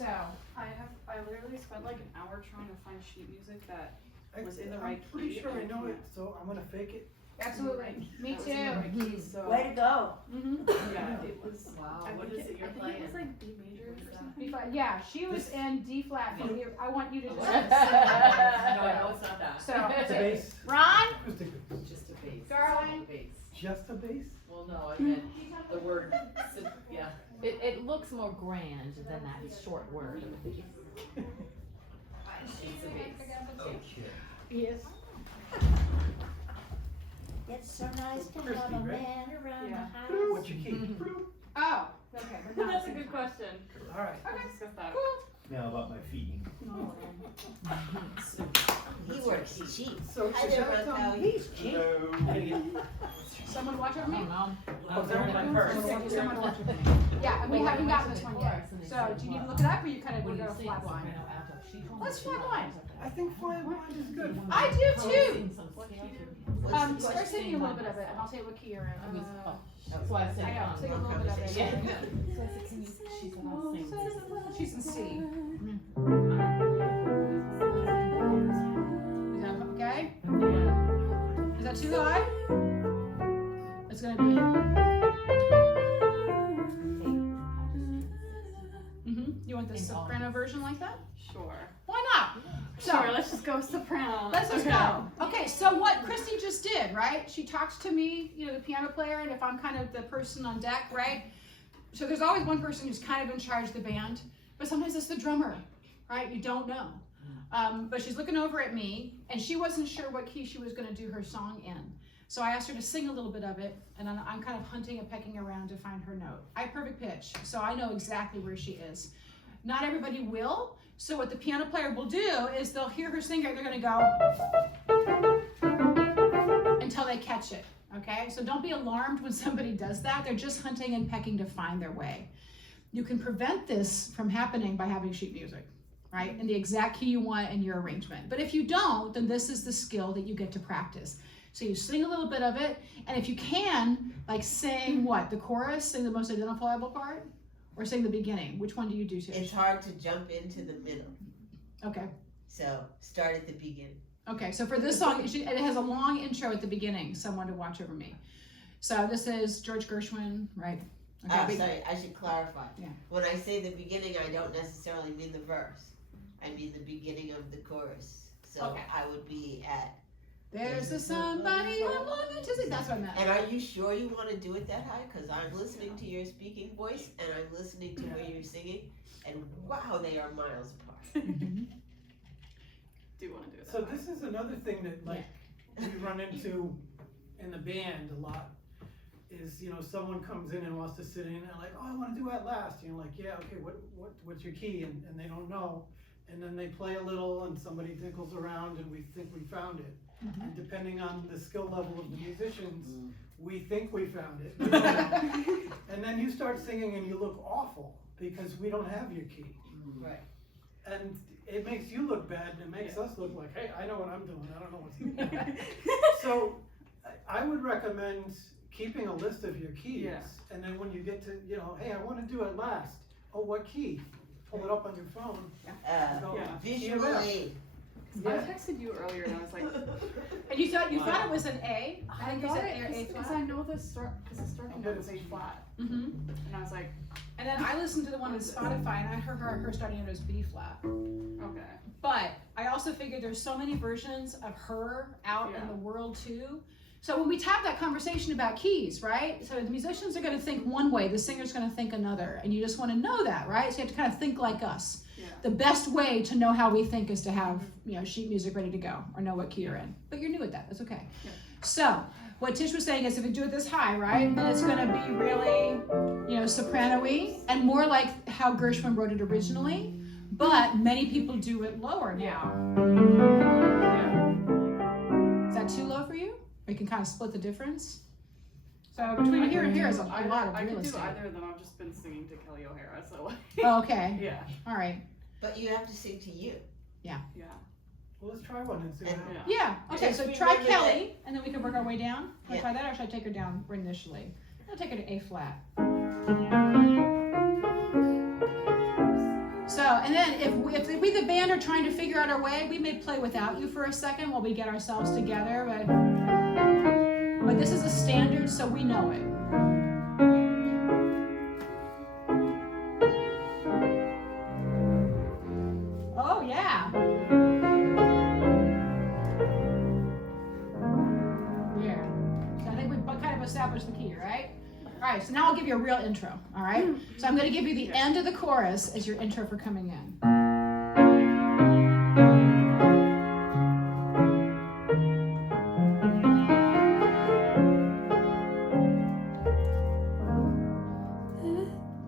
So I literally spent like an hour trying to find sheet music that was in the right I'm pretty key. sure I know it, so I'm gonna fake it. absolutely, me That was too. in the right key, so Way to go. yeah, it was. Wow, I what think is it you're I think playing? it was like B major or something. B flat. Yeah, she was in D flat. I want you to just No, I know it's not that. So, It's a bass. Ron, Acoustic bass. Just a bass. Darling. Bass. Just a bass? Well, no, I meant the word, yeah. It looks more grand than that short word. It's a bass. yes. It's so nice to Christy, have a right? man around Yeah. the house. What's your key? Oh, okay. But not That's a the good same question. Alright. We'll discuss that. Now about my feet. He works cheap. So I is never that, know he's cheap. time. Someone watch over me? Oh, is that my purse? Someone watch over me. Yeah, and we haven't gotten this one yet. So do you need to look it up or you kind of want to go fly blind? Let's fly blind. I think flying blind is good. I do too. What's the Start question? singing a little bit of it and I'll tell you what key you're in. That's why I said. I know, sing a little bit of it. Yeah. She's in C. Is that okay? Is that too high? It's gonna be. You want the soprano version like that? Sure. Why not? So Sure, let's just go soprano. let's just go. Okay, so what Christy just did, right? She talks to me, you know, the piano player, and if I'm kind of the person on deck, right? So there's always one person who's kind of in charge of the band, but sometimes it's the drummer, right? You don't know. But she's looking over at me, and she wasn't sure what key she was going to do her song in. So I asked her to sing a little bit of it, and I'm kind of hunting and pecking around to find her note. I have perfect pitch, so I know exactly where she is. Not everybody will. So what the piano player will do is they'll hear her sing it, they're going to go until they catch it, okay? So don't be alarmed when somebody does that. They're just hunting and pecking to find their way. You can prevent this from happening by having sheet music, right? In the exact key you want in your arrangement. But if you don't, then this is the skill that you get to practice. So you sing a little bit of it, and if you can, like sing what? The chorus, sing the most identifiable part? Or sing the beginning? Which one do you do, Tish? It's hard to jump into the middle. Okay. So start at the beginning. Okay, so for this song, it has a long intro at the beginning, Someone to Watch Over Me. So this is George Gershwin, right? Okay, Sorry, I should clarify. Yeah. When I say the beginning, I don't necessarily mean the verse. I mean the beginning of the chorus. So Okay. I would be at. There's a somebody I'm longing to see. That's what I meant. And are you sure you want to do it that high? Because I'm listening to your speaking voice and I'm listening to where you're singing, and wow, they are miles apart. Do want to do it. So this is another thing that like we run into in the band a lot is, you know, someone comes in and wants to sit in and like, oh, I want to do at last. You know, like, yeah, okay, what's your key? And they don't know. And then they play a little and somebody tinkles around and we think we found it. And depending on the skill level of the musicians, we think we found it. We don't know. And then you start singing and you look awful because we don't have your key. Right. And it makes you look bad and it makes us look like, hey, I know what I'm doing. I don't know what's going on. So I would recommend keeping a list of your keys. Yeah. And then when you get to, you know, hey, I want to do it last. Oh, what key? Pull it up on your phone. Go, Yeah. Visually. I texted you earlier and I was like, And you thought it was an A? I think you got said it A or A because flat. I know the starting note was A flat, Mm-hmm. and I was like, And then I listened to the one on Spotify and I heard her starting it as B flat. okay, But I also figured there's so many versions of her out in Yeah. the world too. So when we have that conversation about keys, right? So the musicians are going to think one way, the singer's going to think another, and you just want to know that, right? So you have to kind of think like us. yeah, The best way to know how we think is to have, you know, sheet music ready to go or know what key you're in. But you're new at that. That's okay. Yeah. So what Tish was saying is if you do it this high, right, then it's going to be really, you know, soprano-y and more like how Gershwin wrote it originally. But many people do it lower now. Is that too low for you? Or you can kind of split the difference? So between here and here is a lot of I real could do estate. either of them. I've just been singing to Kelly O'Hara, so like, Oh, okay. yeah, All right. But you have to sing to you. yeah. Well, let's try one and see what And- happens. Yeah. Okay. Just So try remember Kelly, and then we can work our way down. Can I Yeah. try that, or should I take her down initially? I'll take her to A flat. So And then if we the band are trying to figure out our way, we may play without you for a second while we get ourselves together, but this is a standard, so we know it. Oh yeah. Yeah. So I think we've kind of established the key, right? All right, so now I'll give you a real intro, all right? So I'm going to give you the end of the chorus as your intro for coming in.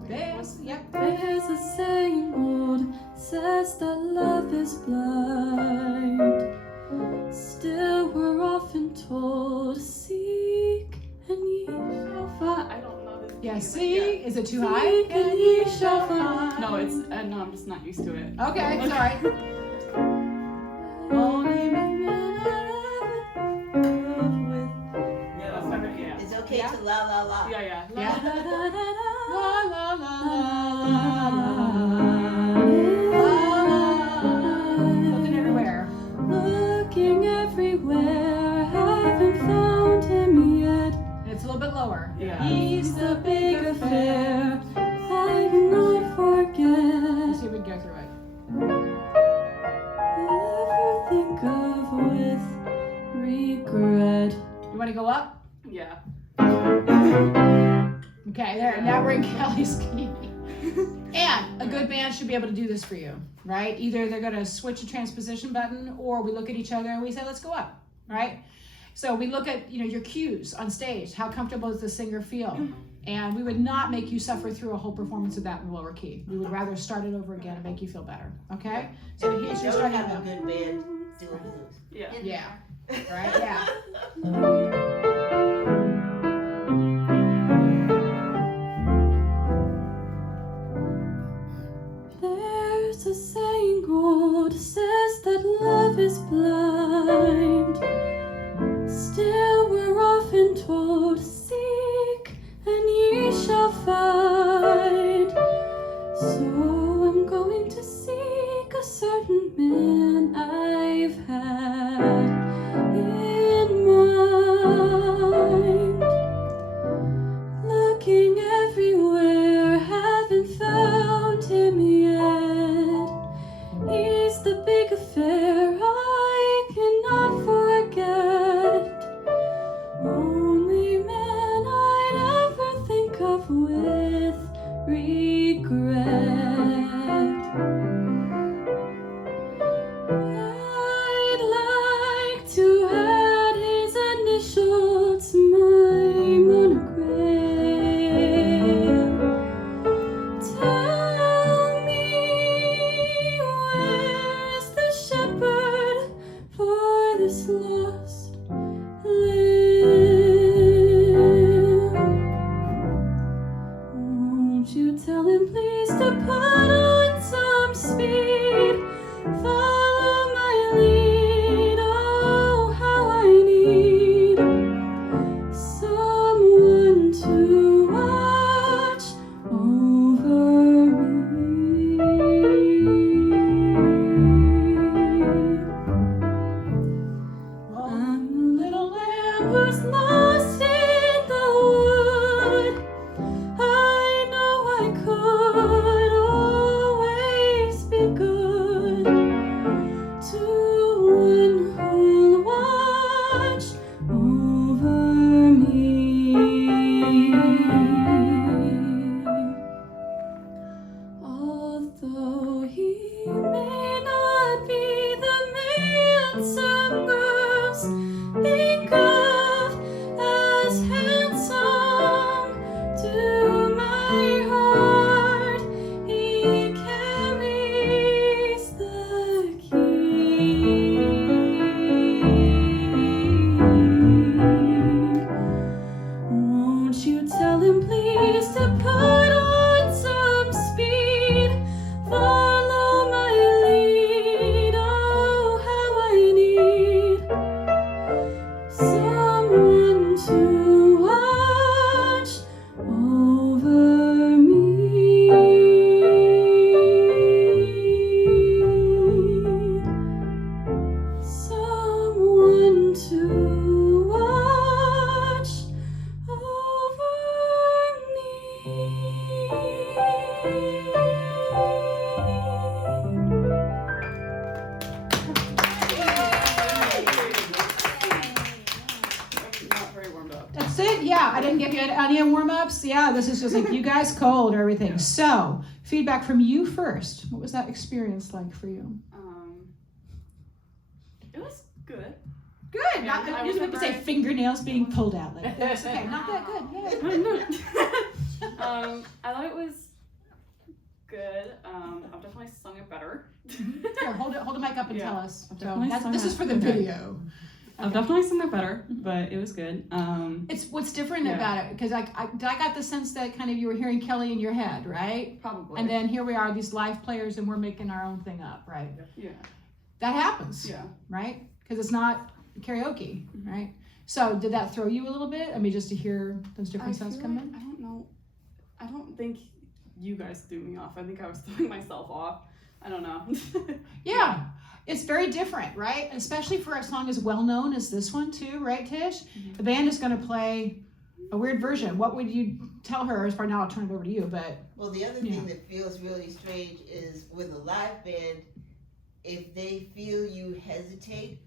There's a saying old, says that love is blind. Still we're often told, seek and ye shall find. I don't know this. Yeah, key, see? but Is it too high? Seek and ye shall find. No, it's no. I'm just not used to it. Okay, it's all right. Only man I ever loved with. Yeah, that's not it. Yeah. It's okay Yeah. to la la la. Yeah, yeah. Yeah. Da, da, da, da. La la la la Looking everywhere. Looking everywhere, haven't found him yet. And it's a little bit lower. Yeah. He's the big affair I cannot Let's forget. see if we can go through it. Ever think of with regret. You want to go up? Yeah. Okay, there. Now we're in Kelly's key. And a good band should be able to do this for you, right? Either they're going to switch a transposition button, or we look at each other and we say, let's go up, right? So we look at, your cues on stage. How comfortable does the singer feel? And we would not make you suffer through a whole performance of that in lower key. We would rather start it over again and make you feel better, okay? So And here's you your don't starting have a note. good band doing blues. Yeah. Yeah, right, yeah. There's a saying old, says that love is blind. Still we're often told, seek and ye shall find. So I'm going to seek a certain man I've had in mind. Looking everywhere, haven't found him yet. He's the big affair I cannot forget. Only man I'd ever think of with regret. I'd like to add his initial to my monogram. Tell me, where's the shepherd for this lost lamb? Won't you tell him please to put on some speed? Follow my lead, oh how I need someone to watch over me. I'm a little lamb who's lost in the wood. I know I could always be good. Not very warmed up. That's it. Yeah, I didn't give you any warm-ups. Yeah, this is just like you guys cold or everything. So, feedback from you first. What was that experience like for you? It was good. Good. Yeah, Not I good. Usually people say remember- fingernails being pulled out like this. Okay, not that good. Yeah. I thought it was good. I've definitely sung it better. Here, hold the mic up and Yeah. tell us. So Definitely this is for the okay. video. I've definitely sung it better, but it was good. It's what's different Yeah. about it because I got the sense that kind of you were hearing Kelly in your head, right? Probably. And then here we are, these live players, and we're making our own thing up, right? Yeah. That happens, Yeah. right? Because it's not karaoke, right? So did that throw you a little bit? I mean, just to hear those different sounds come in? I don't know. I don't think you guys threw me off. I think I was throwing myself off. I don't know. Yeah, it's very different, right? Especially for a song as well known as this one too, right, Tish? The band is going to play a weird version. What would you tell her? As far now, I'll turn it over to you. But Well, the other thing that feels really strange is with a live band, if they feel you hesitate,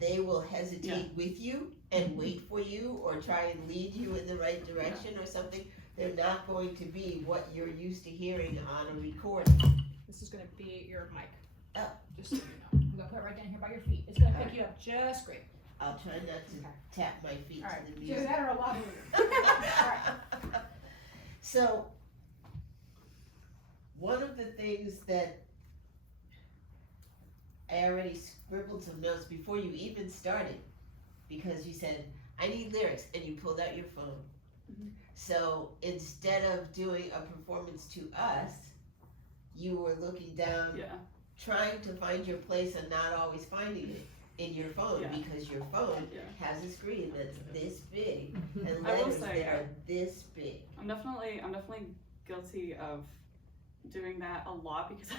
they will hesitate with you and wait for you or try and lead you in the right direction or something. They're not going to be what you're used to hearing on a recording. this is going to be your mic. Oh. Just so you know. I'm going to put it right down here by your feet. It's going to pick you up just great. I'll try not to tap my feet All right. to the Do music. that or a lot of So, one of the things that I already scribbled some notes before you even started, because you said, I need lyrics, and you pulled out your phone. So, instead of doing a performance to us, you were looking down, Yeah. trying to find your place and not always finding it in your phone, Yeah. because your phone Yeah. has a screen that's this big, and I will letters say, that are this big. I'm definitely guilty of doing that a lot because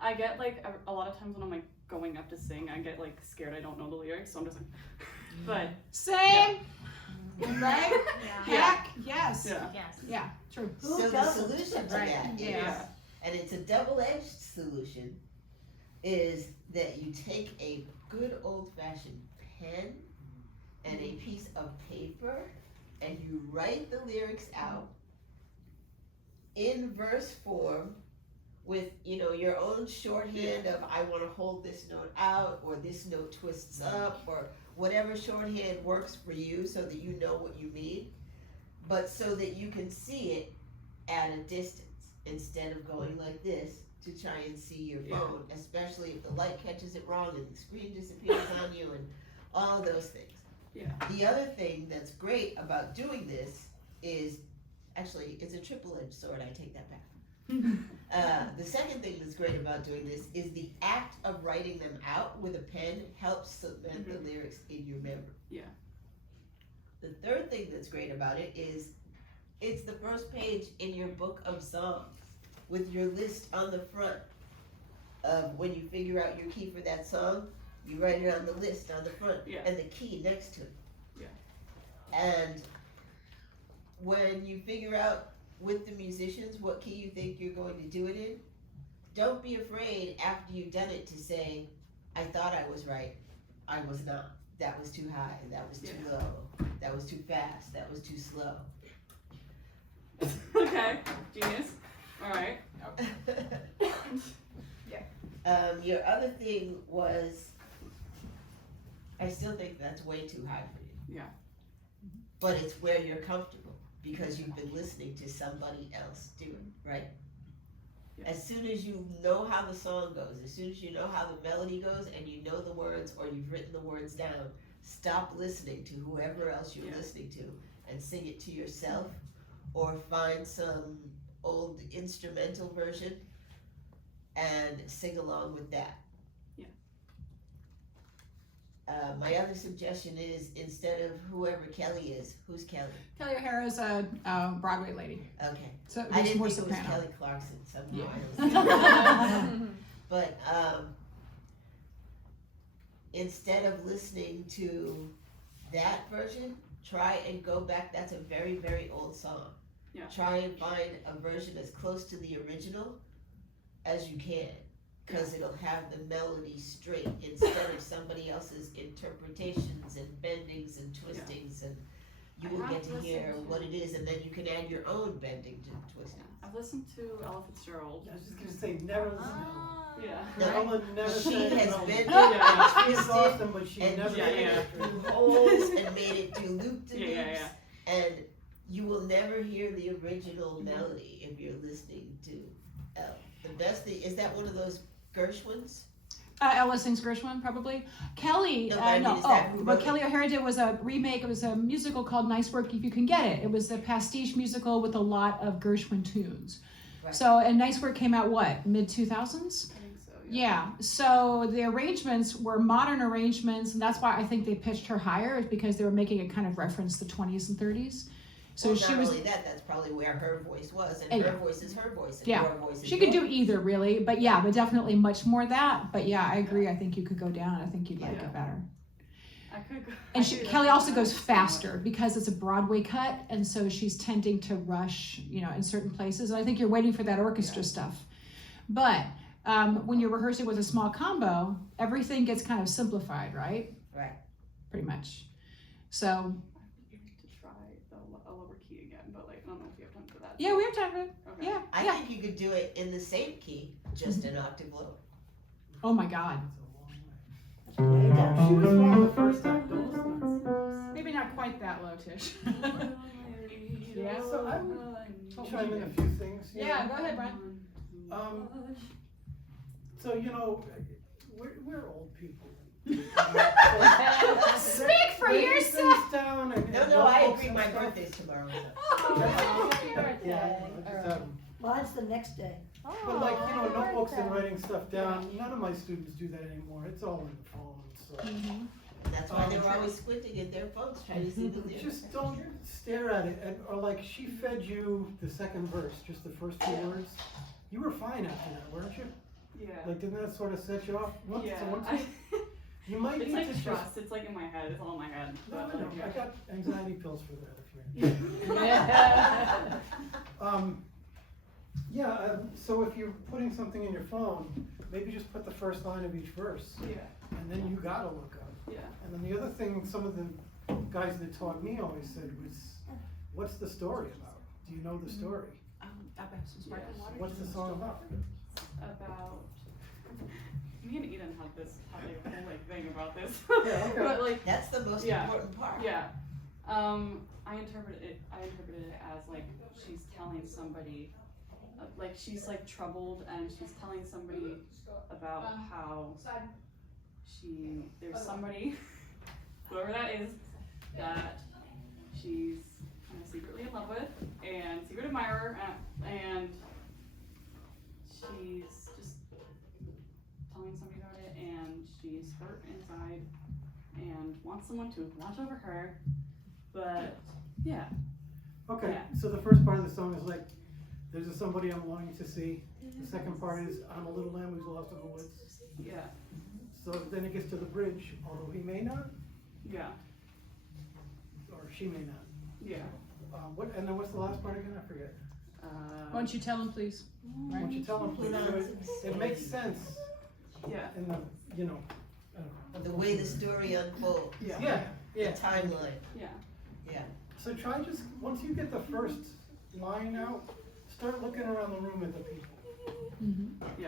I get like a lot of times when I'm like going up to sing, I get like scared I don't know the lyrics, so I'm just like, but Same. Right? Yeah. Heck, yes. yeah. Yes. Yeah, true. So the solution to Right. that is, Yeah. and it's a double-edged solution, is that you take a good old-fashioned pen and a piece of paper and you write the lyrics out in verse form with, your own shorthand of I want to hold this note out, or this note twists up, or whatever shorthand works for you so that you know what you mean, but so that you can see it at a distance instead of going like this to try and see your phone, especially if the light catches it wrong and the screen disappears on you and all of those things. Yeah. The other thing that's great about doing this is, actually, it's a triple-edged sword, I take that back. The second thing that's great about doing this is the act of writing them out with a pen helps cement the lyrics in your memory. Yeah. The third thing that's great about it is it's the first page in your book of songs with your list on the front of when you figure out your key for that song, you write it on the list on the front and the key next to it. Yeah. And when you figure out with the musicians what key you think you're going to do it in, don't be afraid after you've done it to say, I thought I was right, I was not. That was too high, that was too low, that was too fast, that was too slow. Okay, genius. All right. Your other thing was, I still think that's way too high for you. Yeah. But it's where you're comfortable because you've been listening to somebody else do it, right? Yeah. As soon as you know how the song goes, as soon as you know how the melody goes and you know the words or you've written the words down, stop listening to whoever else you're listening to and sing it to yourself, or find some old instrumental version and sing along with that. Yeah. My other suggestion is, instead of whoever Kelly is, who's Kelly? Kelly O'Hara's a Broadway lady. Okay. So I it's didn't more think it was soprano. Kelly Clarkson somehow. Yeah. I was but instead of listening to that version, try and go back. That's a very, very old song. Yeah. try and find a version as close to the original as you can, cause it'll have the melody straight instead of somebody else's interpretations and bendings and twistings, and you I will have get to hear listened to- what it is, and then you can add your own bending to twisting. I've listened to Ella Fitzgerald. I was just gonna say, never listen to Yeah. her. Ella never She said has no. bended Yeah. She's twisted awesome, but she and never Yeah, said yeah. no. through holes and made it do loop-de-loops, Yeah. and you will never hear the original melody if you're listening to Elle. The best thing, is that one of those Gershwins? Ella sings Gershwin, probably. Kelly, No, but I mean, is that who what wrote Kelly O'Hara did was a remake. It was a musical called Nice Work If You Can Get It. It was a pastiche musical with a lot of Gershwin tunes. Right. So, and Nice Work came out what, mid-2000s? I think so. Yeah, so the arrangements were modern arrangements, and that's why I think they pitched her higher, is because they were making it kind of reference the 20s and 30s. So Well, she not was, only that, that's probably where her voice was, and And her yeah. voice is her voice, and Yeah. your voice is she could your do either really, but yeah, but definitely much more that. But yeah, I agree. I think you could go down. I think you'd like Yeah. it better. I could go. And I could Kelly also goes definitely faster because it's a Broadway cut, and so she's tending to rush, you know, in certain places. And I think you're waiting for that orchestra stuff. But when you're rehearsing with a small combo, everything gets kind of simplified, right? Right. Pretty much. So to try a lower key again, but like I don't know if you have time for that. yeah, we have time for it. Okay. Yeah, I yeah. think you could do it in the same key, just an octave lower. Oh my God. That's a long way. She was wrong the first time, don't listen. Maybe not quite that low, Tish. Yeah. So I would chime in a few things. you Yeah, know. go ahead, Brian. So, you know, we're old people. Speak for Breaking yourself. things down and No, I notebooks agree, and my stuff. birthday's tomorrow. Oh, happy Yeah, birthday. I just have 'em. Mine's the next day. But like, you know, Oh, notebooks and birthday. writing stuff down, none of my students do that anymore. It's all in the phone, so. Mm-hmm. That's why they were always squinting at their phones, trying to see the lyrics. Just don't stare at it, or like, she fed you the second verse, just the first two words. You were fine after that, weren't you? Yeah. Like, didn't that sort of set you off? Once, Yeah. so once you might It's need like to just. trust. It's like in my head. It's all in my head. No, But, I know, like, yeah. I got anxiety pills for that if you're. So if you're putting something in your phone, maybe just put the first line of each verse, Yeah. and then you gotta look up. Yeah. And then the other thing, some of the guys that taught me always said was, what's the story about? Do you know the story? What's the song about? About me and Eden had this had like a whole like thing about this. Yeah, okay. But like That's the most Yeah. important part. yeah. I interpreted it as like she's telling somebody like she's like troubled and she's telling somebody about how there's somebody whoever that is that she's kind of secretly in love with and secret admirer and she's just telling somebody about it and she's hurt inside and wants someone to watch over her, but yeah. Okay, Yeah. so the first part of the song is like, there's a somebody I'm longing to see. The second part is, I'm a little lamb who's lost in the woods. Yeah. So then it gets to the bridge, although he may not, Yeah. or she may not. Yeah. And then what's the last part again? I forget. Won't you tell him, please? Why don't you tell him, please? So it makes sense Yeah. in the, you know, I don't know. The way the story unfolds, Yeah, the yeah. timeline, Yeah. yeah. So try just, once you get the first line out, start looking around the room at the people. Mm-hmm.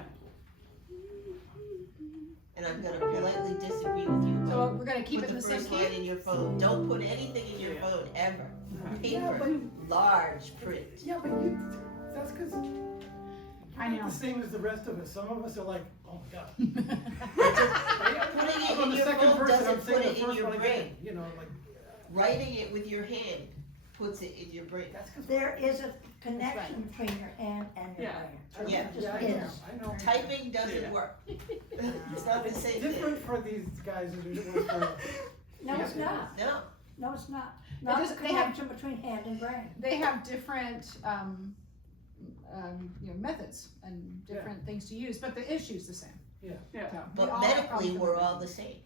And I'm gonna politely disagree with you. So we're gonna keep Put it in the the same first line key? in your phone. Don't put anything in your Yeah. phone ever. Yeah, Paper, large print. Yeah, but that's because I you're know. not the same as the rest of us. Some of us are like, oh my God. Putting it On in the your second phone person, doesn't I'm put saying it the in first your one brain. again. You know, like, Writing it with your hand puts it in your brain. that's because. There is a connection between your hand and your Yeah. brain. Yeah. It just I is. know. Typing doesn't Yeah. work. It's not the It's same different thing. for these guys than it was for. No, it's not. No. No, it's not. Not just- the they have- connection between hand and brain. They have different, methods and different things to use, but the issue's the same. Yeah. So we But all have medically, problems we're with all it. the same.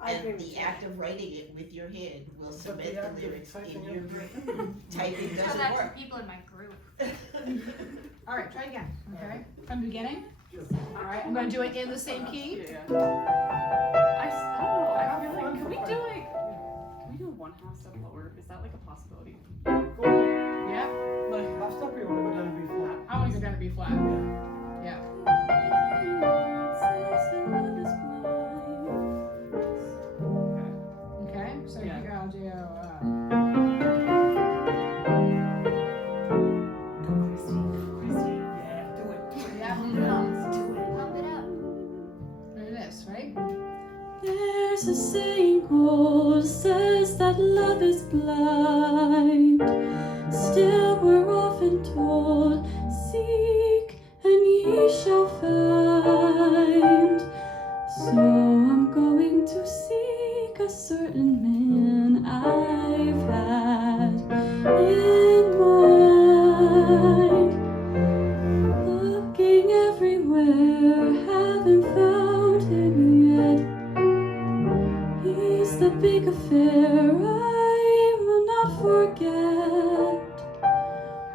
I agree And with the you. act of writing it with your hand will But cement the the act of lyrics typing in it your with your brain. hand. Typing Tell doesn't that to work. people in my group. All right, try again, okay? From the beginning? All right, I'm gonna do it in the same key. Yeah. I don't know. I feel like can we do one half step lower? Is that like a possibility? Yeah, Like half step, or you wanna go down and be flat? I wanna go down to B flat. Yeah. Okay, so Yeah. here I'll do, Christy, yeah, do it. yeah, Pump it up. there it is, right? There's a saying old says that love is blind. Still we're often told, seek and ye shall find. So I'm going to seek a certain man I've had in mind. Looking everywhere, haven't found him yet. He's the big affair I will not forget.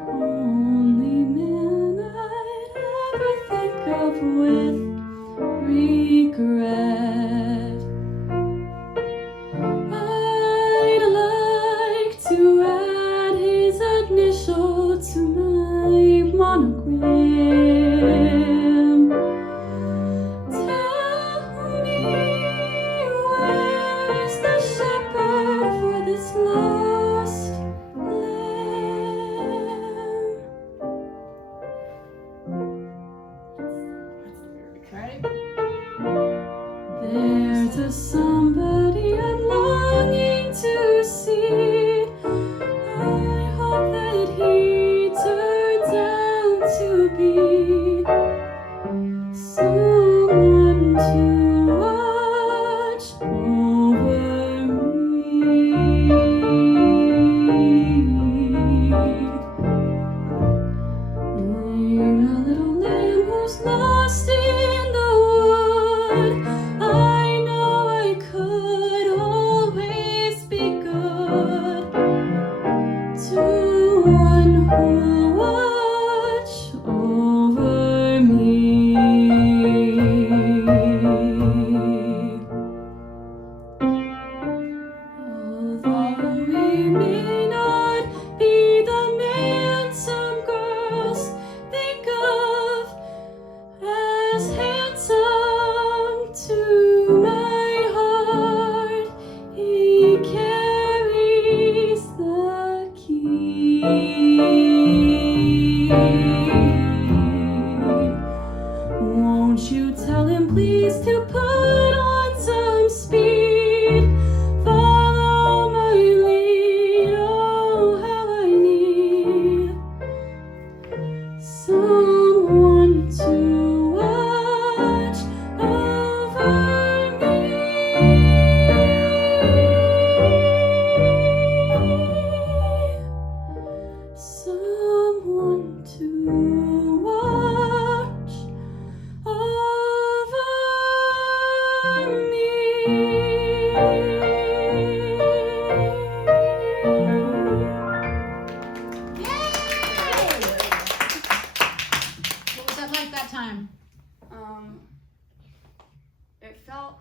Only man I'd ever think of with regret. I'd like to add his initial to my monogram. Tell me, where's the shepherd for this lost lamb? Ready? There's a somebody I'm longing to see. I hope that he turns out to be someone to watch over me. I'm a little lamb who's lost in the wood. I know I could always be good to one who'll watch over me. Although we may not be the man some girls think of as handsome, to my heart he carries the key. Won't you tell him please to put on some speed? Follow my lead, oh how I need someone to watch over me. Someone to watch over me. What was that like that time? It felt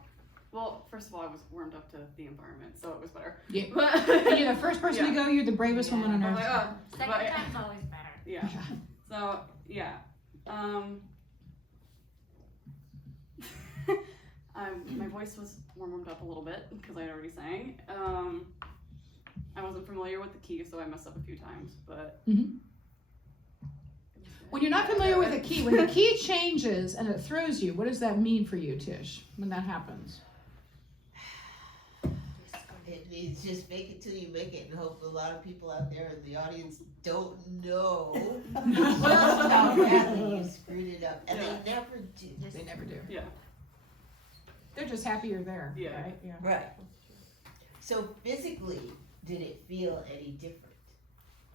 well. First of all, I was warmed up to the environment, so it was better. Yeah. But You're the first person to go, you're the bravest woman on I'm earth. like, oh, Second but- time's always better. yeah. So yeah. My voice was warmed up a little bit because I had already sang. I wasn't familiar with the key, so I messed up a few times. But When you're not familiar with a key, when the key changes and it throws you, what does that mean for you, Tish, when that happens? It means just make it till you make it, and hope a lot of people out there in the audience don't know just how badly you screwed it up, and Yeah. they never do. They never do. yeah. They're just happy you're there, Yeah. right? Yeah. Right. So physically, did it feel any different?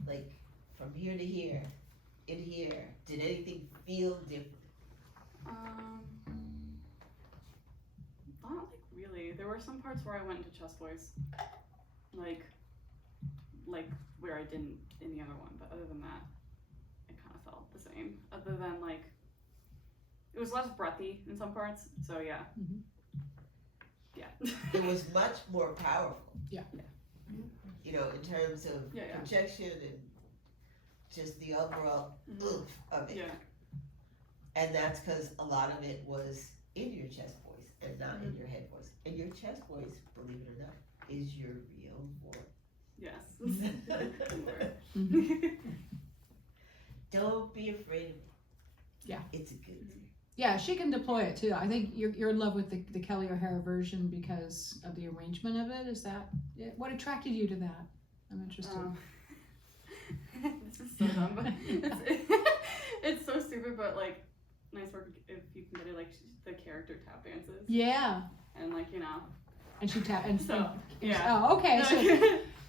Like from here to here, in here, did anything feel different? Not like really. really. There were some parts where I went into chest voice, like where I didn't in the other one. But other than that, it kind of felt the same. Other than like, it was less breathy in some parts. So yeah. Mhm. Yeah. It was much more powerful. Yeah. You know, in terms of Yeah. projection and just the overall oomph of it. Yeah. And that's because a lot of it was in your chest voice and not in your head voice. And your chest voice, believe it or not, is your real voice. Yes. Don't be afraid of it. Yeah. It's a good thing. Yeah, she can deploy it too. I think you're in love with the Kelly O'Hara version because of the arrangement of it. Is that what attracted you to that? I'm interested. This is so dumb. But it's so stupid, but like nice work if you can get it. Like the character tap dances. Yeah, And like and she tapped and So, yeah. Oh, okay. So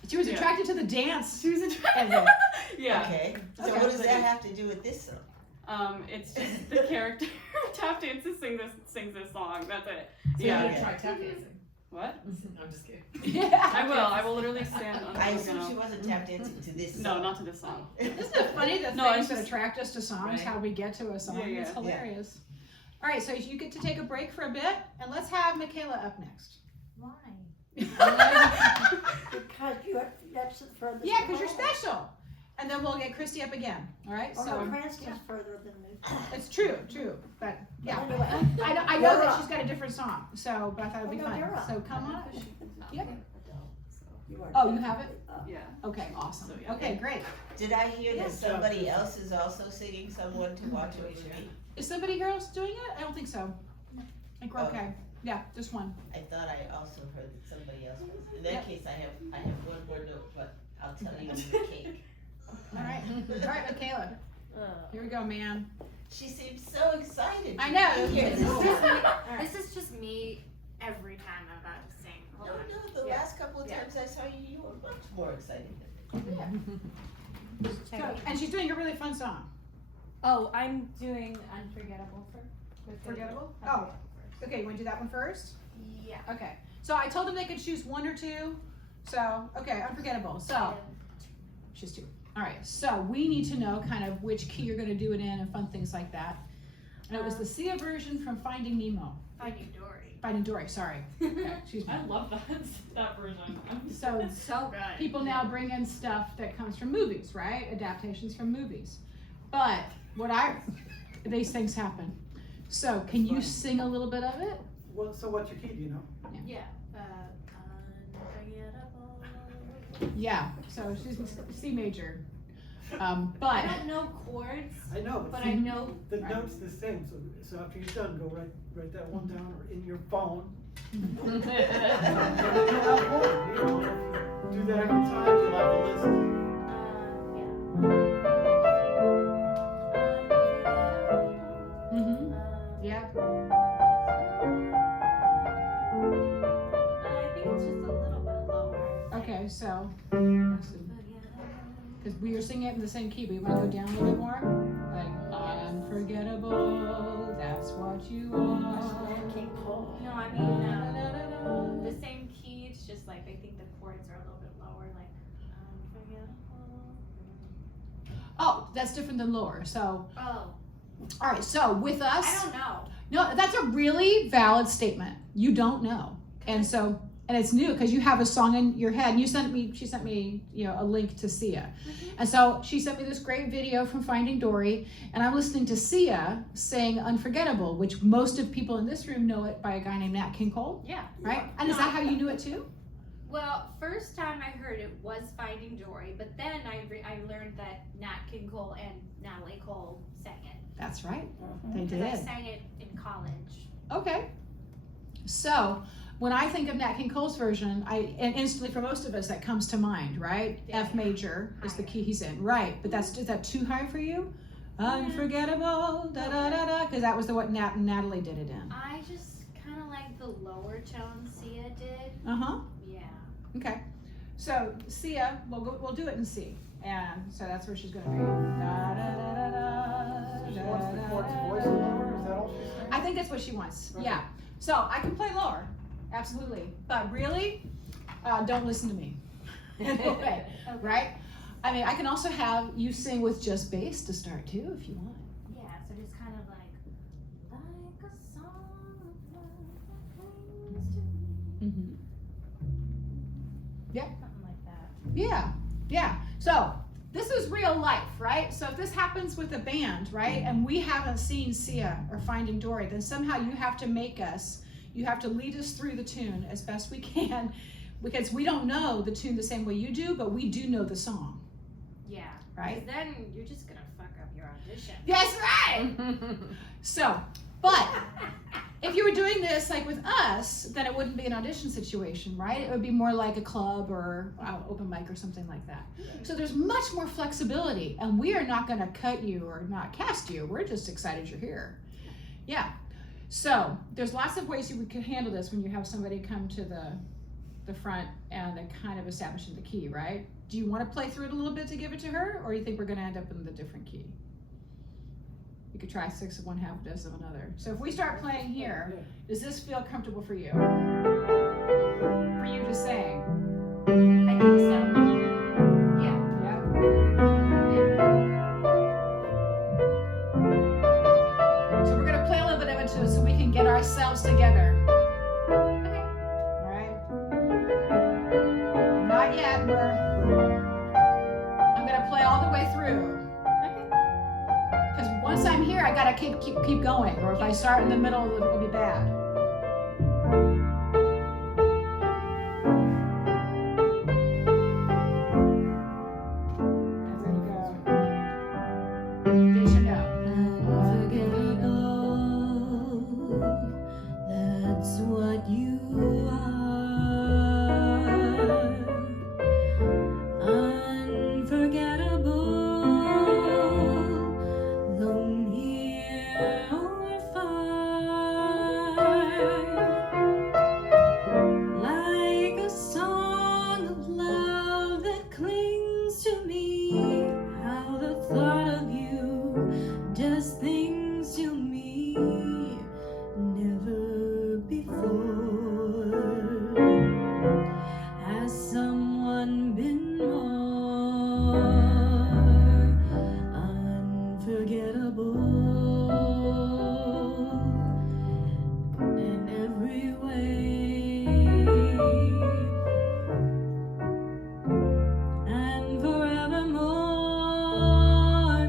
she was attracted to the dance. She was of attracted. it. Yeah. Okay. So Okay. what does that have to do with this song? It's just the character tap dances sings this song. That's it. So Yeah. you're gonna try tap dancing. What? I'm just kidding. Yeah. I will literally stand on I the assume she piano. wasn't tap dancing to this No, song. not to this song. Isn't it funny the No, things it's that just- attract us to songs, Right. how we get to a song? Yeah, It's yeah. hilarious. All right, so you get to take a break for a bit, and let's have Micaela up next. Why? Because that's the furthest. Yeah, because you're away. special. And then we'll get Christy up again. All right, Oh, so no, Cranston's further than me. it's true, but yeah. Anyway. I know that she's got a different song, so but I thought it'd be Oh, no, fun. you're up. So come on up. Yep. You are Oh, you have it? Yeah. Okay, awesome. So, yeah. Okay, great. Did I hear Yeah. that somebody else is also singing someone to watch over me? Is somebody else doing it? I don't think so. I think we're okay. Yeah, just one. I thought I also heard that somebody else was. In that case, I have one more note, but I'll tell you in the cake. All right, Micaela. Here we go, man. She seems so excited. I know. to be here. This is just me. This is just me every time I'm about to sing. Hold on. No, the last couple of times I saw you, you were much more excited than me. So, and she's doing a really fun song. Oh, I'm doing Unforgettable first. Forgettable? Oh, okay. You want to do that one first? Yeah. Okay. So I told them they could choose one or two. So, okay, Unforgettable. So, she's two. All right. So we need to know kind of which key you're going to do it in and fun things like that. And it was the Sia version from Finding Nemo. Finding Dory. Finding Dory, sorry. Okay, excuse me. I love that version. So So good. people now bring in stuff that comes from movies, right? Adaptations from movies. But these things happen. So can you sing a little bit of it? Well, so what's your key, do you know? Yeah. Unforgettable. Yeah. So she's C major. I But don't know chords, I know, but see, I know. the Right. note's the same, so after you're done, go write that one down or in your phone. Do that every time, you'll have the list. mm-hmm. Yeah. I think it's just a little bit lower. Okay. So because we were singing it in the same key, but you want to go down a little bit more, like unforgettable. That's what you are. King Cole. No, I mean the same key. It's just like I think the chords are a little bit lower, like unforgettable. Oh, that's different than lower. So, Oh, all right. So with us, I don't know. no, that's a really valid statement. You don't know, and so, and it's new because you have a song in your head. And she sent me, a link to Sia, and so she sent me this great video from Finding Dory, and I'm listening to Sia sing "Unforgettable," which most of people in this room know it by a guy named Nat King Cole, Yeah. right? And is that how you knew it too? Well, first time I heard it was Finding Dory, but then I learned that Nat King Cole and Natalie Cole sang it. That's right, they Because did. I sang it in college. Okay. So when I think of Nat King Cole's version, and instantly for most of us that comes to mind, right? Yeah. F major is the Higher. key he's in, right? But is that too high for you? Unforgettable, da da da da, because that was what Nat and Natalie did it in. I just kind of like the lower tone Sia did. Uh huh. Yeah. Okay. So Sia, we'll do it in C, and so that's where she's going to be. Da da da da da. She wants the da, chord's da, voice da. lower, is that all she's saying? I think that's what she wants. Okay. Yeah. So I can play lower, absolutely. But really, don't listen to me. Anyway, right? I mean, I can also have you sing with just bass to start too, if you want. Yeah, so just kind of like a song of love that clings to me. Mm-hmm. Yep. Something like that. Yeah, yeah. So this is real life, right? So if this happens with a band, right, and we haven't seen Sia or Finding Dory, then somehow you have to you have to lead us through the tune as best we can, because we don't know the tune the same way you do, but we do know the song. Yeah. Right? 'Cause then you're just gonna fuck up your audition. That's right. So, but if you were doing this like with us, then it wouldn't be an audition situation, right? It would be more like a club or open mic or something like that. So there's much more flexibility, and we are not going to cut you or not cast you. We're just excited you're here. Yeah. So there's lots of ways you could handle this when you have somebody come to the front and then kind of establishing the key, right? Do you want to play through it a little bit to give it to her, or you think we're going to end up in the different key? You could try 6 of one, half a dozen of another. So if we start playing here, does this feel comfortable for you? For you to sing? I think so. Yeah. Yeah. So we're gonna play a little bit of it too, so we can get ourselves together. Okay. All right. Not yet. I'm gonna play all the way through. Because once I'm here, I gotta keep going, or if I start in the middle, it'll be bad. There you go. Did you know? Unforgettable, that's what you are. Unforgettable. Lone here or far, like a song of love that clings to me. How the thought of you does things to me never before. Has someone been more unforgettable in every way, and forevermore,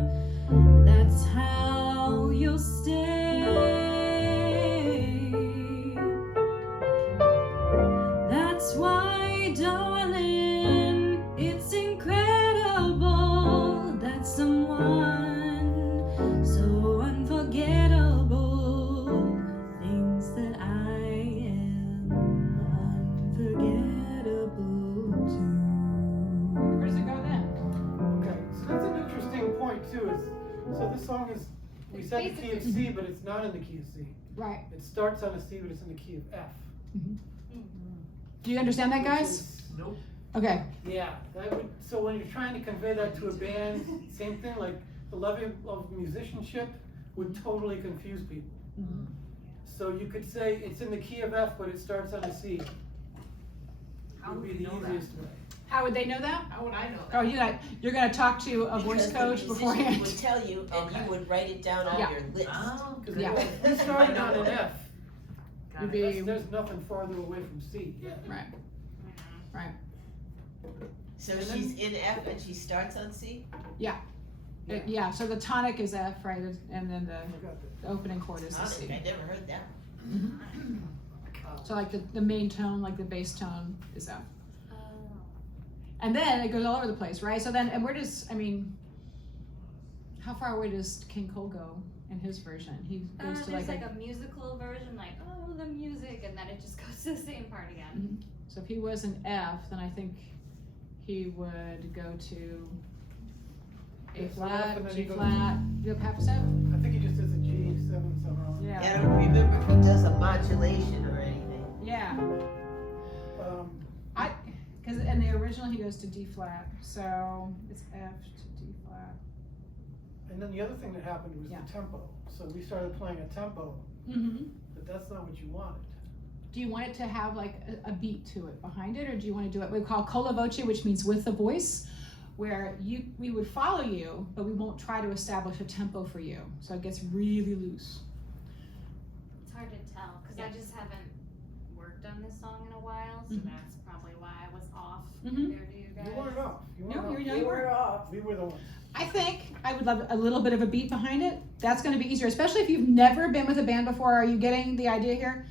that's how you'll stay. That's why, darling, it's incredible that someone so unforgettable thinks that I am unforgettable too. Where does it go then? Okay, so that's an interesting point too, so this song is, we said the key of C, but it's not in the key of C. Right. It starts on a C, but it's in the key of F. Do you understand that, which guys? is- Nope. Okay. Yeah, so when you're trying to convey that to a band, same thing, like the level of musicianship would totally confuse people. So you could say it's in the key of F, but it starts on a C. Would be the easiest way. How would they know that? How would I know Oh, that? you're gonna talk to a voice Because coach the musician beforehand. would tell you, and Okay. you would write it down on Yeah. your list. Oh, Because Yeah. if we started on an F, You'd be there's nothing farther away from C. right. Right. So And she's in F and she starts on C? Yeah. So the tonic is F, right, and then I forgot that. the opening chord is a Tonic, C. I never heard that. So like the main tone, like the bass tone is F. Oh. And then it goes all over the place, right? So then, and where does, how far away does King Cole go in his version? He goes to There's like like a musical version, like, oh, the music, and then it just goes to the same part again. so if he was an F, then I think he would go to A Yeah, so flat, F and then G he goes- flat, you have half step? I think he just does a G7 somehow. Yeah. I don't remember if he does a modulation or anything. Yeah. Um, Because in the original he goes to D flat, so it's F to D flat. and then the other thing that happened was Yeah. the tempo. So we started playing a tempo, Mm-hmm. but that's not what you wanted. do you want it to have like a beat to it behind it, or do you want to do it we call con la voce, which means with the voice, where we would follow you, but we won't try to establish a tempo for you, so it gets really loose. It's hard to tell because Yeah. I just haven't worked on this song in a while, so Mhm. that's probably why I was off Mhm. compared to you guys. You weren't off. You weren't No, off. you're You were off. We were the ones. I think I would love a little bit of a beat behind it. That's going to be easier, especially if you've never been with a band before. Are you getting the idea here?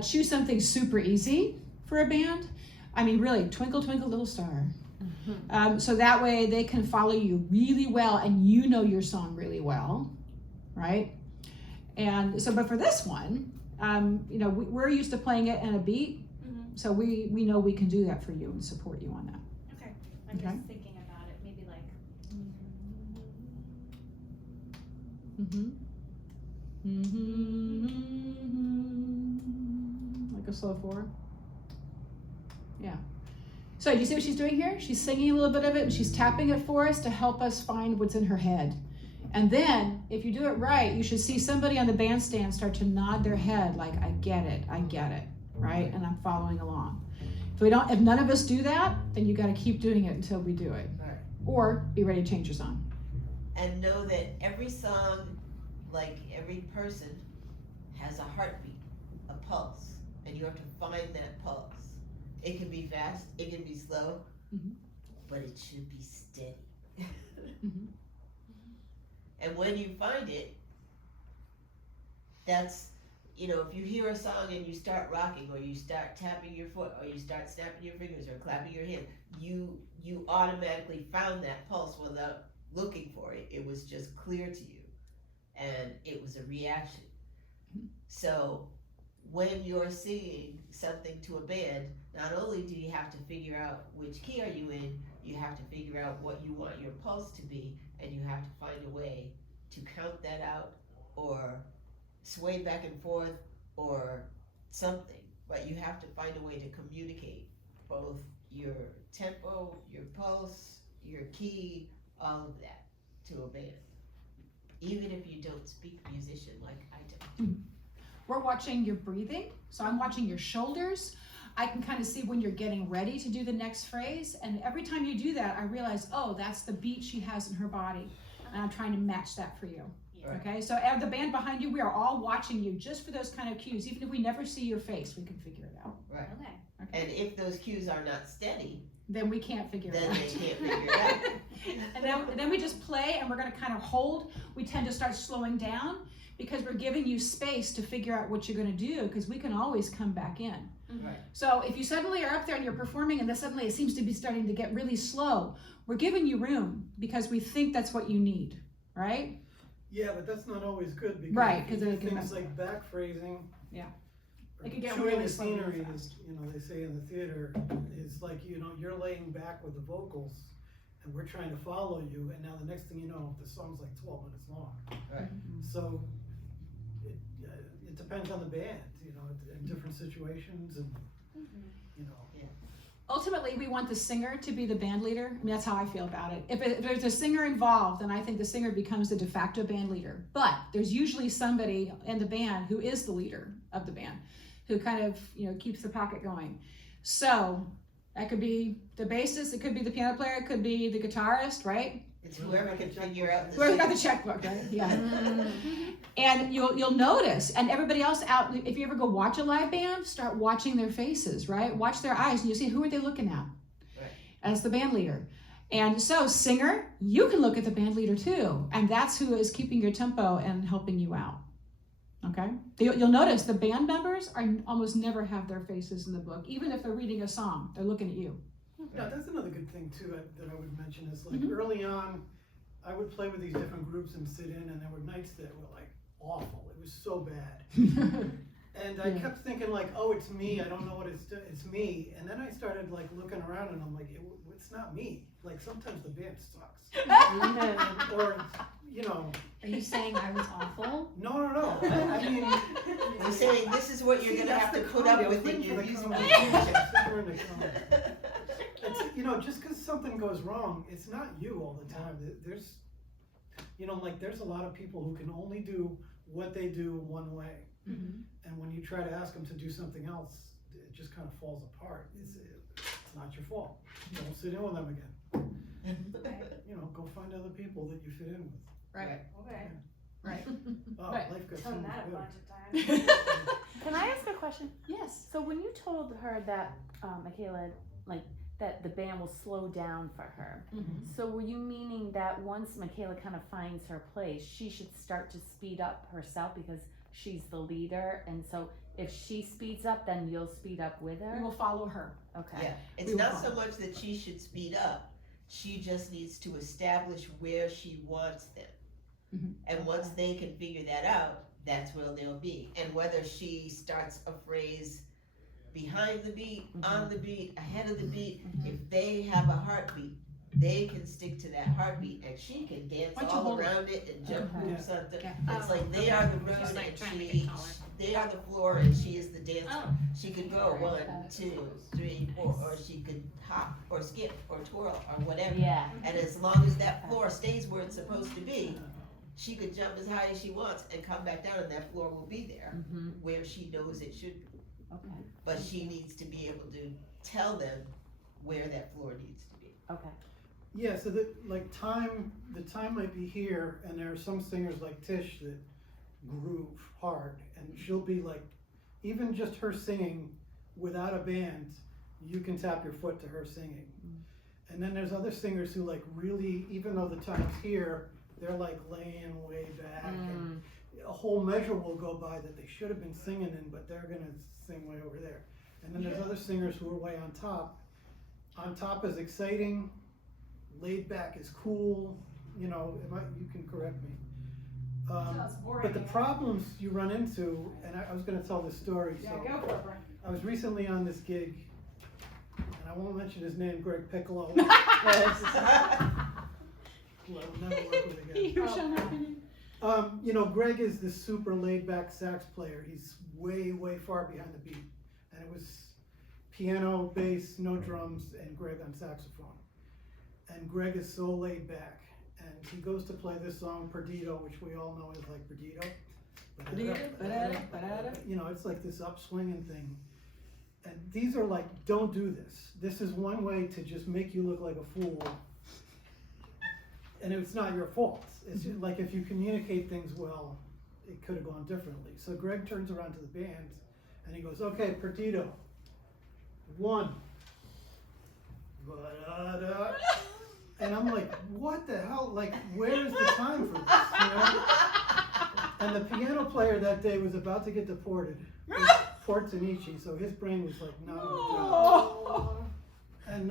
Choose something super easy for a band. I mean, really, Twinkle, Twinkle, Little Star. So that way they can follow you really well and you know your song really well, right? And so, but for this one, you know, we're used to playing it in a beat, so we know we can do that for you and support you on that. Okay. I'm Okay. just thinking about it. Maybe like. Like a slow 4. Yeah. So do you see what she's doing here? She's singing a little bit of it and she's tapping it for us to help us find what's in her head. And then, if you do it right, you should see somebody on the bandstand start to nod their head like, I get it, right? And I'm following along. If none of us do that, then you gotta keep doing it until we do it. Right. Or be ready to change your song. And know that every song, like every person, has a heartbeat, a pulse, and you have to find that pulse. It can be fast, it can be slow, but it should be steady. And when you find it, that's, you know, if you hear a song and you start rocking, or you start tapping your foot, or you start snapping your fingers, or clapping your hands, you automatically found that pulse without looking for it. It was just clear to you, and it was a reaction. So when you're singing something to a band, not only do you have to figure out which key are you in, you have to figure out what you want your pulse to be, and you have to find a way to count that out, or sway back and forth, or something. But you have to find a way to communicate both your tempo, your pulse, your key, all of that to a band. Even if you don't speak musician like I do. We're watching your breathing, so I'm watching your shoulders. I can kind of see when you're getting ready to do the next phrase, and every time you do that, I realize, oh, that's the beat she has in her body, and I'm trying to match that for you. Right. Okay, so the band behind you, we are all watching you just for those kind of cues. Even if we never see your face, we can figure it out. Right. Okay. And if those cues are not steady, Then we can't figure it then out. they can't figure it out. and then we just play, and we're going to kind of hold. We tend to start slowing down because we're giving you space to figure out what you're going to do, because we can always come back in. Right. So if you suddenly are up there and you're performing and then suddenly it seems to be starting to get really slow, we're giving you room because we think that's what you need, right? Yeah, but that's not always good, because Right, if you 'cause do it can things mess like back phrasing. Yeah. Or It can get chewing really the slow really scenery, fast. is, you know, they say in the theater, is like, you know, you're laying back with the vocals and we're trying to follow you, and now the next thing you know, the song's like 12 minutes long. Right. So it depends on the band, you know, in different situations, and you know. Ultimately, we want the singer to be the band leader. I mean, that's how I feel about it. If there's a singer involved, then I think the singer becomes the de facto band leader. But there's usually somebody in the band who is the leader of the band, who kind of, you know, keeps the pocket going. So that could be the bassist, it could be the piano player, it could be the guitarist, right? It's whoever can figure out the Whoever's got the checkbook, right? Yeah. And you'll notice, and everybody else out, if you ever go watch a live band, start watching their faces, right? Watch their eyes, and you'll see, who are they looking at? Right. As the band leader. And so, singer, you can look at the band leader too, and that's who is keeping your tempo and helping you out. Okay? You'll notice the band members almost never have their faces in the book, even if they're reading a song, they're looking at you. Yeah, that's another good thing too that I would mention is, like, early on, I would play with these different groups and sit in, and there were nights that were like awful. It was so bad. And I kept thinking, like, oh, it's me. I don't know what it's me. And then I started like looking around, and I'm like, it's not me. Like, sometimes the band sucks. Or, you know. Are you saying I was awful? No. I mean, I'm saying this is what you're gonna have to put up with in your music. It's, you know, just because something goes wrong, it's not you all the time. There's, you know, like, there's a lot of people who can only do what they do one way. And when you try to ask them to do something else, it just kind of falls apart. It's not your fault. Don't sit in with them again. You know, go find other people that you fit in with. Right. Okay. Right. Oh, Right. life got so Done much that a better. bunch of times. Can I ask a question? Yes. So when you told her that, Micaela, like, that the band will slow down for her, so were you meaning that once Micaela kind of finds her place, she should start to speed up herself because she's the leader, and so if she speeds up, then you'll speed up with her? We will follow her. Okay. Yeah, it's We will not so follow. much that she should speed up, she just needs to establish where she wants them. And once they can figure that out, that's where they'll be. And whether she starts a phrase behind the beat, on the beat, ahead of the beat, if they have a heartbeat, they can stick to that heartbeat, and she can dance Why don't you all hold it? around it and jump Okay. hoops on the. Yeah. It's like they are the road She's, and like, trying to she, get taller. they are the floor and she is the dancer. Oh. She could go 1, 2, 3, 4, or she could hop or skip or twirl or whatever. Yeah. And as long as that floor stays where it's supposed to be, she could jump as high as she wants and come back down, and that floor will be there where she knows it should be. Okay. But she needs to be able to tell them where that floor needs to be. Okay. Yeah, so that, like, the time might be here, and there are some singers like Tish that groove hard, and she'll be like, even just her singing without a band, you can tap your foot to her singing. And then there's other singers who like really, even though the time's here, they're like laying way back, and a whole measure will go by that they should have been singing in, but they're gonna sing way over there. And then there's other singers who are way on top. On top is exciting, laid back is cool, you know, you can correct me. But the problems you run into, and I was gonna tell this story, Yeah, so go for it, Brian. I was recently on this gig, and I won't mention his name, Greg Piccolo. Who I will never work with again. You shall not be named. You know, Greg is this super laid-back sax player. He's way, way far behind the beat. And it was piano, bass, no drums, and Greg on saxophone. And Greg is so laid back. And he goes to play this song, Perdido, which we all know is like Perdido. You know, it's like this upswinging thing. And these are like, don't do this. This is one way to just make you look like a fool. And it's not your fault. It's just like if you communicate things well, it could have gone differently. So Greg turns around to the band and he goes, okay, Perdido, 1. Ba-da-da. And I'm like, what the hell? Like, where is the time for this? You know? And the piano player that day was about to get deported. Portanici, so his brain was like, not on the job. And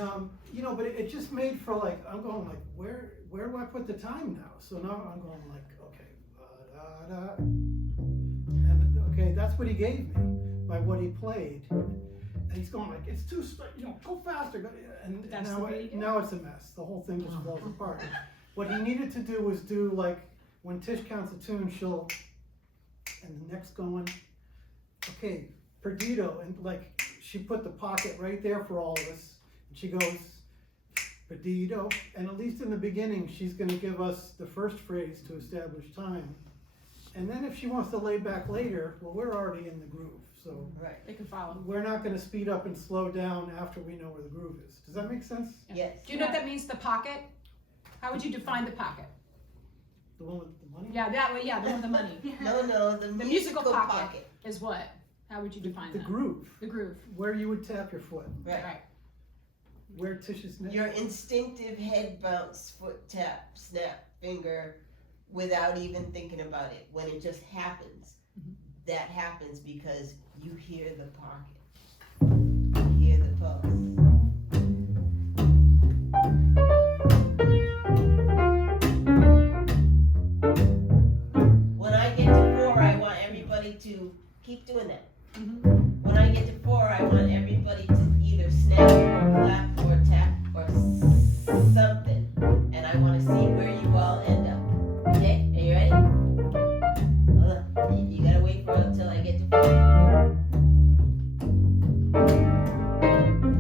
you know, but it just made for like, I'm going like, where do I put the time now? So now I'm going like, okay, ba-da-da. And okay, that's what he gave me by what he played. And he's going like, it's too, you know, go faster. And That's now, the way you now it's a mess. The whole thing just falls apart. What he needed to do was do like, when Tish counts a tune, she'll, and the next going, okay, Perdido, and like, she put the pocket right there for all of us. And she goes, Perdido, and at least in the beginning, she's gonna give us the first phrase to establish time. And then if she wants to lay back later, well, we're already in the groove. So Right. They can follow. we're not gonna speed up and slow down after we know where the groove is. Does that make sense? Yes. Do you know what that means, the pocket? How would you define the pocket? The one with the money? Yeah, that way, yeah, the one with the money. No, the musical pocket. Is what? How would you define The that? groove, The groove. where you would tap your foot, Right. where Tish's neck. Your instinctive head bounce, foot tap, snap, finger, without even thinking about it. When it just happens, that happens because you hear the pocket. You hear the pulse. When I get to 4, I want everybody to keep doing that. When I get to 4, I want everybody to either snap or clap or tap or something. And I want to see where you all end up. Okay, are you ready? Hold on. You gotta wait for it until I get to 4.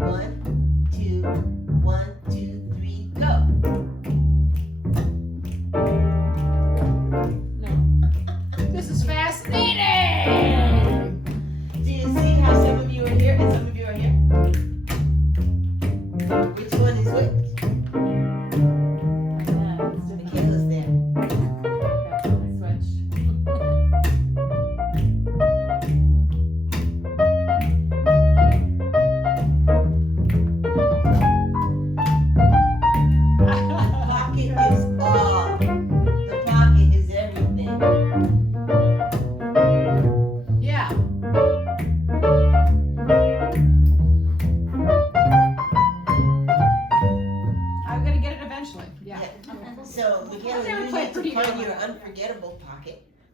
1, 2, 1, 2, 3, go. This is fascinating!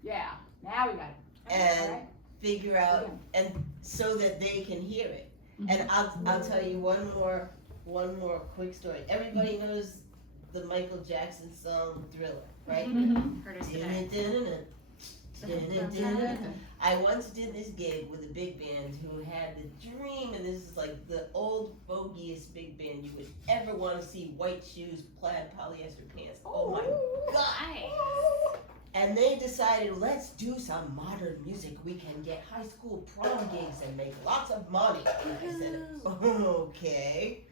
Yeah, now we got it. and Alright. figure out, and so that they can hear it. And I'll tell you one more quick story. Everybody knows the Michael Jackson song Thriller, right? Heard it today. I once did this gig with a big band who had the dream, and this is like the old bogiest big band you would ever want to see: white shoes, plaid polyester pants. Oh my god! And they decided, let's do some modern music. We can get high school prom gigs and make lots of money. And I said, okay.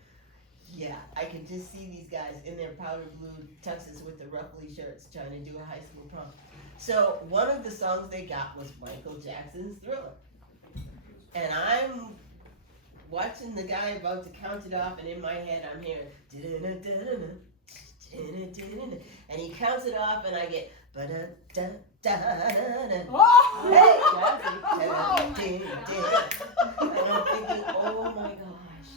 Yeah, I can just see these guys in their powder blue tuxes with the ruffly shirts trying to do a high school prom. So one of the songs they got was Michael Jackson's Thriller. And I'm watching the guy about to count it off, and in my head I'm hearing, and he counts it off, and I get, Oh! Hey! And I'm thinking, oh my gosh,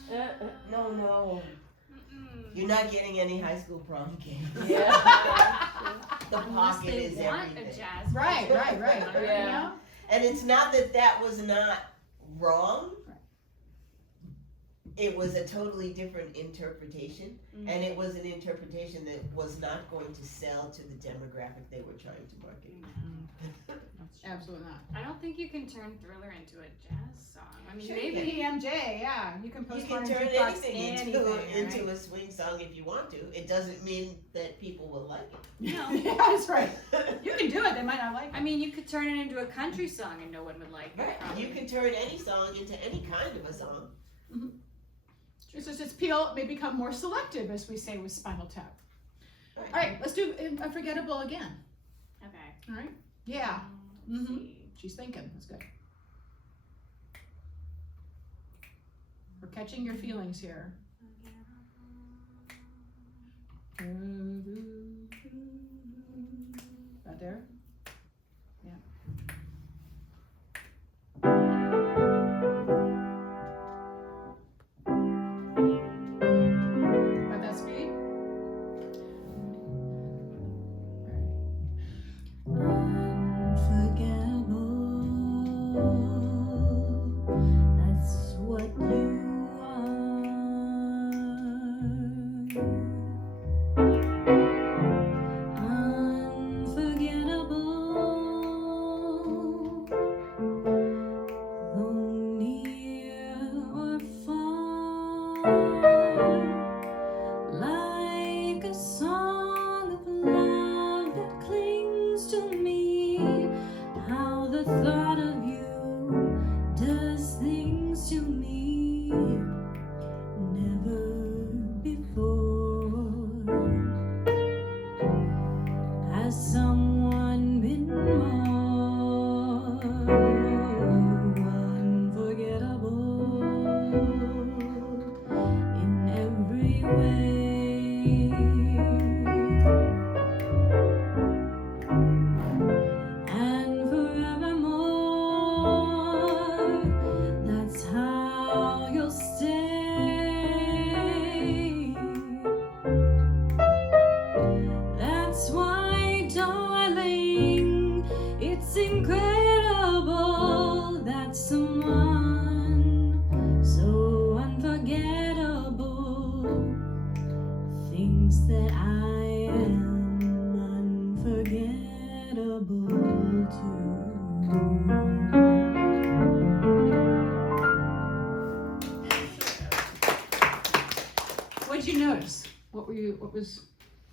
no. You're not getting any high school prom gigs. Yeah. The Unless pocket they is want everything. a jazz. Right. Yeah. You know? And it's not that was not wrong. It was a totally different interpretation, and it was an interpretation that was not going to sell to the demographic they were trying to market. Absolutely not. I don't think you can turn Thriller into a jazz song. I mean, Sure maybe. PMJ, yeah. You can You post can on turn jukebox anything anything, into right? a swing song if you want to. It doesn't mean that people will like No. Yeah, that's right. You can do it, they might not like it. I mean, you could turn it into a country song and no one would like it. Right. probably. You can turn any song into any kind of a song. It's just its appeal may become more selective, as we say with Spinal Tap. Right. All right, let's do Unforgettable again. Okay. All right? Yeah. Let's Mhm. see. She's thinking. That's good. We're catching your feelings here. Right there? Yeah. Got that speed? Unforgettable, that's what you are. Unforgettable, though near or far, like a song of love that clings to me. How the thought of you does things to me never before. Has someone been more unforgettable in every way? And forevermore, that's how you'll stay. That's why, darling, it's incredible that someone so unforgettable thinks that I am unforgettable too. What did you notice? What was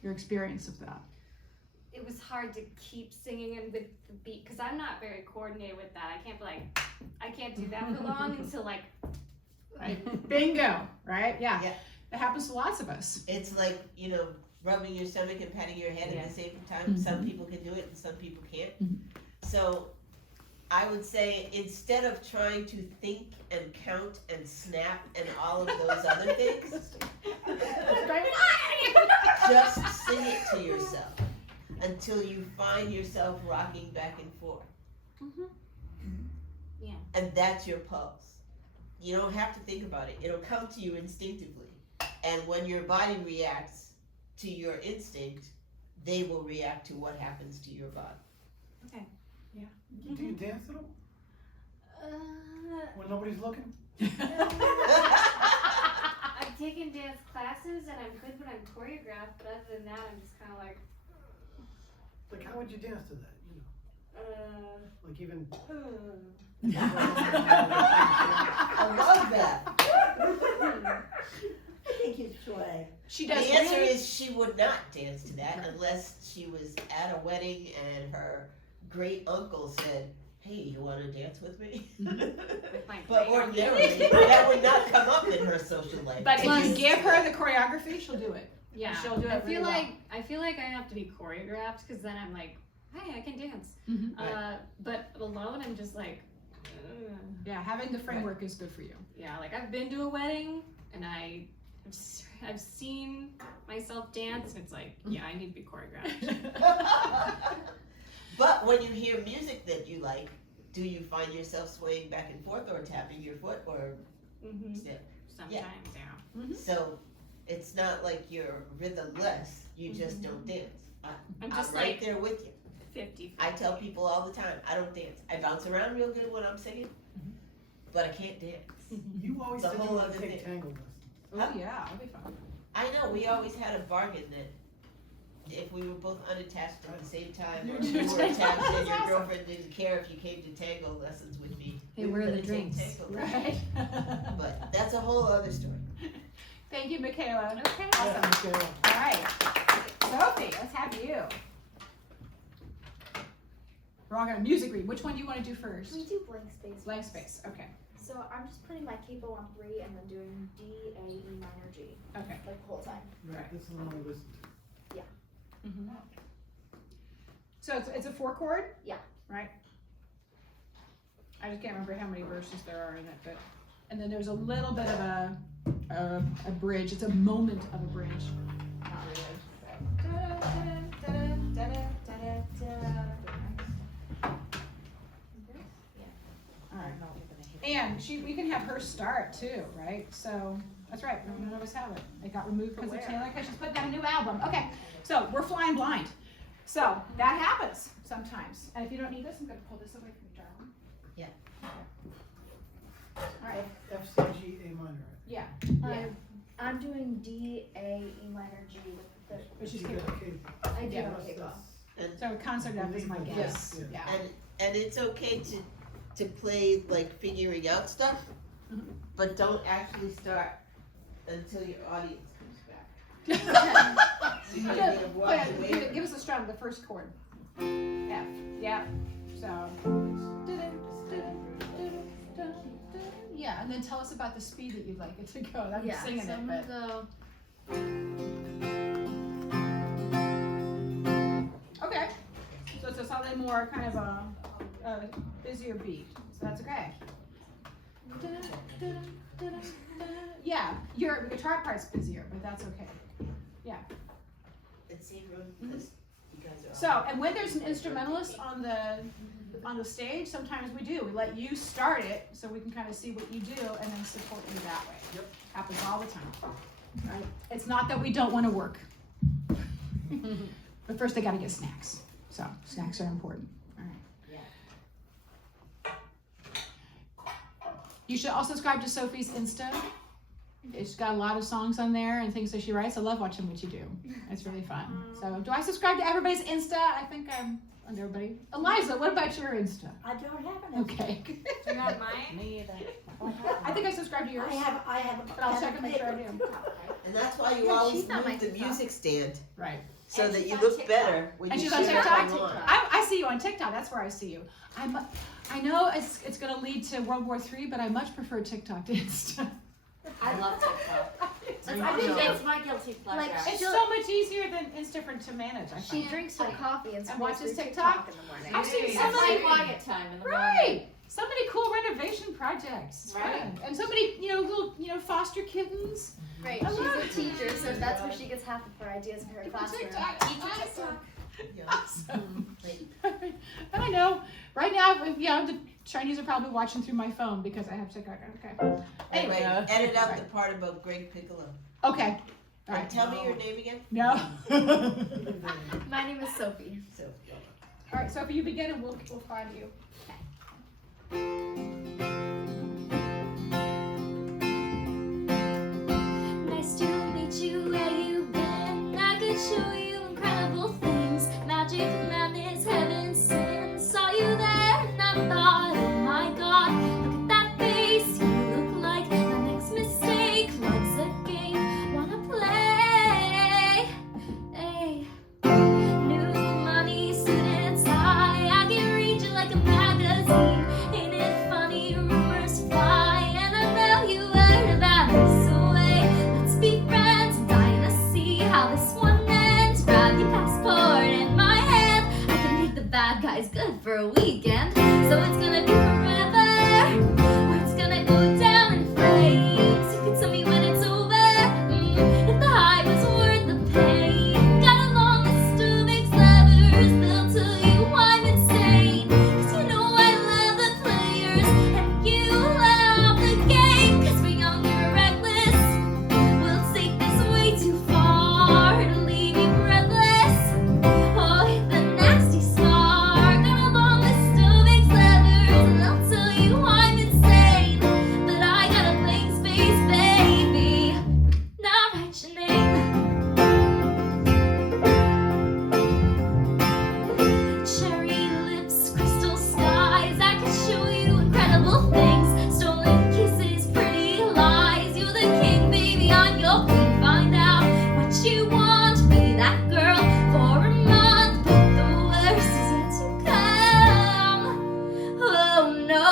your experience of that? It was hard to keep singing and with the beat because I'm not very coordinated with that. I can't be like, I can't do that for long until like. Right? Bingo, right? Yeah. Yeah. It happens to lots of us. It's like, rubbing your stomach and patting your head at the same time. Some people can do it and some people can't. So I would say, instead of trying to think and count and snap and all of those other things, just sing it to yourself until you find yourself rocking back and forth. Yeah. And that's your pulse. You don't have to think about it. It'll come to you instinctively. And when your body reacts to your instinct, they will react to what happens to your body. Okay. Do you dance at all? When nobody's looking? I've taken dance classes and I'm good when I'm choreographed, but other than that, I'm just kind of like, Like, how would you dance to that? You know, like even. I love that. I think it's Joy. She The does. answer is she would not dance to that unless she was at a wedding and her great uncle said, "Hey, you want to dance with me?" with my But great ordinarily, that would not come up in her social life. But if you Because- give her the choreography, she'll do it. Yeah, She'll do it I really feel well. like I have to be choreographed because then I'm like, hey, I can dance. Mhm. But alone, I'm just like, ugh. Yeah, having the framework is good for you. Yeah, like I've been to a wedding and I've seen myself dance and it's like, yeah, I need to be choreographed. But when you hear music that you like, do you find yourself swaying back and forth or tapping your foot or Mm-hmm. step? Sometimes, yeah. So it's not like you're rhythmless, you just don't dance. I'm I'm just right like there with you. 50. I tell people all the time, I don't dance. I bounce around real good when I'm singing, but I can't dance. You always It's a said you whole want other to take thing. tango lessons. Oh yeah, that'll be fun. I know, we always had a bargain that if we were both unattached at the same time, or You you do were tango. attached and your That's girlfriend didn't care if you came to tango lessons with me. Hey, we where were are the gonna take drinks? tango lessons. Right. But that's a whole other story. Thank you, Micaela. Okay. Awesome. Micaela. All right, Sophie, let's have you. We're all gonna music read. Which one do you want to do first? We do blank space. Blank space. Okay. So I'm just putting my capo on 3 and then doing D, A, E minor, G, Okay. like the whole time. Right, this is the one we listened to. Mm-hmm. So it's a 4 chord. Yeah. Right. I just can't remember how many verses there are in it, but and then there's a little bit of a bridge. It's a moment of a bridge. Not really. All right. And we can have her start too, right? So that's right. None of us have it. It got removed because of Taylor because she's putting out a new album. Okay. So we're flying blind. So that happens sometimes. And if you don't need this, I'm going to pull this away from you, darling. Yeah. All right. F, C, G, A minor. Yeah. I'm doing D, A, E minor, G with the Which is You good. got a capo. I do Yeah. have a capo. So concert up is my Yes. guess. Yeah. Yeah. And it's okay to play like figuring out stuff, Mhm. but don't actually start until your audience comes back. Because they've walked away. Give us a strum, the first chord. F. Yeah. So. Yeah, and then tell us about the speed that you'd like it to go. I'm singing so it, I'm but. gonna Okay. So it's a slightly more kind of a busier beat. So that's okay. Yeah, your guitar part's busier, but that's okay. And see, Ron, this, you guys are. So, and when there's an instrumentalist on the stage, sometimes we do. We let you start it so we can kind of see what you do and then support you that way. Yep. Happens all the time. Right? It's not that we don't want to work. But first they got to get snacks. So snacks are important. All right. You should also subscribe to Sophie's Insta. It's got a lot of songs on there and things that she writes. I love watching what you do. It's really fun. So do I subscribe to everybody's Insta? I think I'm on everybody. Eliza, what about your Insta? I don't have an. Okay. do you have mine? Me either. I think I subscribe to yours. I have. But I'll check and make sure I do. And that's why you Yeah, always she's not my move the TikTok. music stand Right. so And that she's you on look TikTok. better when And you she's on share TikTok? it online. I see you on TikTok. That's where I see you. I know it's going to lead to World War III, but I much prefer TikTok to Insta. I love TikTok. I I think think it's it's my guilty pleasure. like It's so much easier than Instagram to manage. I She find. drinks her coffee and scrolls watches through TikTok? in the morning. I've seen It's so my many. quiet time in the morning. Right. So many cool renovation projects. It's Right. fun. And so many, little, foster kittens. Right, I she's love a it. teacher, so that's where she gets half of her ideas for her classroom. TikTok. TikTok. Awesome. And I know, right now, the Chinese are probably watching through my phone because I have TikTok. Okay. Anyway, Anyway. edit out Right. the part about Greg Piccolo. Okay. All And right. tell me your name again. No. My name is Sophie. So, All right, Sophie, you begin and we'll find you. Nice to meet you, where you been? I could show you incredible things. Magic, madness, heaven, sin. Saw you there and I thought, oh my god, look at that face. You look like my next mistake. Love's a game, wanna play. Hey. New money, suit and tie. I can read you like a magazine. Ain't it funny? Rumors fly, and I know you heard about us. So wait, let's be friends. Dying to see how this one ends. Grab your passport in my hand. I can make the bad guys good for a weekend. So it's gonna be forever, or it's gonna go down in flames. You can tell me when it's over. If the high was worth the pain. Got a long list of ex-lovers. They'll tell you I'm insane. 'Cause you know I love the players and you love the game. 'Cause we're young and reckless. We'll take this way too far to leave you breathless. Oh, hit the nasty scar. Got a long list of ex-lovers and they'll tell you I'm insane. But I got a blank space, baby. Now write your name. Cherry lips, crystal skies. I can show you incredible things. Stolen kisses, pretty lies. You're the king, baby. I'm your queen. Find out what you want. Be that girl for a month. But the worst is yet to come. Oh no,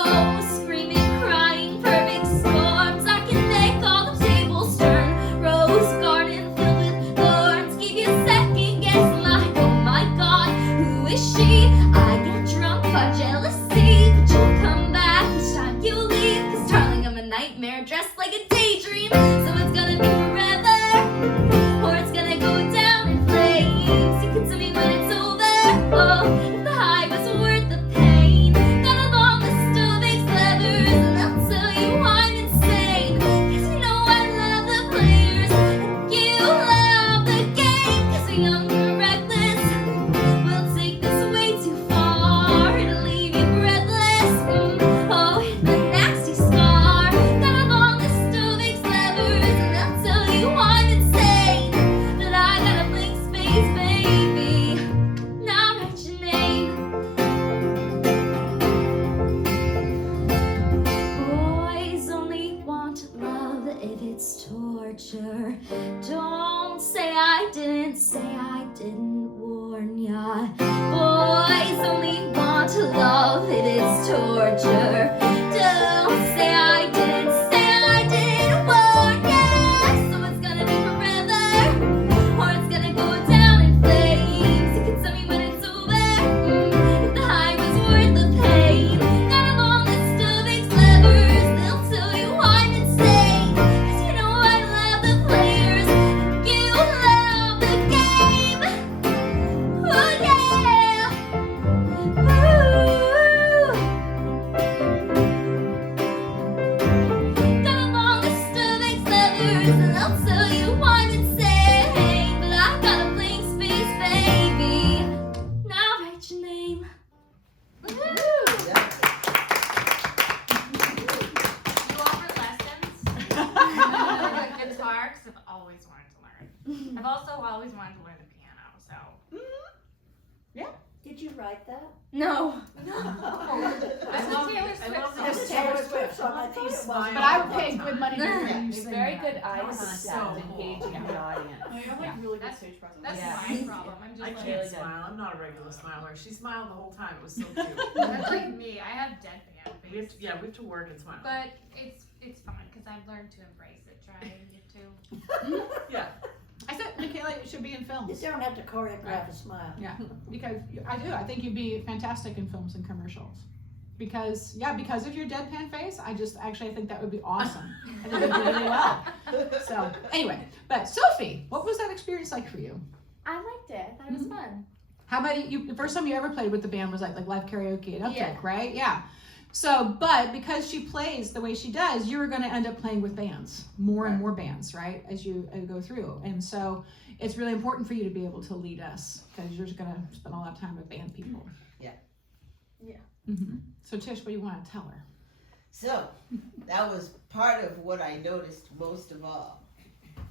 screaming, crying, perfect storms. I can make all the tables turn. Rose garden filled with thorns. Give you a second guess, like, oh my god, who is she? I get drunk by jealousy, but you'll come back each time you leave. 'Cause darling, I'm a nightmare dressed like a daydream. So it's gonna be forever, or it's gonna go down in flames. You can tell me when it's over. Oh, if the high was worth the pain. Got a long list of ex-lovers, and they'll tell you I'm insane. 'Cause you know I love the players, and you love the game. 'Cause we're young and reckless. We'll take this way too far to leave you breathless. Oh, hit the nasty scar. Got a long list of ex-lovers, and they'll tell you I'm insane. But I got a blank space, baby. Now write your name. Boys only want love if it's torture. Don't say I didn't warn ya. Boys only want love if it's torture. Don't say I didn't warn ya. So it's gonna be forever, or it's gonna go down in flames. You can tell me when it's over. If the high was worth the pain. Got a long list of ex-lovers. They'll tell you I'm insane. 'Cause you know I love the players and you love the game. Oh yeah. Ooh. Got a long list of ex-lovers and they'll tell you I'm insane. But I got a blank space, baby. Now write your name. You offer lessons? Guitar, because I've always wanted to learn. I've also always wanted to learn the piano, so. Did you write that? No. No. That's a Taylor Swift song. It's Taylor Swift song. I thought it was. But I would pay good money to hear you sing Very that. good eye was contact, so engaging the audience. Oh, you have like really good stage presence. That's Yeah. my problem. I'm just I like, can't really good. smile. I'm not a regular smiler. She smiled the whole time. It was so cute. that's like me. I have deadpan we have face. to, we have to work and smile. But it's fun because I've learned to embrace it. Try and get to. Yeah. I said, Micaela, you should be in You films. don't have to choreograph a smile. Yeah, because I do. I think you'd be fantastic in films and commercials. Because of your deadpan face, I think that would be awesome. I think you'd do really well. So anyway, but Sophie, what was that experience like for you? I liked it. I thought it was fun. How about you? The first time you ever played with the band was like live karaoke at Uptick, Yeah. right? Yeah. So, but because she plays the way she does, you were going to end up playing with bands, more and more bands, right? As you go through. And so it's really important for you to be able to lead us because you're just going to spend a lot of time with band people. So Tish, what do you want to tell her? So, that was part of what I noticed most of all,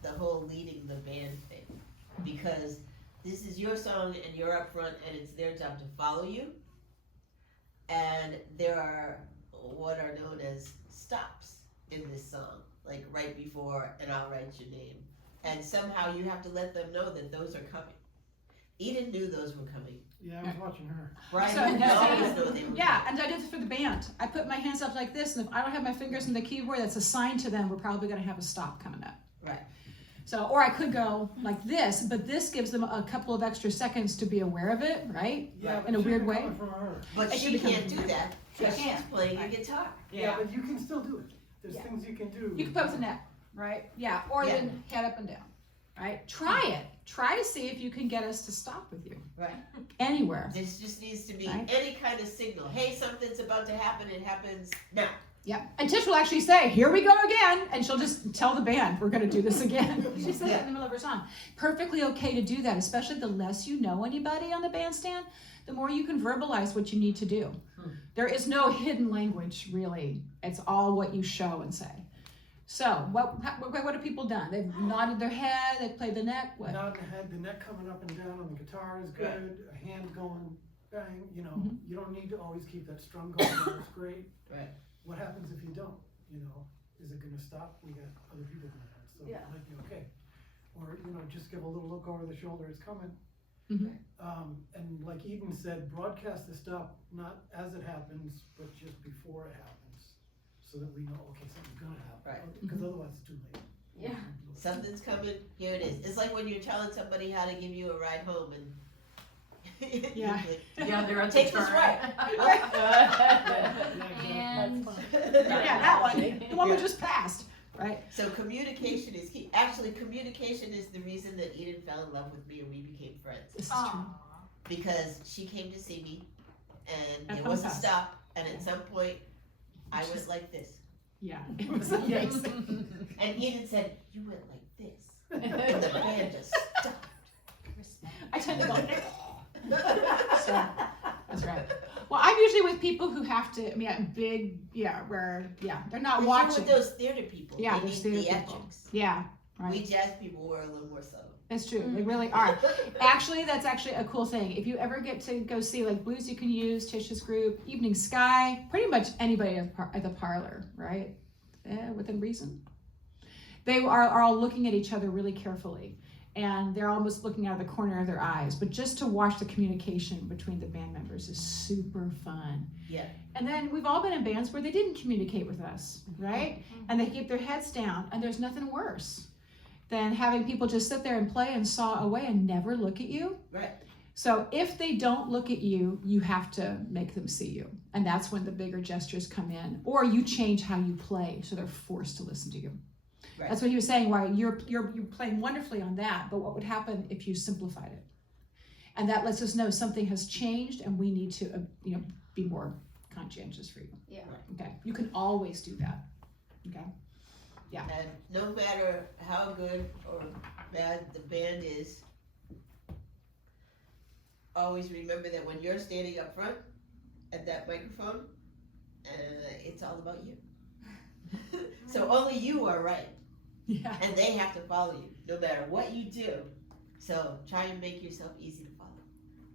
the whole leading the band thing. Because this is your song and you're up front and it's their job to follow you. And there are what are known as stops in this song, like right before and I'll write your name. And somehow you have to let them know that those are coming. Eden knew those were coming. Yeah, I was watching her. Right? So- You always know they were Yeah, and I did this for the band. I put my hands up like this, and if I don't have my fingers on the keyboard, that's a sign to them we're probably going to have a stop coming up. Right. So, or I could go like this, but this gives them a couple of extra seconds to be aware of it, right? Yeah, but In a it weird shouldn't way. come from her. But I she should've come can't from do her. that because she's playing a guitar. Yeah, but you can still do it. There's Yeah. things you can do. You can put with the neck, right? Yeah, or Yeah. then head up and down, right? Try it. Try to see if you can get us to stop with you Right. anywhere. This just needs to be Right. any kind of signal. Hey, something's about to happen. It happens now. Yeah, and Tish will actually say, "Here we go again," and she'll just tell the band, "We're going to do this again." She says that in the middle of her song. Perfectly okay to do that, especially the less you know anybody on the bandstand, the more you can verbalize what you need to do. There is no hidden language, really. It's all what you show and say. So, what have people done? They've nodded their head, they've played the neck. What? Nod the head, the neck coming up and down on the guitar is good. A hand going bang. You know, Mhm. you don't need to always keep that strum going. That's great. Right. What happens if you don't? You know, is it going to stop? We got other people doing that, so Yeah. it might be okay. Or just give a little look over the shoulder. It's coming. Mhm. And like Eden said, broadcast the stop not as it happens, but just before it happens, so that we know okay something's gonna happen. Right. Because otherwise it's too late. Yeah. Something's coming. Here it is. It's like when you're telling somebody how to give you a ride home and Yeah. Yeah, they're at the Take this turn. right. And Yeah, that one. The one we just passed, right? So communication is key. Actually, communication is the reason that Eden fell in love with me and we became friends. This is true. Because she came to see me and At there was a Funfest. stop and at some point I went like this. Yeah, it was amazing. And Eden said, you went like this. And the band just stopped. I tend to go. So, that's right. Well, I'm usually with people who have to, I mean, where they're not You're watching. with those theater people. Yeah, they those need theater people. theatrics. Yeah, right. We jazz people were a little more subtle. That's true. They really are. Actually, that's actually a cool thing. If you ever get to go see like Blues You Can Use, Tish's group, Evening Sky, pretty much anybody at the parlor, right? Within reason. They are all looking at each other really carefully. And they're almost looking out of the corner of their eyes. But just to watch the communication between the band members is super fun. Yeah. And then we've all been in bands where they didn't communicate with us, right? And they keep their heads down, and there's nothing worse than having people just sit there and play and saw away and never look at you. Right. So if they don't look at you, you have to make them see you. And that's when the bigger gestures come in. Or you change how you play, so they're forced to listen to you. Right. That's what he was saying, why you're playing wonderfully on that, but what would happen if you simplified it? And that lets us know something has changed and we need to be more conscientious for you. Yeah. Okay. You can always do that. Okay. And no matter how good or bad the band is, always remember that when you're standing up front at that microphone, it's all about you. So only you are right, Yeah. and they have to follow you, no matter what you do. So try and make yourself easy to follow.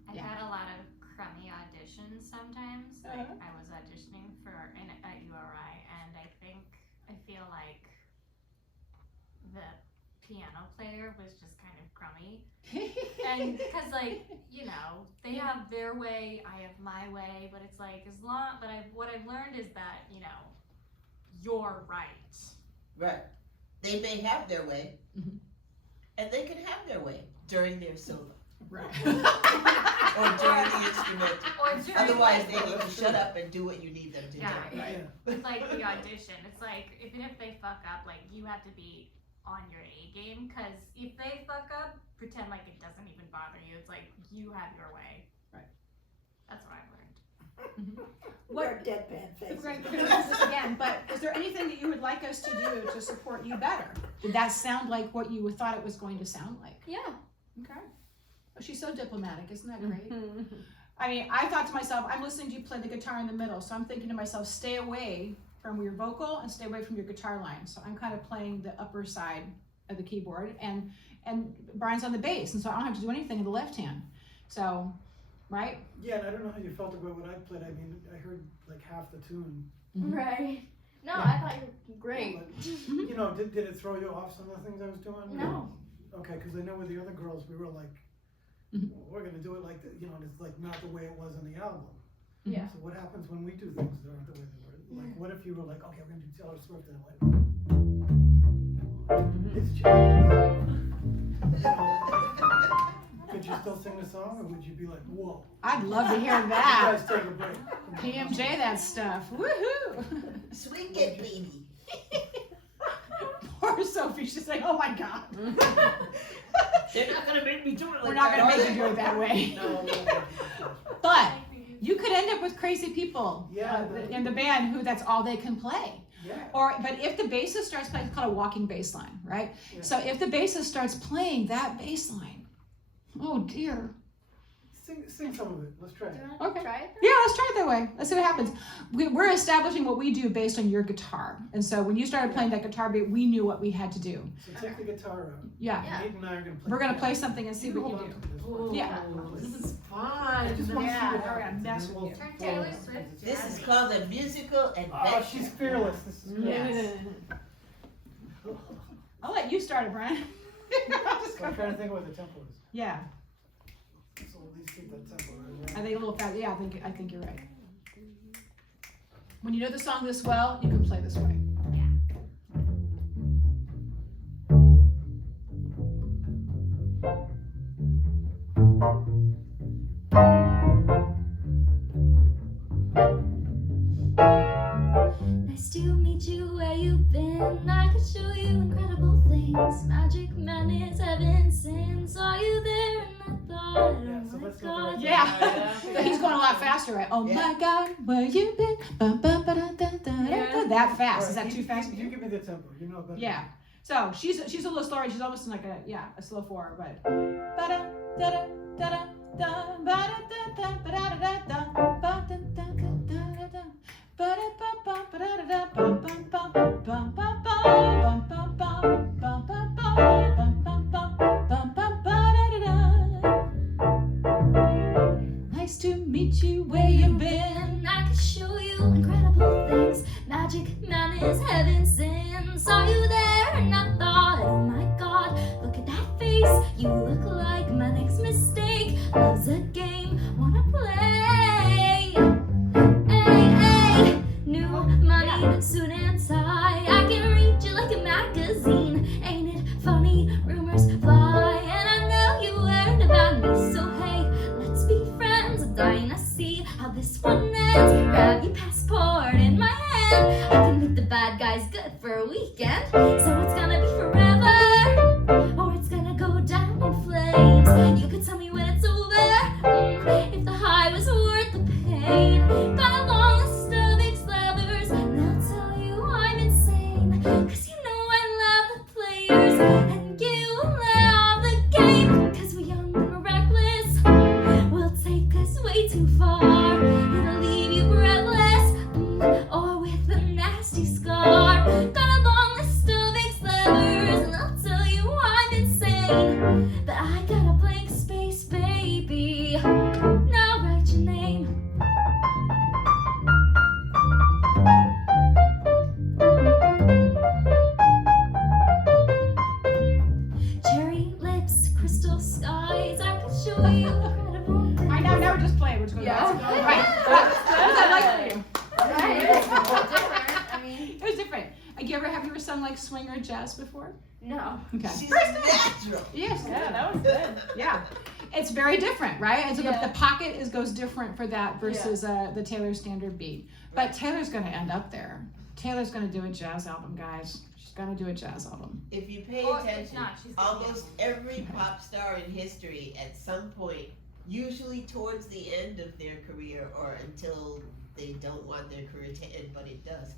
I've Yeah. had a lot of crummy auditions sometimes. Like Uh-huh. I was auditioning at URI, and I feel like the piano player was just kind of crummy. And because they have their way, I have my way, but it's like what I've learned is that you're right. Right. They may have their way, Mhm. and they can have their way during their solo Right. or during the instrumental. Or during Otherwise, they need to shut up and do what you need them to Yeah. do. Yeah. It's like the audition. It's like even if they fuck up, like you have to be on your A game, because if they fuck up, pretend like it doesn't even bother you. It's like you have your way. Right. That's what I've learned. We're deadpan faces. We're gonna do this again, but is there anything that you would like us to do to support you better? Did that sound like what you thought it was going to sound like? Yeah. Okay. Oh, she's so diplomatic, isn't that great? I mean, I thought to myself, I'm listening to you play the guitar in the middle, so I'm thinking to myself, stay away from your vocal and stay away from your guitar line. So I'm kind of playing the upper side of the keyboard, and Brian's on the bass, and so I don't have to do anything in the left hand. So, right? Yeah, and I don't know how you felt about what I played. I mean, I heard like half the tune. Right. No, Yeah. I thought you were great. But, you know, did it throw you off some of the things I was doing? No. Okay, because I know with the other girls, we were like, Mhm. well, we're gonna do it like, you know, and it's like not the way it was on the album. Yeah. So what happens when we do things that aren't the way they were? Like, what if you were like, okay, we're gonna do Taylor Swift, and I'm like, it's changed. You know, could you still sing the song, or would you be like, whoa? I'd love to hear You that. guys take a break. PMJ that stuff. Woohoo! Swing it, baby. Poor Sophie, she's like, oh my God. They're not gonna make me do it like We're not that, gonna are make they? you do it that way. No. But you could end up with crazy people Yeah. in the band who that's all they can play. Yeah. But if the bassist starts playing, it's called a walking bass line, right? Yeah. So if the bassist starts playing that bass line, oh dear. Sing some of it. Let's try Do it. you want to Okay. try it? Yeah, let's try it that way. Let's see what happens. We're establishing what we do based on your guitar. And so when you started playing that guitar beat, we knew what we had to do. So take the guitar out. Yeah. Yeah. Nate and I are gonna play. We're gonna play piano. something and see You what hold you on do. to this one. Ooh, Yeah. This is I fun. just want to see Yeah, what we're gonna happens, mess and then with we'll Turn follow Taylor it. Swift This is jazzy. called a musical adventure. Oh, she's fearless. This is great. Yes. I'll let you start it, Brian. I'm trying to think what the tempo is. Yeah, So at least keep that tempo right. I think a little fast. Yeah, I think you're right. When you know the song this well, you can play this way. Nice to meet you where you've been. I could show you incredible things. Magic, madness, heaven, sin. Saw you there and I thought, Yeah, oh so my let's go God. back. Yeah. So he's going a lot faster, right? Oh Yeah. my God, where you been? That fast. Is that Alright, too fast? You give me the tempo. You know better. Yeah. So she's a little slower. She's almost in like a slow 4, but. Nice to meet you where you been. I could show you incredible things. Magic, madness, heaven, sin. Saw you there and I thought, oh my God, look at that face. You look like my next mistake. Love's a game, wanna play. Hey, hey, new money, suit and tie. I can read you like a magazine. Ain't it funny? Rumors fly, and I know you heard about me. So hey, let's be friends. I'm dying to see how this one ends. Grab your passport in my hand. I can make the bad guys good for a weekend. So it's gonna be forever, or it's gonna go down in flames. You could tell me when it's over, if the high was worth the pain. Got a long list of ex-lovers, and they'll tell you I'm insane. Cause you know I love the players, and you love the game. Cause we're young and we're reckless, will take us way too far. It'll leave you breathless, or with a nasty scar. Got a long list of ex-lovers, and they'll tell you I'm insane. But I got a blank space, baby. Now write your name. Cherry lips, crystal skies. I could show you incredible things. I know. Now we're just playing. We're just going. Yeah. Right. What was that like for you? Right. It's different. I mean, It was different. Have you ever sung like swing or jazz before? no. Okay. She's natural. Yes. Yeah, that was good. Yeah. It's very different, right? And so Yeah. the pocket goes different for that versus the Taylor standard beat. But Taylor's going to end up there. Taylor's going to do a jazz album, guys. She's going to do a jazz album. If you pay Or if attention, not, she's gonna be almost able every pop star in history at some point, usually towards the end of their career or until they don't want their career to end, but it does,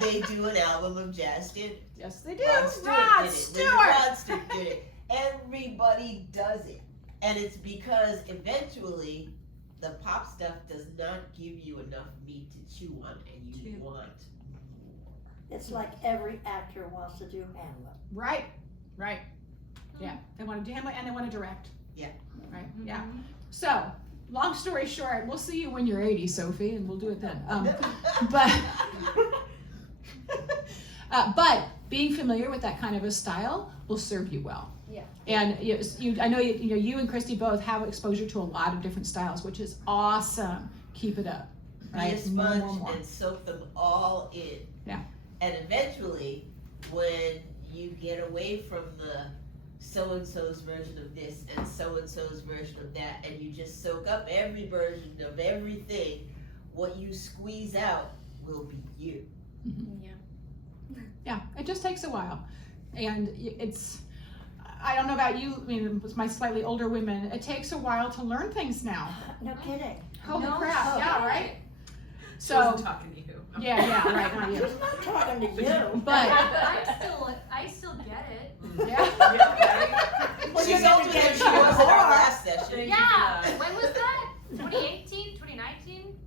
they do an album of jazz standards. Yes, they do. Rod Stewart Rod did it. Stewart. When Rod Stewart did it. Everybody does it. And it's because eventually the pop stuff does not give you enough meat to chew on, and you want more. It's like every actor wants to do Hamlet. Right. Yeah, they want to do Hamlet and they want to direct. Yeah. Right. Yeah. So, long story short, we'll see you when you're 80, Sophie, and we'll do it then. But being familiar with that kind of a style will serve you well. Yeah. And I know you and Christy both have exposure to a lot of different styles, which is awesome. Keep it up. Right? Be a sponge More. and soak them all in. Yeah. And eventually, when you get away from the so-and-so's version of this and so-and-so's version of that, and you just soak up every version of everything, what you squeeze out will be you. Yeah, it just takes a while. And I don't know about you, I mean, with my slightly older women, it takes a while to learn things now. No kidding. Holy crap, yeah, right? She So, wasn't talking to you. yeah, right, not you. She's not talking to you. But, I still get it. yeah. Well, She's you're older gonna than get she was in our more. last session. Yeah, when was that? 2018, 2019?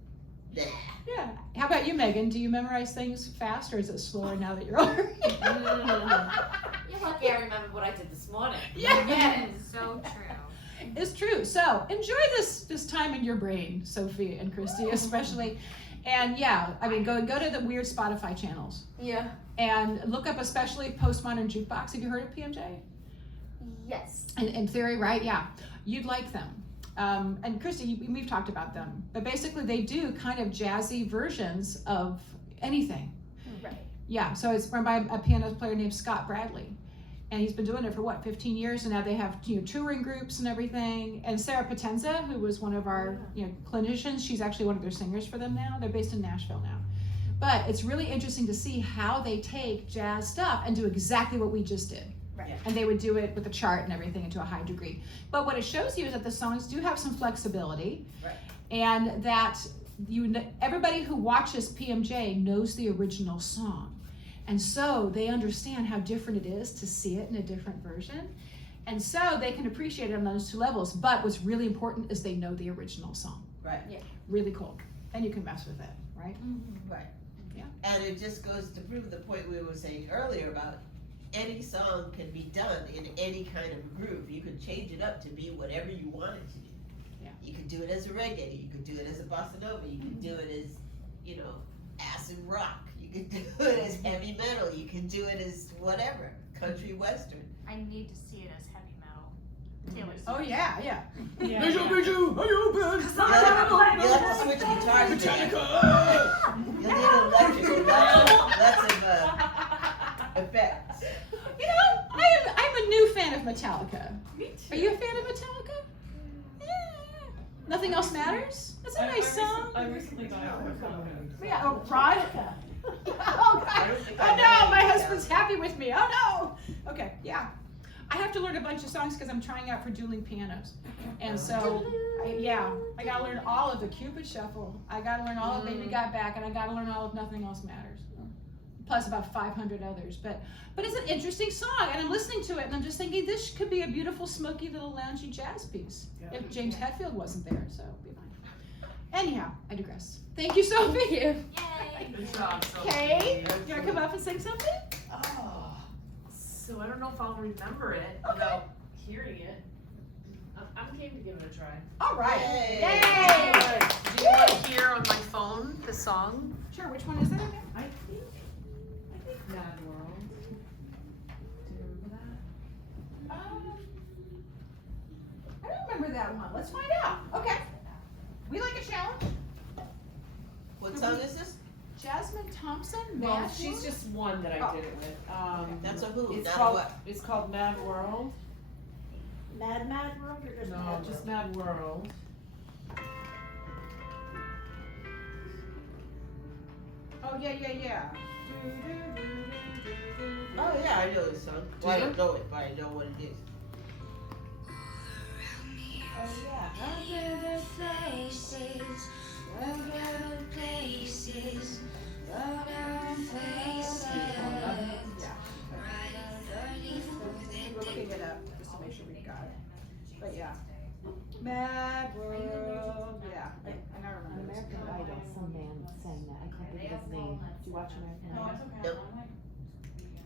Nah. Yeah. How about you, Megan? Do you memorize things fast, or is it slower now that you're older? You're lucky I remember what I did this morning. Yeah. So true. It's true. So enjoy this time in your brain, Sophie and Christy, especially. And yeah, I mean, go to the weird Spotify channels. Yeah. And look up especially Postmodern Jukebox. Have you heard of PMJ? Yes. In theory, right? Yeah. You'd like them. And Christy, we've talked about them. But basically they do kind of jazzy versions of anything. Right. Yeah, so it's run by a piano player named Scott Bradley. And he's been doing it for 15 years, and now they have touring groups and everything. And Sarah Potenza, who was one of our clinicians, she's actually one of their singers for them now. They're based in Nashville now. But it's really interesting to see how they take jazz stuff and do exactly what we just did. Right. And they would do it with a chart and everything and to a high degree. But what it shows you is that the songs do have some flexibility, Right. and that everybody who watches PMJ knows the original song. And so they understand how different it is to see it in a different version. And so they can appreciate it on those two levels. But what's really important is they know the original song. Right. Yeah. Really cool. And you can mess with it, right? Right. Yeah. And it just goes to prove the point we were saying earlier about any song can be done in any kind of groove. You can change it up to be whatever you want it to be. Yeah. You could do it as a reggae, you could do it as a bossa nova, you could do it as, acid rock, you could do it as heavy metal, you can do it as whatever, country western. I need to see it as heavy metal. Taylor Swift. Oh, yeah, yeah. You'll have to switch guitars. You'll need an electric, lots of effects. I'm a new fan of Metallica. Are you a fan of Metallica? Yeah. Nothing else matters? That's a nice song. I recently got out of Yeah, oh, Rod? Oh, God. Oh, no, my husband's happy with me. Oh, no. Okay, yeah. I have to learn a bunch of songs because I'm trying out for dueling pianos. And so, I gotta learn all of the Cupid Shuffle. I gotta learn all of Baby Got Back, and I gotta learn all of Nothing Else Matters. Plus about 500 others. But it's an interesting song, and I'm listening to it, and I'm just thinking this could be a beautiful, smoky little loungy jazz piece. Yeah. If James Hetfield wasn't there, so it'd be fine. Anyhow, I digress. Thank you, Sophie. Yay! Good job, Sophie. Kay, you wanna come up and sing something? Oh, so I don't know if I'll remember it without hearing it. I'm game to give it a try. All right. Yay. Yay! Do you want to hear on my phone the song? Sure, which one is it again? I think Mad World. Do you remember that? I don't remember that one. Let's find out. Okay. We like a challenge. What song is this? Jasmine Thompson, Well, Mad she's World? just one that I did it with. That's a who, It's not a called, what. it's called Mad World. Mad World or just No, Mad just World? Mad World. Oh, yeah. Oh yeah, I know this song. Well, I don't know it, but I know what it is. Oh, yeah. We're looking it up just to make sure we got it. But yeah. Mad World. Yeah, I gotta On remember this. American Idol, some man sang that. I can't think of his name. Did you watch American No, Idol? it's okay.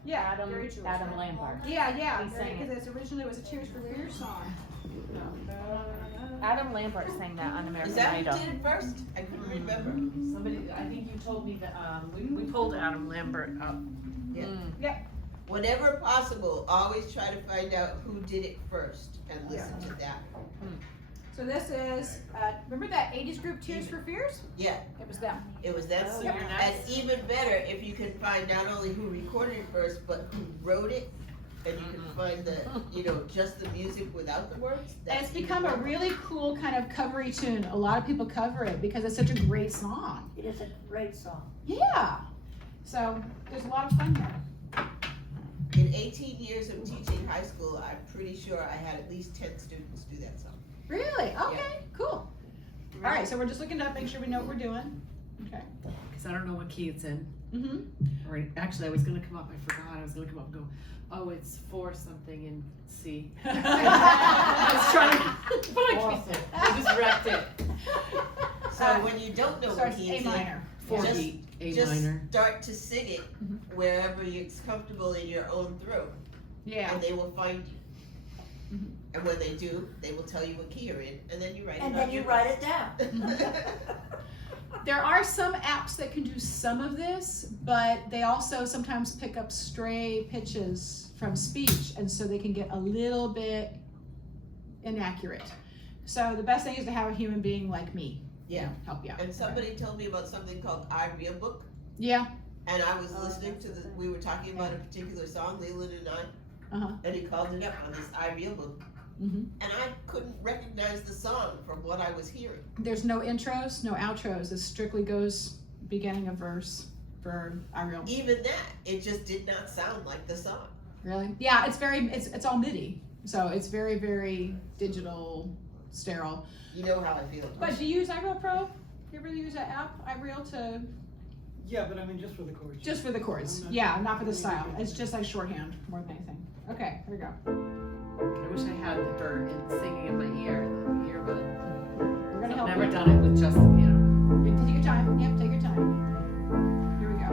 Yeah, Adam, very Jewish. Adam Lambert. Yeah, yeah, He sang because it's originally was a Tears for Fears song. Adam Lambert sang that on Is American that Idol. who did it first? I couldn't remember. Somebody, I think you told me that, we pulled Adam Lambert up. Yeah. Mm. Whenever possible, always try to find out who did it first and listen to that. So this is, remember that 80s group Tears for Fears? Yeah, It was them. it was that Oh, song. you're And next. even better, if you can find not only who recorded it first, but who wrote it, and you can find the, just the music without the words. And it's that's even become a better. really cool kind of covery tune. A lot of people cover it because it's such a great song. It is a great song. Yeah. So there's a lot of fun there. In 18 years of teaching high school, I'm pretty sure I had at least 10 students do that song. Really? Okay, cool. All right, so we're just looking up, make sure we know what we're doing. Okay. Cause I don't know what key it's in. Mm-hmm. Or actually, I was gonna come up, I forgot, I was gonna come up and go, oh, it's for something in C. I was trying to, but I can't. I just wrecked it. So when you don't know what Starts key A it's in, minor. Just- A just minor. start to sing it wherever it's comfortable in your own throat, Yeah. and they will find you. And when they do, they will tell you what key you're in, and then you write And it then on you your write it down. There are some apps that can do some of this, but they also sometimes pick up stray pitches from speech, and so they can get a little bit inaccurate. So the best thing is to have a human being like me Yeah. help you out. And somebody told me about something called iRealBook, Yeah. and I was listening to we were talking about a particular song, Leland and I, Uh-huh. and he called it up on this iRealBook, Mhm. and I couldn't recognize the song from what I was hearing. There's no intros, no outros. It strictly goes beginning of verse for iReal. Even that, it just did not sound like the song. Really? Yeah, it's all MIDI. So it's very, very digital, sterile. You know how I feel. But do you use iReal Pro? You ever use that app, iReal, to Yeah, but I mean, just for the chords. just for the chords? I'm not- Yeah, not for the style. It's just like shorthand more than anything. Okay, here we go. I wish I had her singing in my ear, the earbud. We're gonna I've help never you. done it with just the piano. Take your time. Yep, take your time. Here we go.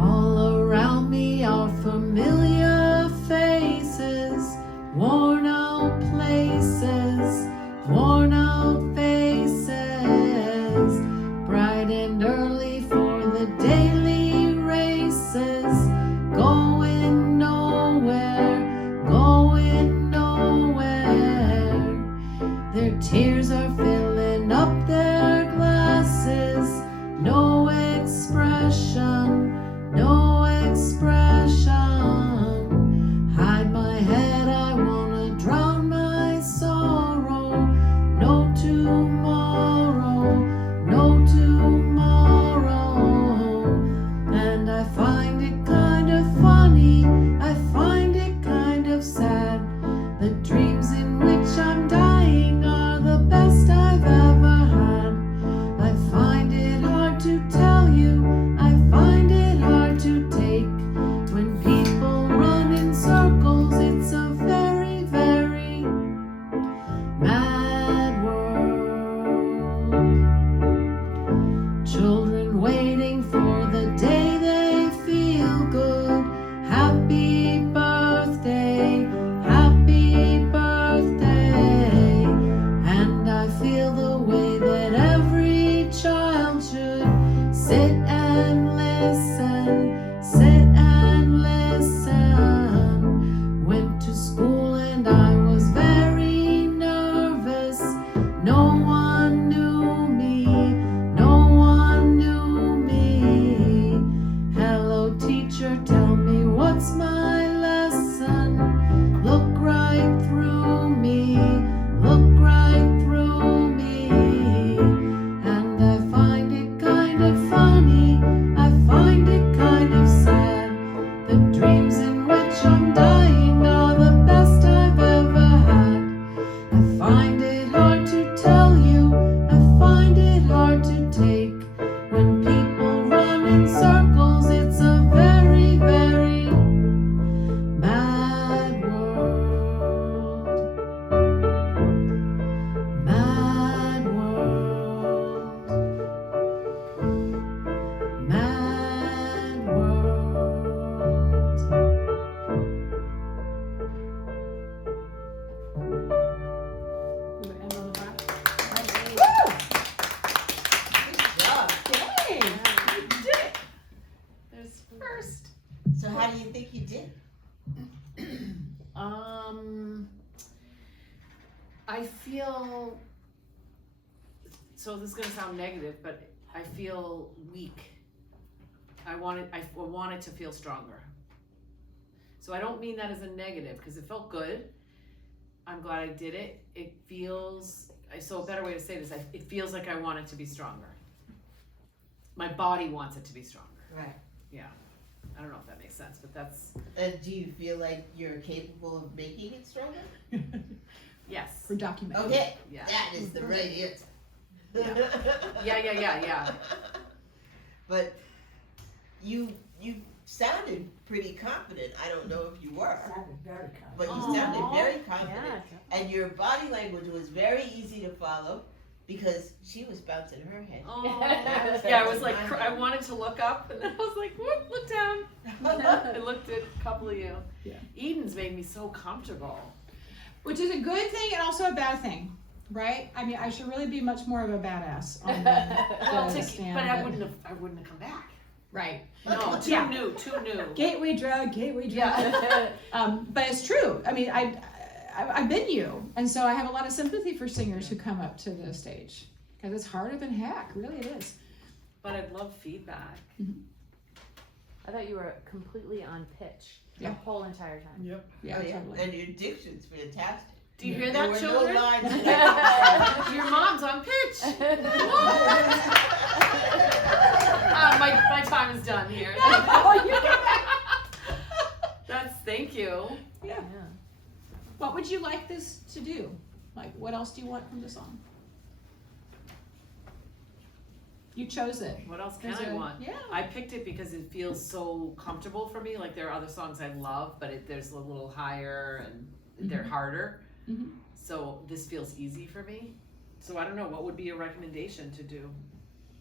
All around me are familiar faces, worn out places, worn out faces, bright and early for the daily races, going nowhere, going nowhere. Their tears are filling up their glasses, no expression, no expression. Hide my head, I wanna drown my sorrow. No tomorrow, no tomorrow. And I find it kind of funny, I find it kind of sad. The dreams in which I'm dying are the best I've ever had. I find it hard to tell you, I find it hard to take. When people run in circles, it's a very, very mad world. Children waiting for the day they feel good. Happy birthday, happy birthday. And I feel the way that every child should sit and listen, sit and listen. Went to school and I was very nervous. No one knew me, no one knew me. Hello teacher, tell me what's my lesson. Look right through me, look right through me. And I find it kind of funny, I find it kind of sad. The dreams in which I'm dying are the best I've ever had. I find it hard to tell you, I find it hard to take. When people run in circles, it's a very, very mad world. feel So this is gonna sound negative, but I feel weak. I want it to feel stronger. So I don't mean that as a negative, because it felt good. I'm glad I did it. It feels, so a better way to say this, it feels like I want it to be stronger. My body wants it to be stronger. Right. Yeah. I don't know if that makes sense, but that's, And do you feel like you're capable of making it stronger? yes. We're documenting. Okay, Yeah. that is the right answer. Yeah. But you sounded pretty confident. I don't know if you were, Sounded very confident. but you sounded Aw, very confident. yeah. And your body language was very easy to follow because she was bouncing her head. Oh. Yeah, I was like, I wanted to look up, and then I was like, whoop, look down. I looked at a couple of you. Yeah. Eden's made me so comfortable. Which is a good thing and also a bad thing, right? I mean, I should really be much more of a badass on the stand. But I wouldn't have come back. Right. No, too new. Gateway drug. Yeah. But it's true. I mean, I've been you, and so I have a lot of sympathy for singers who come up to the stage because it's harder than heck. Really, it is. But I'd love feedback. I thought you were completely on pitch Yeah. the whole entire time. Yep. Yeah, Oh, yeah. totally. And your diction's fantastic. Do you hear There that, were children? no lines left. Your mom's on pitch. My time is done here. Thank you. Yeah. What would you like this to do? Like, what else do you want from the song? You chose it. What else can Is I it- want? Yeah. I picked it because it feels so comfortable for me. Like there are other songs I love, but there's a little higher and they're harder. Mhm. So this feels easy for me. So I don't know, what would be a recommendation to do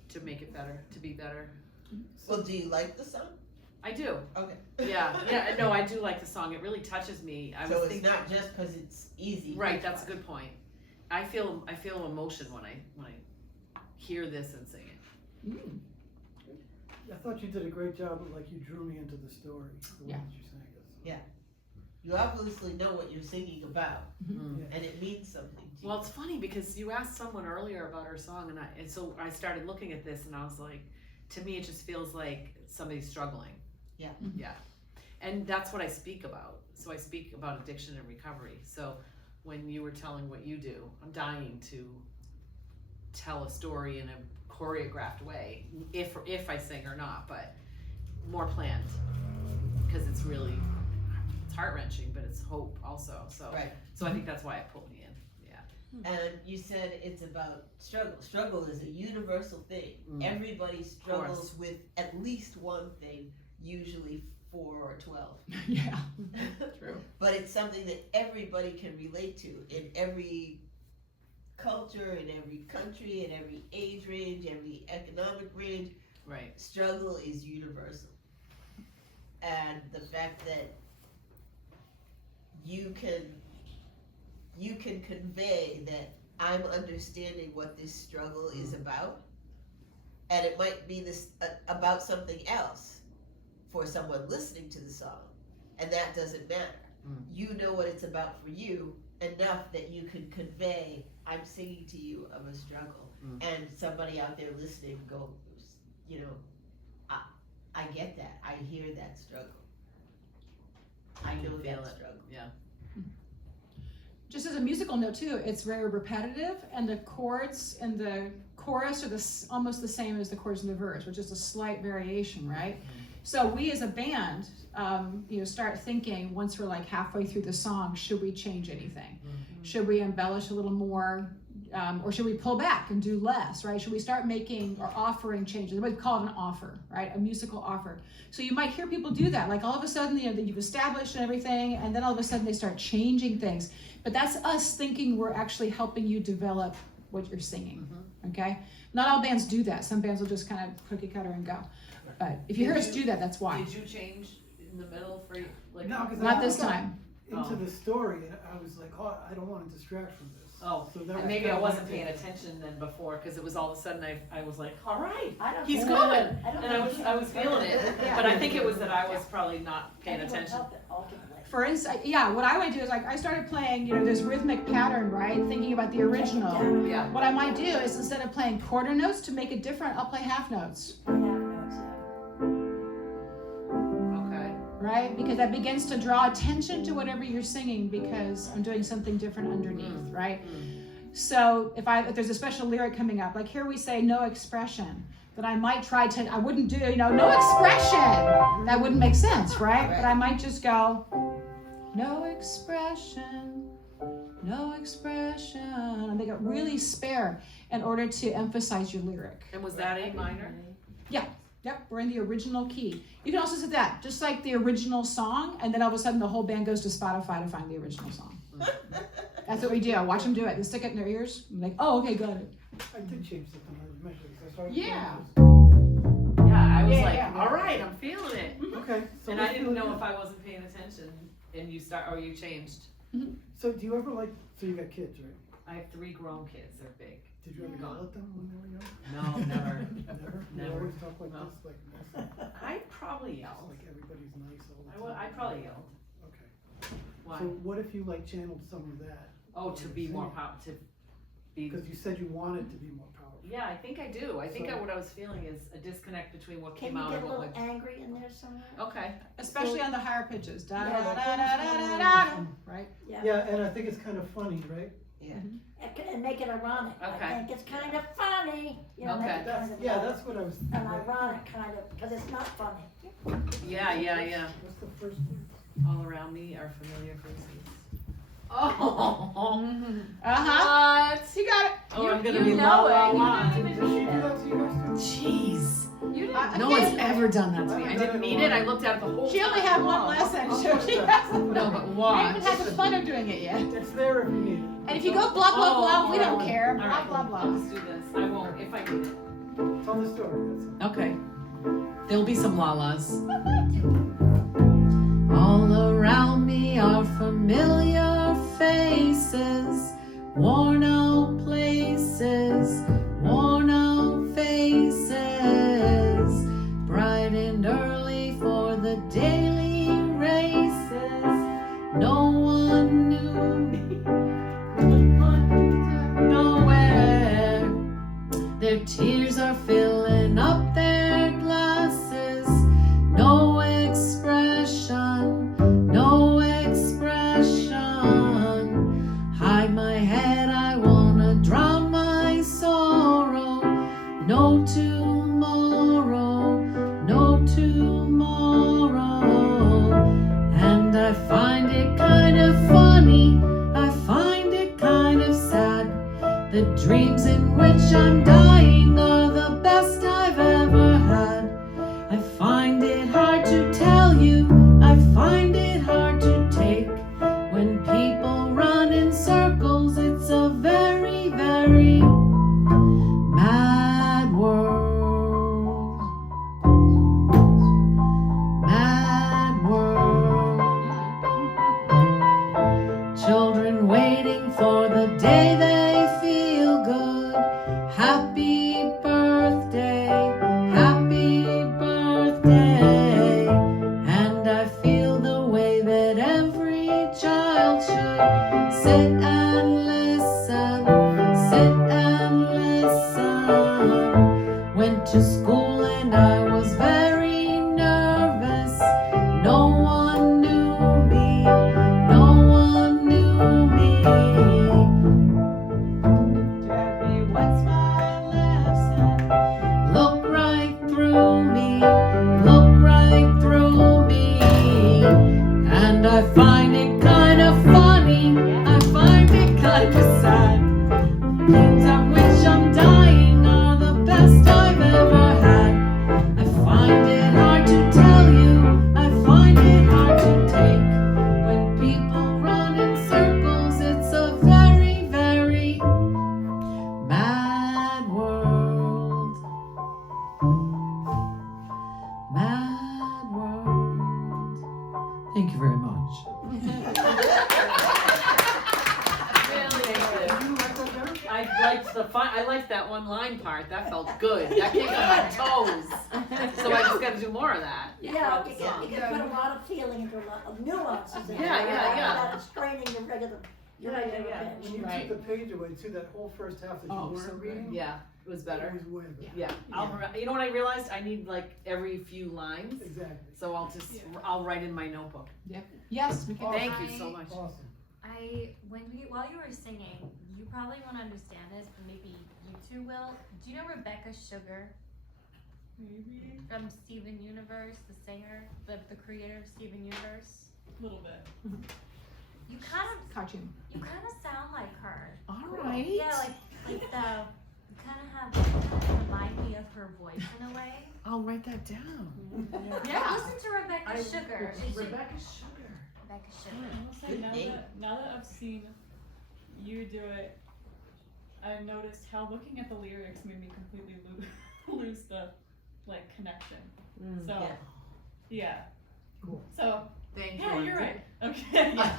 to make it better, to be better? Well, do you like the song? I do. Okay. Yeah. No, I do like the song. It really touches me. I So was it's thinking, not just because it's easy. right. That's a good point. I feel emotion when I hear this and sing it. Mm. I thought you did a great job of, like, you drew me into the story. The way Yeah. that you sang it. Yeah. You obviously know what you're singing about, Mm. and it means something to you. Well, it's funny because you asked someone earlier about her song, and so I started looking at this, and I was like, to me, it just feels like somebody's struggling. Yeah. Yeah. And that's what I speak about. So I speak about addiction and recovery. So when you were telling what you do, I'm dying to tell a story in a choreographed way, if I sing or not, but more planned, because it's heart-wrenching, but it's hope also. So Right. So I think that's why it pulled me in. Yeah. And you said it's about struggle. Struggle is a universal thing. Mm. Everybody struggles with at least one thing, usually 4 or 12. Yeah. True. But it's something that everybody can relate to in every culture, in every country, in every age range, every economic range. Right. Struggle is universal. And the fact that you can convey that I'm understanding what this struggle is about, and it might be this about something else for someone listening to the song, and that doesn't matter. You know what it's about for you enough that you can convey, I'm singing to you of a struggle, and somebody out there listening goes, you know, I get that. I hear that struggle. I know feel that it. struggle. Yeah. Just as a musical note too, it's very repetitive, and the chords in the chorus are almost the same as the chords in the verse, with just a slight variation, right? So we as a band, start thinking once we're like halfway through the song, should we change anything? Should we embellish a little more, or should we pull back and do less, right? Should we start making or offering changes? We call it an offer, right? A musical offer. So you might hear people do that, like all of a sudden, that you've established and everything, and then all of a sudden they start changing things. But that's us thinking we're actually helping you develop what you're singing, okay? Not all bands do that. Some bands will just kind of cookie cutter and go. But if you hear us do that, that's why. Did you change in the middle for like? No, 'cause Not I this got time. into the story, and I was like, oh, I don't want to distract from this. Oh, So that and was maybe kinda I wasn't my paying thing. attention then before, because it was all of a sudden I was like, all right, I don't he's think- going, I don't and I think was feeling it, Yeah. but I think it was that I was probably not paying Anyone attention. felt it ultimately. for instance, yeah, what I would do is like, I started playing, this rhythmic pattern, right? Thinking about the original. Yeah. What I might do is instead of playing quarter notes to make it different, I'll play half notes. Okay. Right? Because that begins to draw attention to whatever you're singing because I'm doing something different underneath, right? So if there's a special lyric coming up, like here we say no expression, that I might try to, I wouldn't do, no expression. That wouldn't make sense, right? But I might just go, no expression, no expression. And make it really spare in order to emphasize your lyric. And was that A minor? Yep, we're in the original key. You can also set that, just like the original song, and then all of a sudden the whole band goes to Spotify to find the original song. That's what we do. I watch them do it. They stick it in their ears. I'm like, oh, okay, got it. I did change something I mentioned. I started Yeah. Yeah, I was Yeah. all right, I'm feeling it. Okay. So And I let's didn't do it know if again. I wasn't paying attention and you changed. So do you ever so you got kids, right? I have 3 grown kids, they're big. Did you ever yell at them when they were young? No, never. Never? You Never. always talk like No. this, like this? I probably It's yelled. like everybody's nice all the time. I probably yelled. Okay. Why? So what if you channeled some of that? Oh, to be more to be. Because you said you wanted to be more powerful. Yeah, I think I do. I think So- what I was feeling is a disconnect between what Can came you out get and a what little angry in there somewhere? Okay. Especially on the higher pitches. Da da Yeah, da like da da da da da. Right? Yeah, and I think it's kind of funny, right? And make it ironic. Okay. I think it's kind of funny. Make Okay. it kind of That's what I was. an ironic kind of, because it's not funny. Yeah. What's the first word? All around me are familiar faces. Oh. Uh-huh. What? You got it. Oh, I'm gonna you be know la la it. la. You didn't even Did she need do it. that to you guys too? Jeez. You didn't. No one's ever done that to me. I didn't need it. I looked at it the whole She only time. had one lesson, so she hasn't. No, but I what? haven't had the fun of doing it yet. It's there if you need it. And if you go blah blah blah, we don't Oh, care. All Blah right, blah blah. Let's do this. I won't if I need it. Tell the story. That's Okay. There'll be some lalas. All around me are familiar faces, worn out places, worn out faces, bright and early for the daily races. No one knew me, nowhere. Their tears are filling up their glasses. No expression, no expression. Hide my head, I wanna drown my sorrow. No tomorrow, no tomorrow. And I find it kind of funny, I find it kind of sad. The dreams in which I'm dying are the best I've ever had. I find it hard to tell you, I find it hard to take. When people run in circles, it's a very, very mad world. Mad world. Children waiting for the day they feel good. Happy birthday, happy birthday. And I feel the way that every child should. Sit and listen, sit and listen. Went to school and I was very nervous. No one knew me, no one knew me. Debbie, what's my lesson? Look right through me, look right through me. And I find it kind of funny, I find it kind of sad. Things of which I'm dying are the best I've ever had. I find it hard to tell you, I find it hard to take. When people run in circles, it's a very, very mad world. Mad world. Thank you very much. I liked that one line part. That felt good. That came on my toes. So I just got to do more of that. Yeah, you can put a lot of feeling into a lot of nuances in Yeah, it. yeah. Without straining the regular pitch. When you took the page away too, that whole first half that you weren't reading, Yeah, it was better. it was way better. Yeah, you know what I realized? I need like every few lines, Exactly. so I'll write in my notebook. Yes, Micaela. Thank you so much. Awesome. While you were singing, you probably won't understand this, but maybe you two will. Do you know Rebecca Sugar? Maybe. From Steven Universe, the singer, the creator of Steven Universe? A little bit. You kind of Cartoon. sound like her. Alright. Yeah, like you kind of remind me of her voice in a way. I'll write that down. Yeah. Listen to Rebecca Sugar. Rebecca Sugar. Rebecca I Sugar. will say, now that I've seen you do it, I noticed how looking at the lyrics made me completely lose the connection. So yeah. Cool. So Thank yeah, you. you're right. Okay. Yeah.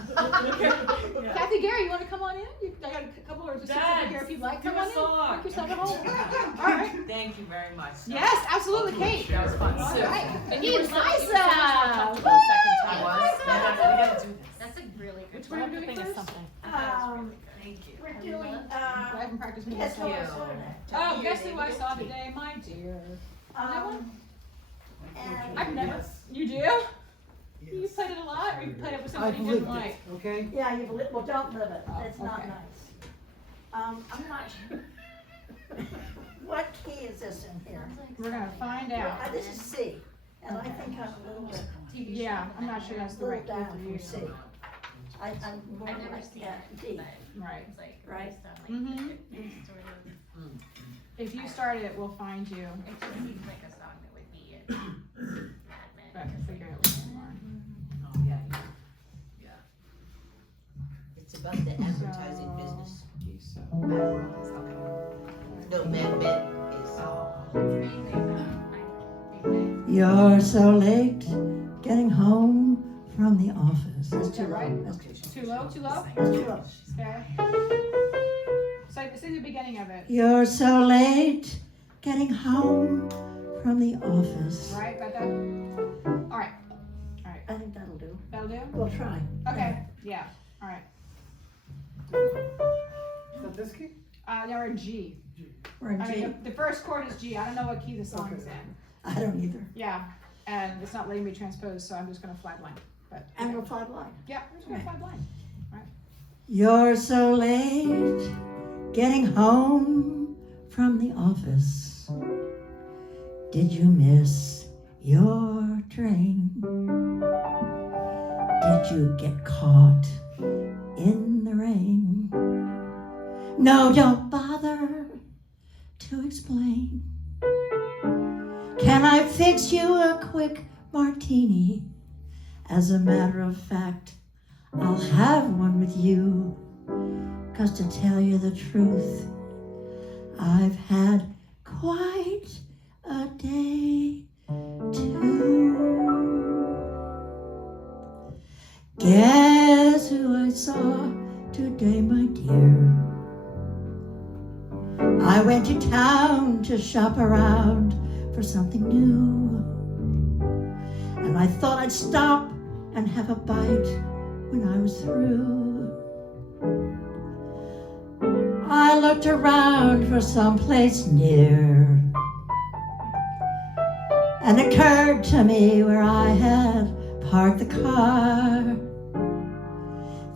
Yeah. Kathy Gary, you want to come on in? I got a couple of just over Dad, here if you'd like. do Come a on in. song. Make yourself at home. All right. Thank you very much. Yes, absolutely, Kate. That was fun. All So- right. And you were Eliza. so much more comfortable the second time. I was. Yeah, we gotta do this. That's a really good Which one are you doing Think of first? something. Thank you. We're doing, I haven't practiced guess music. what I saw today? Oh, guess who I saw today, my dear. And I've never. Yes. You do? You Yes. played it a lot, or you played it with I've somebody you lived didn't it, like? okay? yeah, well, don't live it. Oh, It's not okay. nice. I'm not sure. What key is this in here? We're gonna find out. This is C, and I think I'm a little bit, Yeah, I'm not sure that's the little right key down for from you. C. I'm more I've never like seen D. it, but Right. it's like Right. based on Mhm. it's sort of. If you start it, we'll find you. It just seems like a song that would be in Mad Men. But I can figure out what you are. Oh, yeah. It's about the advertising business. So, No, Mad Men is. You're so late getting home from the office. That's Is that too right? low. That's Too low, too low? too low. Okay. So sing the beginning of it. You're so late getting home from the office. Right, got that? All right, I think that'll do. that'll do? We'll try. Okay, yeah, all right. Is that this key? Now we're in G. We're in I G. mean, the first chord is G. I don't know what key the song is in. I don't either. Yeah, and it's not letting me transpose, so I'm just gonna flatline. But And we'll fly blind. yeah, we're just gonna flatline. You're so late getting home from the office. Did you miss your train? Did you get caught in the rain? No, don't bother to explain. Can I fix you a quick martini? As a matter of fact, I'll have one with you, 'cause to tell you the truth, I've had quite a day too. Guess who I saw today, my dear? I went to town to shop around for something new, and I thought I'd stop and have a bite when I was through. I looked around for someplace near, and it occurred to me where I had parked the car.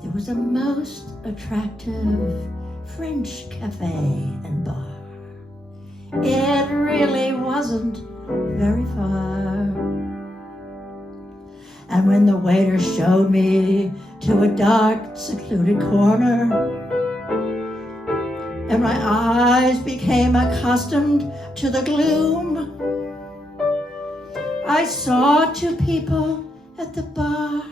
There was a most attractive French cafe and bar. It really wasn't very far. And when the waiter showed me to a dark, secluded corner, and my eyes became accustomed to the gloom, I saw two people at the bar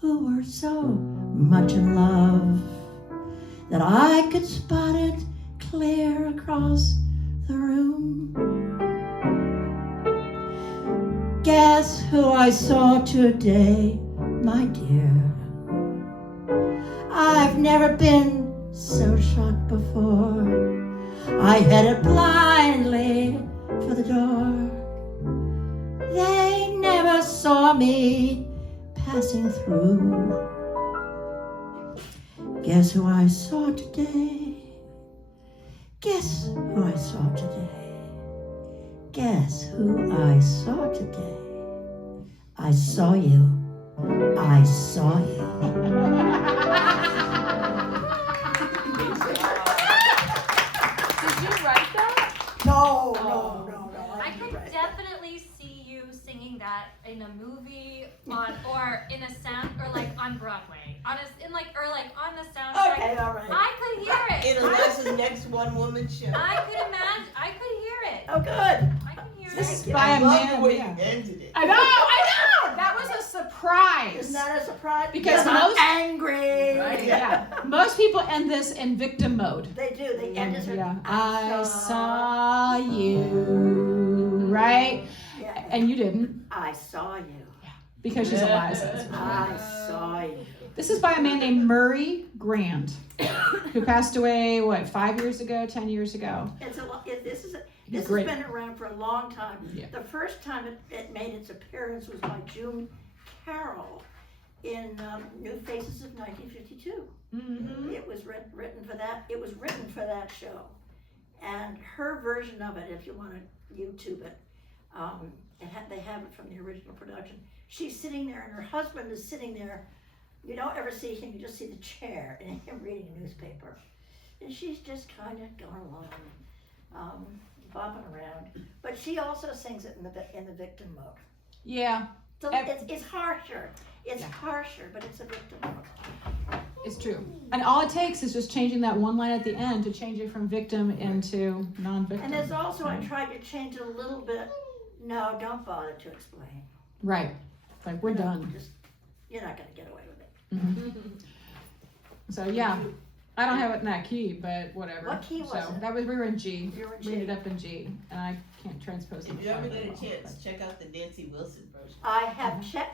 who were so much in love that I could spot it clear across the room. Guess who I saw today, my dear? I've never been so shocked before. I headed blindly for the door. They never saw me passing through. Guess who I saw today? Guess who I saw today? Guess who I saw today? I saw you. I saw you. Did you write that? No, I could definitely see you singing that in a movie or in a sound or like on Broadway. On a soundtrack. Okay, all right. I could hear it. In Eliza's next one-woman show. I could imagine. I could hear it. Oh, good. I can hear This it. is by I a love man. the way Yeah. you ended it. I know. That was a surprise. Isn't that a surprise? Because I'm most- angry. Right. Yeah. Most people end this in victim mode. They do. They end it. Yeah. I saw you. Right? Yeah. And you didn't, I saw you. because she's Eliza. I saw you. This is by a man named Murray Grand, who passed away, 5 years ago, 10 years ago? This He's has great. been around for a long time. Yeah. The first time it made its appearance was by June Carroll in New Faces of 1952. Mm-hmm. It was written for that. It was written for that show, and her version of it, if you want to YouTube it, they have it from the original production. She's sitting there, and her husband is sitting there. You don't ever see him; you just see the chair and him reading a newspaper, and she's just kind of going along, bopping around. But she also sings it in the victim mode. Yeah, So it's harsher. It's harsher, but it's a victim mode. it's true. And all it takes is just changing that one line at the end to change it from victim into non-victim. And there's also, I tried to change it a little bit. No, don't bother to explain. Right. Like, we're done. Just, you're not gonna get away with it. So, yeah. I don't have it in that key, but whatever. What key was so, it? We were in G. You were in We G. ended up in G. And I can't transpose it. If you ever get a chance, check out the Nancy Wilson version. I have checked,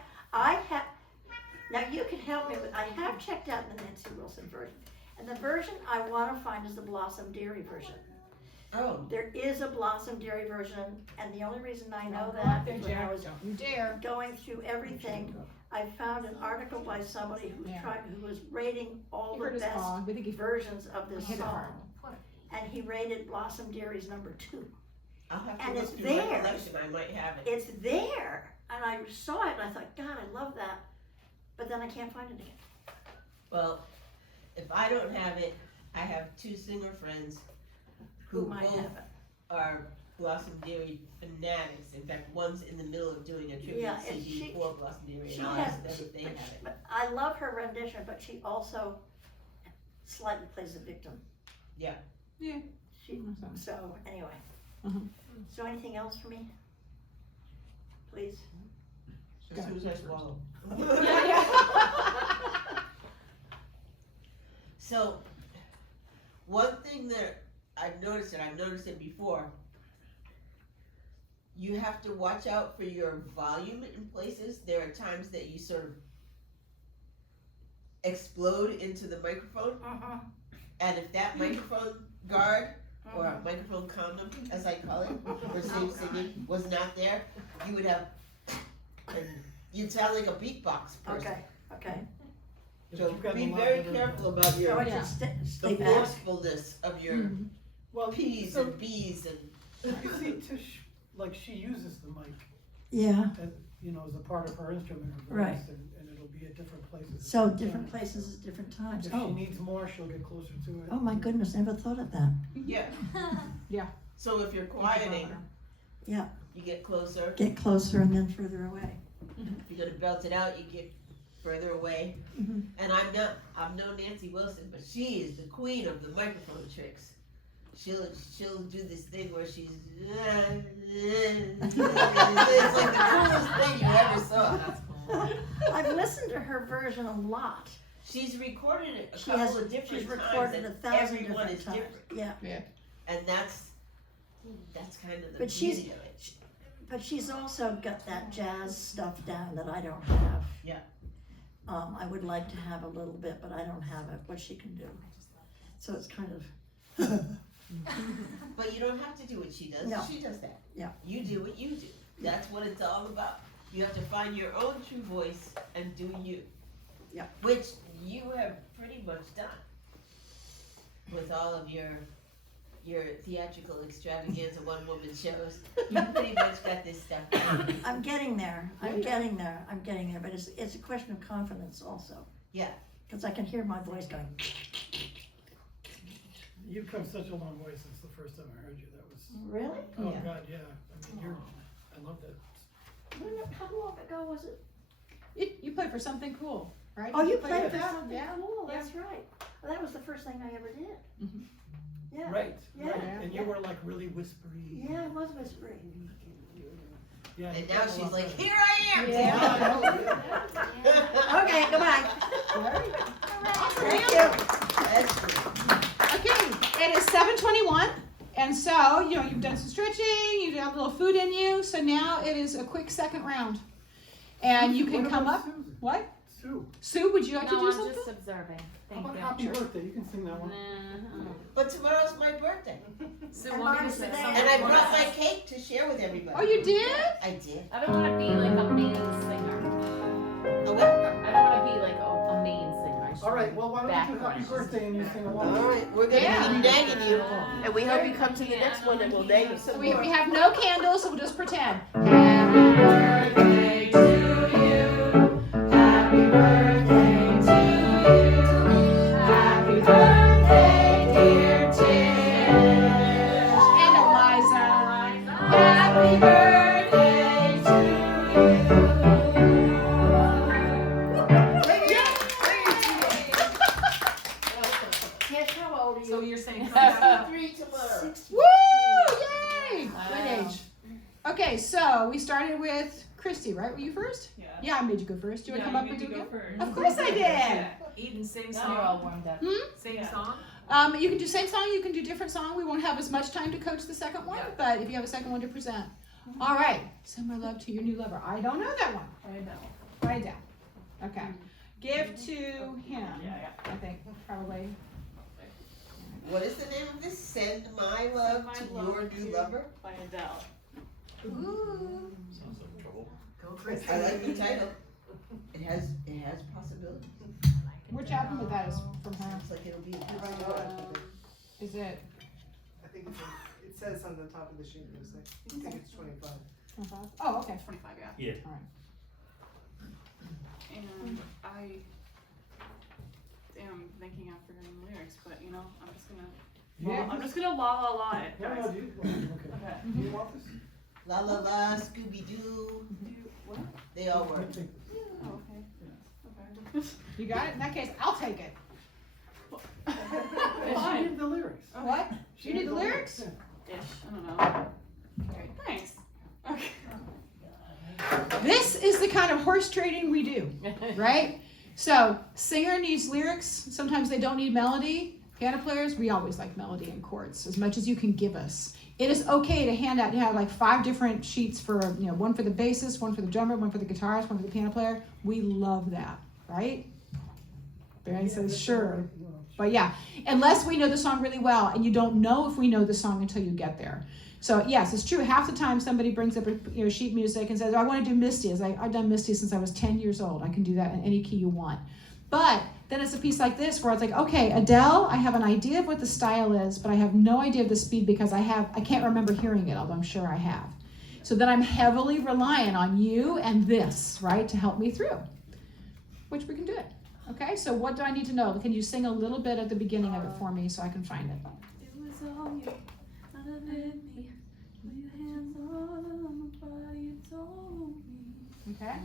now you can help me with, I have checked out the Nancy Wilson version. And the version I wanna find is the Blossom Dairy version. Oh. There is a Blossom Dairy version, and the only reason I know that is when I was Don't you dare. going through everything, I found an article by somebody who was rating all He the hurt his best paw. We think he versions of this hit it hard. song. And he rated Blossom Dairy's number 2. I'll have to And look it's through my there. collection. I might have it. It's there, and I saw it, and I thought, God, I love that, but then I can't find it again. Well, if I don't have it, I have 2 singer friends Who who might both have it? are Blossom Dairy fanatics. In fact, one's in the middle of doing a tribute Yeah, and CD for Blossom Dairy, She and I'll has, ask them if they have it. but I love her rendition, but she also slightly plays a victim. Yeah. Yeah. So, anyway. Mhm. So anything else for me? Please? As soon as I swallow. So, one thing that I've noticed, and I've noticed it before, you have to watch out for your volume in places. There are times that you sort of explode into the microphone, and if that microphone guard, or a microphone condom, as I call it, for singing, was not there, you would have, and you'd sound like a beatbox person. Okay. So be very careful about So your I should stay the back. forcefulness of your Well, P's so and B's and. you see, Tish, like she uses the mic, Yeah, as, as a part of her instrument, her voice, Right. and it'll be at different places. so different places at different times. If she needs more, she'll get closer to it. Oh my goodness, never thought of that. Yeah. Yeah. So if you're quieting. Yeah. You get closer. Get closer and then further away. If you're gonna belt it out, you get further away. Mhm. And I'm no Nancy Wilson, but she is the queen of the microphone tricks. She'll do this thing where she's it's like the coolest thing you ever saw. I've listened to her version a lot. She's recorded it a She couple has, of different she's times, recorded and 1,000 everyone different is times. different. Yeah. And that's kind of the But she's- beauty of it. But she's also got that jazz stuff down that I don't have. Yeah. I would like to have a little bit, but I don't have it, what she can do. So it's kind of, But you don't have to do what she does. No. She does that. Yeah. You do what you do. That's what it's all about. You have to find your own true voice and do you. Yeah. Which you have pretty much done with all of your theatrical extravaganza one-woman shows. You pretty much got this stuff down. I'm getting there. I'm getting there. But it's a question of confidence also. Yeah. Because I can hear my voice going. You've come such a long way since the first time I heard you. That was. Really? Oh Yeah. God, yeah. I mean, I love that. How long ago was it? You played for Something Cool, right? Oh, you played played with for that? something Yeah. cool. That's right. Well, that was the first thing I ever did. Mhm. Yeah. Right. Yeah. Right. And you were like really whispery. Yeah, I was whispering. Yeah. And you now got a she's lot like, better. here I am! Yeah. Okay, goodbye. Thank That's true. Okay, it is 7:21, and so you've done some stretching, you've got a little food in you, so now it is a quick second round, and you can What come about up. Susan? What? Sue. Sue, would you like to No, do I'm something? just observing. How Thank about you. Happy Birthday? You can sing that one. But tomorrow's my birthday. So And want me to mine's say today. something? And I brought my cake to share with everybody. Oh, you did? I did. I don't want to be like a main singer. Oh, what? I don't want to be like a main singer. I just All right, want well, why don't you do Happy background. Birthday and you sing All along? right, we're gonna Yeah. keep nagging you. And we hope you come to the next one and we'll nag you some We more. have no candles, so we'll just pretend. Happy birthday to you. Happy birthday to you. Happy birthday, dear Tish and Eliza. Happy birthday to Yes, how old are you? So you're saying. 3 tomorrow. Woo! Yay! Good age. Okay, so we started with Christy, right? Were you first? Yeah. Yeah, I made you go first. Do you want to come up and do it again? first. Of course I did. Yeah. Eden, same Now you're all song. warmed up. Same Yeah. song. You can do same song, you can do different song. We won't have as much time to coach the second one, Yeah. but if you have a second one to present. All right, send my love to your new lover. I don't know that one. I know. Write it down. Okay. Give to him, Yeah. I think, probably. What is the name of this? Send my love My to love your new to- lover? By Adele. Ooh. Sounds like trouble. Go Christy. I like the title. It has possibilities. Which album of that is from her? Sounds like it'll be a good story. Is it? I think it says on the top of the sheet music. I think it's 25. 25? Oh, okay. 25, yeah. Yeah. All right. And I am thinking of forgetting the lyrics, but I'm just gonna. Yeah. I'm just gonna la la la it, No, guys. no, do you? Okay. Okay. Do you want this? La la la, Scooby Doo. What? They all work. Take this. Oh, okay. Okay. You got it? In that case, I'll take it. She Fine. did the lyrics. What? You did the lyrics? Yeah. Ish. I don't know. Okay. Thanks. Okay. This is the kind of horse trading we do, right? So, singer needs lyrics. Sometimes they don't need melody. Piano players, we always like melody and chords, as much as you can give us. It is okay to have like 5 different sheets for, one for the bassist, one for the drummer, one for the guitarist, one for the piano player. We love that, right? Barry says, sure. But yeah, unless we know the song really well, and you don't know if we know the song until you get there. So yes, it's true. Half the time somebody brings up sheet music and says, I want to do Misty. I've done Misty since I was 10 years old. I can do that in any key you want. But then it's a piece like this where it's like, okay, Adele, I have an idea of what the style is, but I have no idea of the speed because I can't remember hearing it, although I'm sure I have. So then I'm heavily reliant on you and this, right, to help me through, which we can do it. Okay, so what do I need to know? Can you sing a little bit at the beginning of it for me so I can find it? It was all you, none of it me. Put your hands on my body and told me. Okay.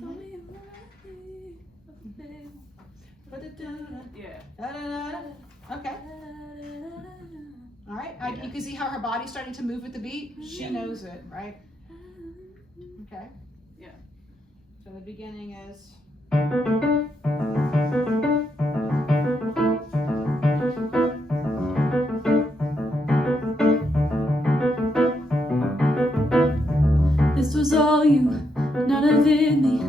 Told me you loved me. Yeah. Da-da-da-da. Okay. All right. You can see how her body's starting to move with the beat. She knows it, right? Okay. Yeah. So the beginning is. This was all you, none of it me.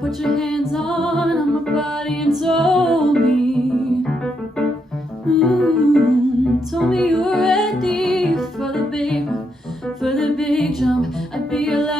Put your hands on my body and told me, told me you were ready for the big jump. I'd be alive.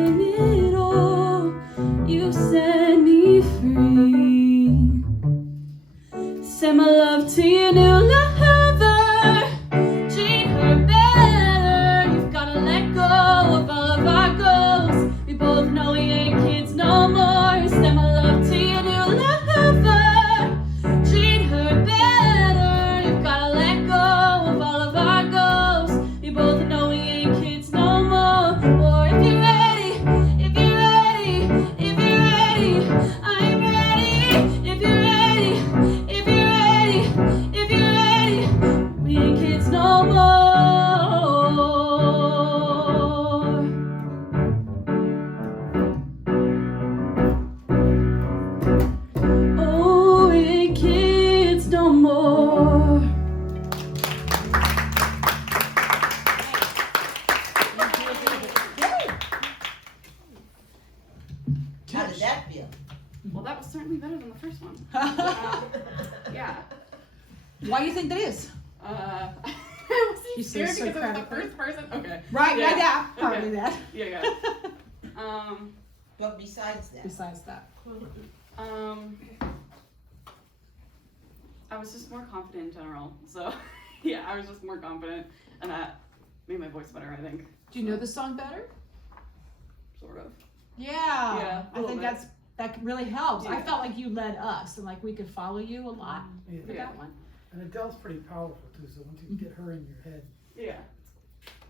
giving it all. You set me free. Send my love to your new lover. Treat her better. You've gotta let go of all of our goals. We both know we ain't kids no more. Send my love to your new lover. Treat her better. You've gotta let go of all of our goals. We both know we ain't kids no more. Or if you're ready, if you're ready, if you're ready, I'm ready. If you're ready, if you're ready, if you're ready, we ain't kids no more. Oh, we ain't kids no more. How did that feel? Well, that was certainly better than the first one. Yeah. Why do you think that is? I was She's so scared because it was the Socratic. first person. Okay. Right, Yeah. yeah, partly Okay. that. Yeah. But besides that, Besides that. I was just more confident in general. So, yeah, I was just more confident, and that made my voice better, I think. Do you know the song better? Sort of. Yeah. Yeah, a I little think bit. that really helps. I Yeah. felt like you led us and like we could follow you a lot Yeah. for that one. And Adele's pretty powerful too, so once you get her in your head, Yeah.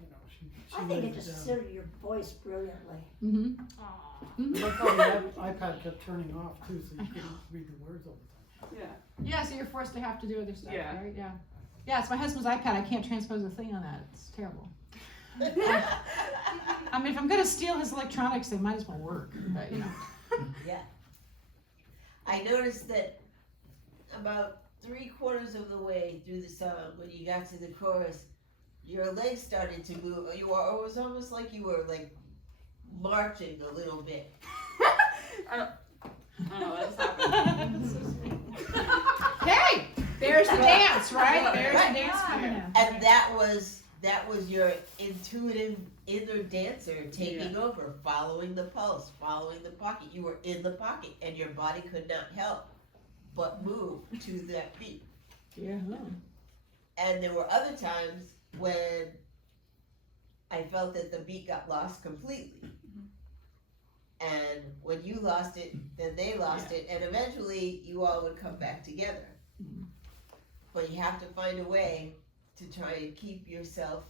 you know, she I think it lays just down. suited your voice brilliantly. Mm-hmm. And that's how the iPad kept turning off too, so you couldn't read the words all the time. Yeah. Yeah, so you're forced to have to do other stuff, Yeah. right? Yeah. Yeah, it's my husband's iPad. I can't transpose a thing on that. It's terrible. I mean, if I'm gonna steal his electronics, they might as well work. But you know. yeah. I noticed that about 3/4 of the way through the song, when you got to the chorus, your legs started to move. It was almost like you were like marching a little bit. I don't know, that just happened. Hey, there's the dance, right? Right. There's the dance coming in. And that was your intuitive inner dancer taking over, following the pulse, following the pocket. You were in the pocket, and your body could not help but move to that beat. Yeah. And there were other times when I felt that the beat got lost completely. And when you lost it, then they lost it, and eventually you all would come back together. But you have to find a way to try and keep yourself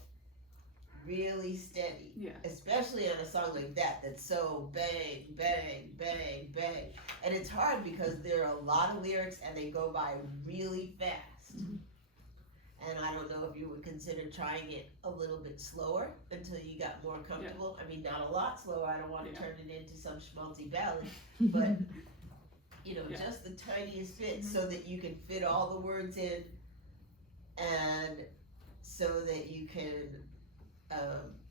really steady. Yeah. Especially on a song like that, that's so bang, bang, bang, bang. And it's hard because there are a lot of lyrics and they go by really fast. And I don't know if you would consider trying it a little bit slower until you got more comfortable. I mean, not a lot slower. I don't want to turn it into some schmaltzy ballad, but you know, just the tiniest bit so that you can fit all the words in, and so that you can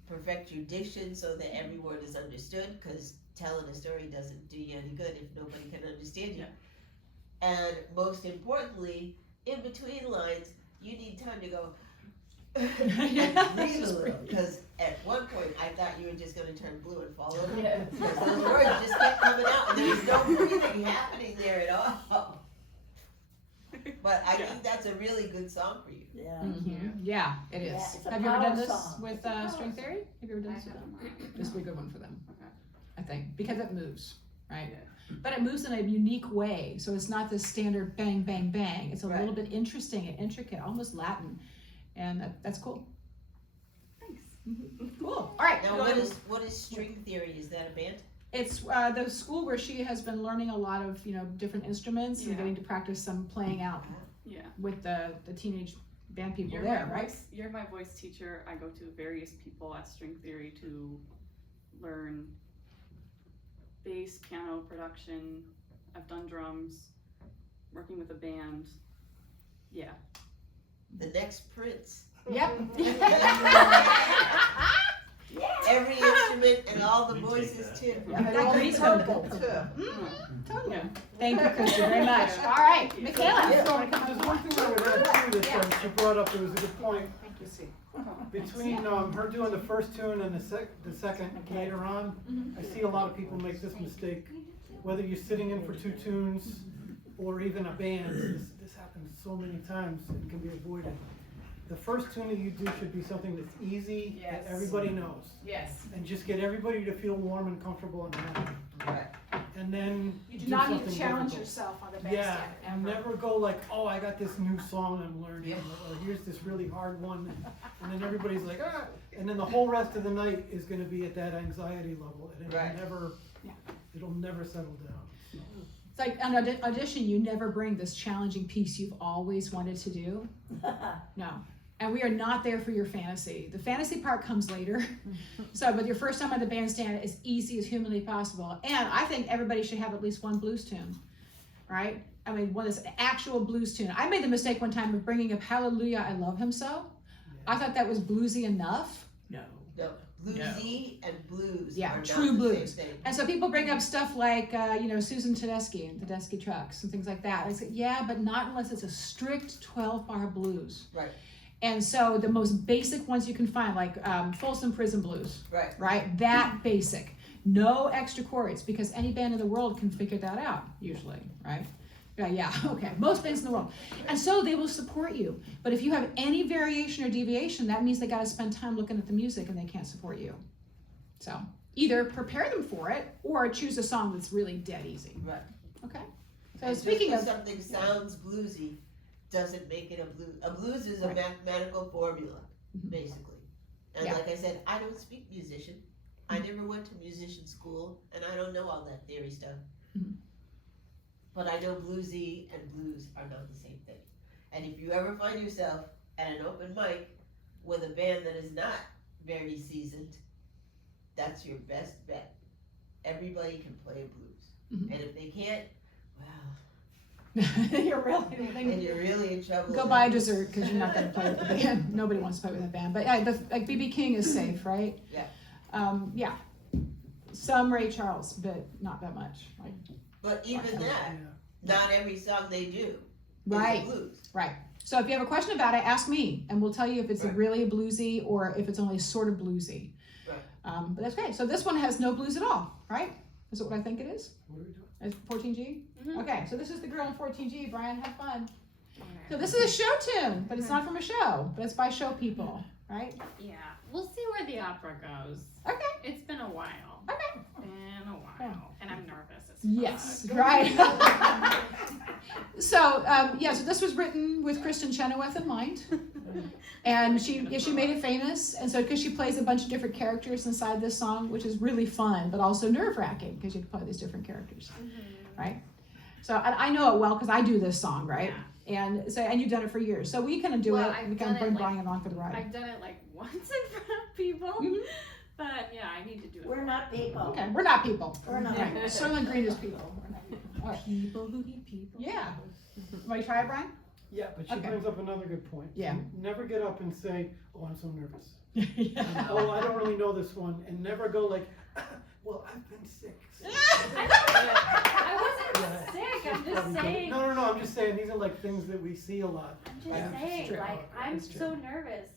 perfect your diction so that every word is understood. Because telling a story doesn't do you any good if nobody can understand you. And most importantly, in between lines, you need time to go and breathe a little, because at one point I thought you were just going to turn blue and fall over, because those words just kept coming out and there was no breathing happening there at all. But I think that's a really good song for you. Yeah. Yeah, it is. Yeah, it's a Have you ever done power this song. with It's a power String song. Theory? Have you ever done this with them? This would be a good one for them, I think, because it moves, right? But it moves in a unique way, so it's not this standard bang, bang, bang. It's a little bit interesting and intricate, almost Latin, and that's cool. Thanks. Cool. All right. Now, what is String Theory? Is that a band? It's the school where she has been learning a lot of different instruments and getting to practice some playing out with the teenage band people right? You're my voice teacher. I go to various people at String Theory to learn bass, piano, production. I've done drums, working with a band. Yeah. The next Prince. Yep. Every instrument and all the voices too. Totally. Thank you, Christy, very much. All right, Micaela. There's one thing I would add too that she brought up. There was a good point. Between her doing the first tune and the second later on, I see a lot of people make this mistake. Whether you're sitting in for 2 tunes or even a band, this happens so many times, it can be avoided. The first tune that you do should be something that's easy, that everybody knows. Yes. And just get everybody to feel warm and comfortable and happy. Right. And then You do not need to something challenge difficult. yourself on the Yeah, bandstand and ever. never go like, oh, I got this new song I'm learning, or here's this really hard one, and then everybody's like, ah, and then the whole rest of the night is gonna be at that anxiety level, and Right. it'll never settle down. It's like on audition, you never bring this challenging piece you've always wanted to do. No. And we are not there for your fantasy. The fantasy part comes later. So, but your first time on the bandstand, as easy as humanly possible. And I think everybody should have at least one blues tune, right? I mean, one is an actual blues tune. I made the mistake one time of bringing up Hallelujah, I Love Him So. I thought that was bluesy enough. No, bluesy and blues Yeah, are true not blues. the same thing. And so people bring up stuff like, Susan Tedeschi and the Tedeschi Trucks and things like that. I said, yeah, but not unless it's a strict 12-bar blues. Right. And so the most basic ones you can find, like Folsom Prison Blues, right? That basic. No extra chords, because any band in the world can figure that out, usually, right? Yeah, okay, most bands in the world. And so they will support you. But if you have any variation or deviation, that means they got to spend time looking at the music and they can't support you. So either prepare them for it or choose a song that's really dead easy. Right. Okay? So And speaking just of... something sounds bluesy doesn't make it a blues. A blues is a Right. mathematical formula, basically. And Yeah. like I said, I don't speak musician. I never went to musician school, and I don't know all that theory stuff. Mhm. But I know bluesy and blues are not the same thing. And if you ever find yourself at an open mic with a band that is not very seasoned, that's your best bet. Everybody can play a blues. Mhm. And if they can't, well, you're and you're really in trouble. Go buy a dessert because you're not going to play with the band. Nobody wants to play with that band. But like B.B. King is safe, right? Yeah. Yeah. Some Ray Charles, but not that much. Like, But even that, not every song they do is Right. a blues. right. So if you have a question about it, ask me, and we'll tell you if it's Right. really a bluesy or if it's only sort of bluesy. Right. But that's great. So this one has no blues at all, right? Is it what I think it is? What are we doing? It's 14G? Mhm. Okay, so this is the girl in 14G. Brian, have fun. So this is a show tune, but it's not from a show, but it's by show people, right? Yeah, we'll see where the opera goes. Okay. It's been a while. Okay. Been a while. And I'm nervous as Yes, fuck. right. So this was written with Kristen Chenoweth in mind. And she made it famous. And so because she plays a bunch of different characters inside this song, which is really fun, but also nerve-wracking because you can play these different characters, right? So I know it well because I do this song, right? And you've done it for years. So we kind of do Well, it. I've We done kind of bring it, like- Brian along for the ride. I've done it like once in front of people. Mhm. But yeah, I need to do it. We're not people. Okay, we're not people. We're not. Right. Soylent Green is people. We're not people. All right. People who need people. Yeah. Want to try it, Brian? Yeah, but she Okay. brings up another good point. Yeah. Never get up and say, oh, I'm so nervous. Yeah. Oh, I don't really know this one. And never go like, well, I've been sick. I wasn't sick. I'm just Probably don't. saying. No, I'm just saying, these are like things that we see a lot. I'm just Yeah. saying. True. Like I'm That's true. so nervous.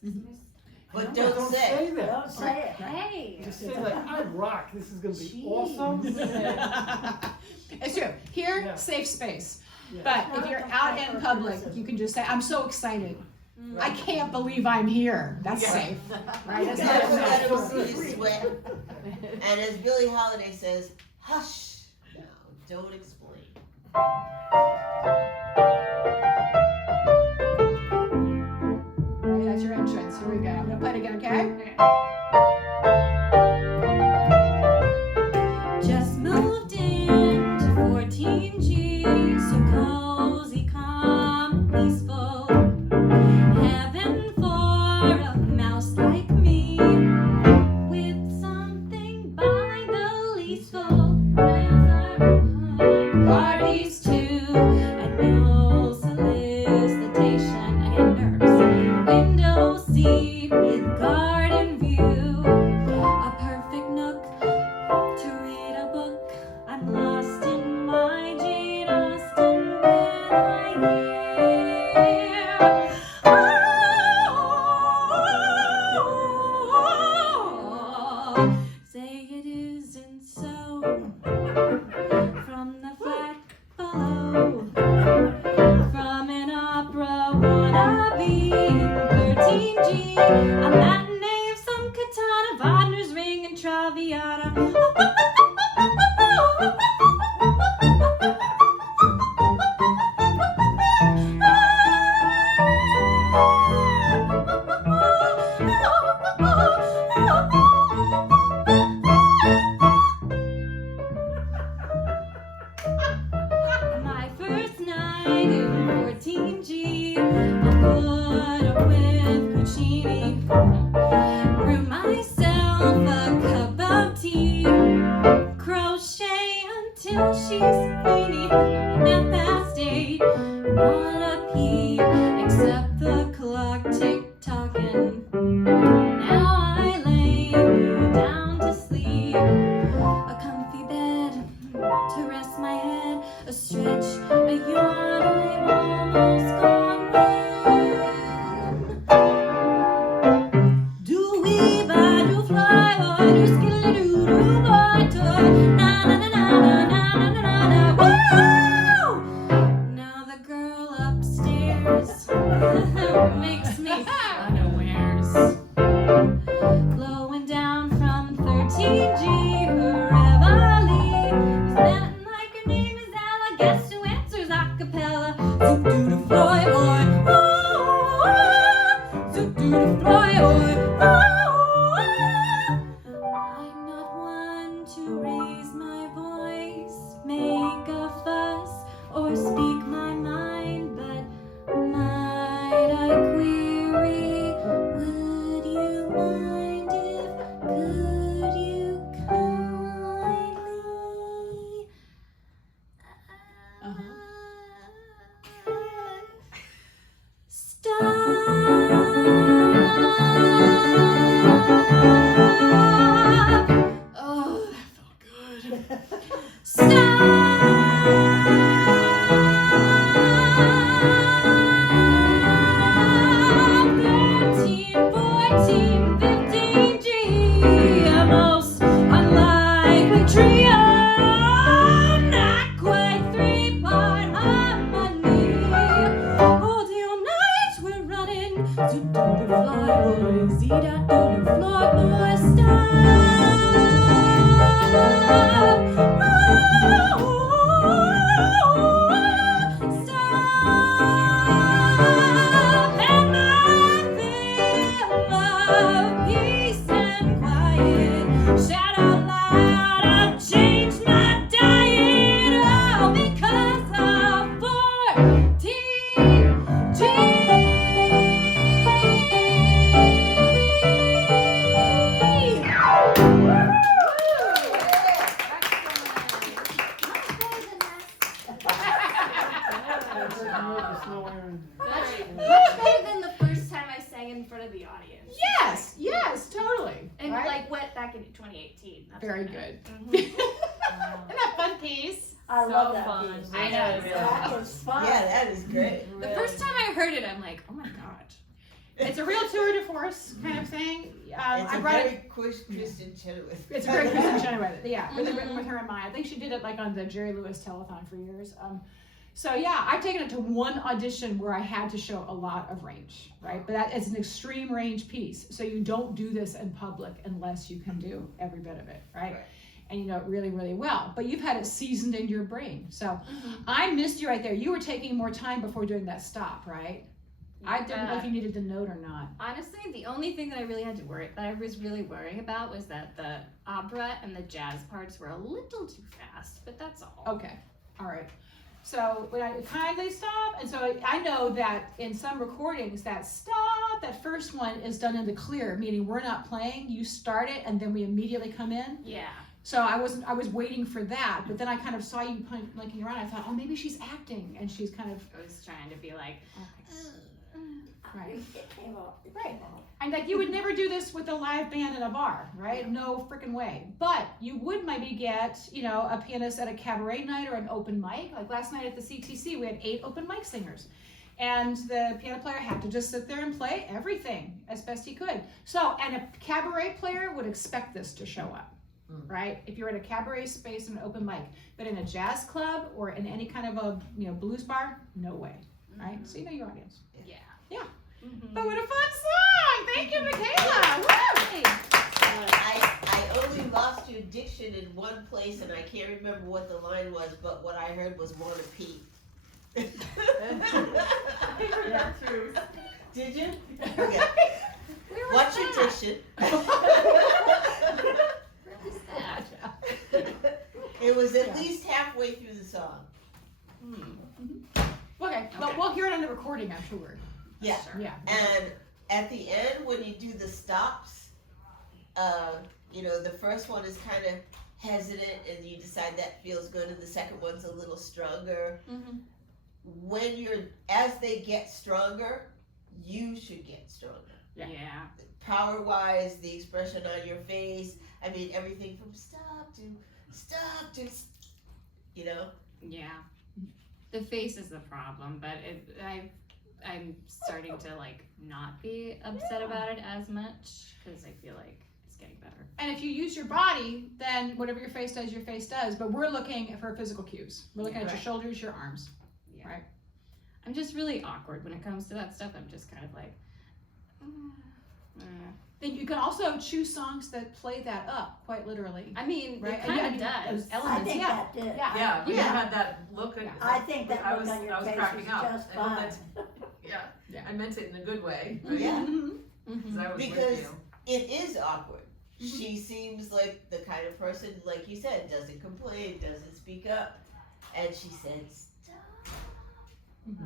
But No, don't say. that. Don't say it. Hey. Just say like, I rock, this is gonna be Jeez. awesome. It's true. Here, Yeah. safe space. Yeah. But if you're out in public, you can just say, I'm so excited. I can't believe I'm here. That's safe. Right? That's Never not let enough. them see you sweat. And as Billie Holiday says, hush. Now, don't explain. Right, that's your entrance. Here we go. I'm gonna play it again, okay? Just moved in to 14G, so cozy, calm, and peaceful. Heaven for a mouse like me, with something by the least full. Parties too, and no solicitation and nerves. Window seat with garden view. water with Puccini. Brew myself a cup of tea. Crochet until she's feeny. 8:30. Not a peep except the clock tick-tocking. Now I lay me down to sleep. A comfy bed to rest my head. A stretch, a yawn, I'm almost gone when. Do we buy, do fly, boy, do skilly doo doo boy toy. Na na na na na na na na na. Woo! Now the girl upstairs makes me unawares. Glowing down from 13G, her Reveille. Is that like her name is Ella? Guess who answers a cappella? Zoot doo doo fly boy, oh, oh. Zoot doo doo fly boy, oh, oh. I'm not one to raise my voice, make a fuss, or speak my mind, but might I query, would you mind if, could you kindly stop? Oh, that felt good. Stop! 13, 14, 15G, a most unlikely trio. Not quite 3-part harmony. All day, all night, we're running. Zoot doo doo fly boy, zee da doo doo floor boy, stop! Stop! And I feel of peace and quiet. Shout out loud, I've changed my diet, all because of 14G. Much better than the first time I sang in front of the audience. Yes, yes, totally. And right? like went back in 2018. That's Very what I good. meant. Isn't that fun piece? I So love that fun. piece. I know. That was fun. Yeah, that is great. The first time I heard it, I'm like, oh my god. It's a real tour de force kind of thing. It's I a brought it. very Christian Chenoweth. It's a great Christy Cooper, yeah, with her in mind. I think she did it like on the Jerry Lewis telethon for years. So yeah, I've taken it to one audition where I had to show a lot of range, right? But that is an extreme range piece. So you don't do this in public unless you can do every bit of it, right? And you know it really, really well. But you've had it seasoned in your brain. So I missed you right there. You were taking more time before doing that stop, right? I didn't know if you needed the note or not. Honestly, the only thing that I really had to worry, that I was really worrying about was that the opera and the jazz parts were a little too fast, but that's all. Okay, all right. So when I kindly stop, and so I know that in some recordings that stop, that first one is done in the clear, meaning we're not playing, you start it and then we immediately come in. Yeah. So I was waiting for that, but then I kind of saw you blinking around. I thought, oh, maybe she's acting, and she's kind of. I was trying to be like, Right. It came off. Right. And like you would never do this with a live band in a bar, right? No freaking way. But you would maybe get, you know, a pianist at a cabaret night or an open mic. Like last night at the CTC, we had 8 open mic singers. And the piano player had to just sit there and play everything as best he could. So, and a cabaret player would expect this to show up, right? If you're at a cabaret space and an open mic. But in a jazz club or in any kind of a, you know, blues bar, no way, right? So you know your audience. yeah. Yeah. But what a fun song! Thank you, Micaela! Woo! I only lost your diction in one place, and I can't remember what the line was, but what I heard was "wanna pee." Yeah, true. Did you? Okay. What's your diction? It was at least halfway through the song. Okay, but we'll hear it on the recording afterward. Yeah. Yeah. And at the end, when you do the stops, you know, the first one is kind of hesitant and you decide that feels good, and the second one's a little stronger. When as they get stronger, you should get stronger. Yeah. Power wise, the expression on your face, I mean, everything from stop to, you know? Yeah. The face is the problem, but I'm starting to like not be upset about it as much because I feel like it's getting better. And if you use your body, then whatever your face does. But we're looking for physical cues. We're looking at your shoulders, your arms. Yeah. Right. I'm just really awkward when it comes to that stuff. I'm just kind of like, Then you can also choose songs that play that up, quite literally. I mean, Right? it kind I of mean, does. those I elements, think yeah. that did. Yeah, you had that look. I think that I look was, on your I was face cracking was up. just I fine. meant, yeah, I meant it in a good way. Right? Yeah. 'Cause I was Because with you. it is awkward. She seems like the kind of person, like you said, doesn't complain, doesn't speak up. And she said, stop. And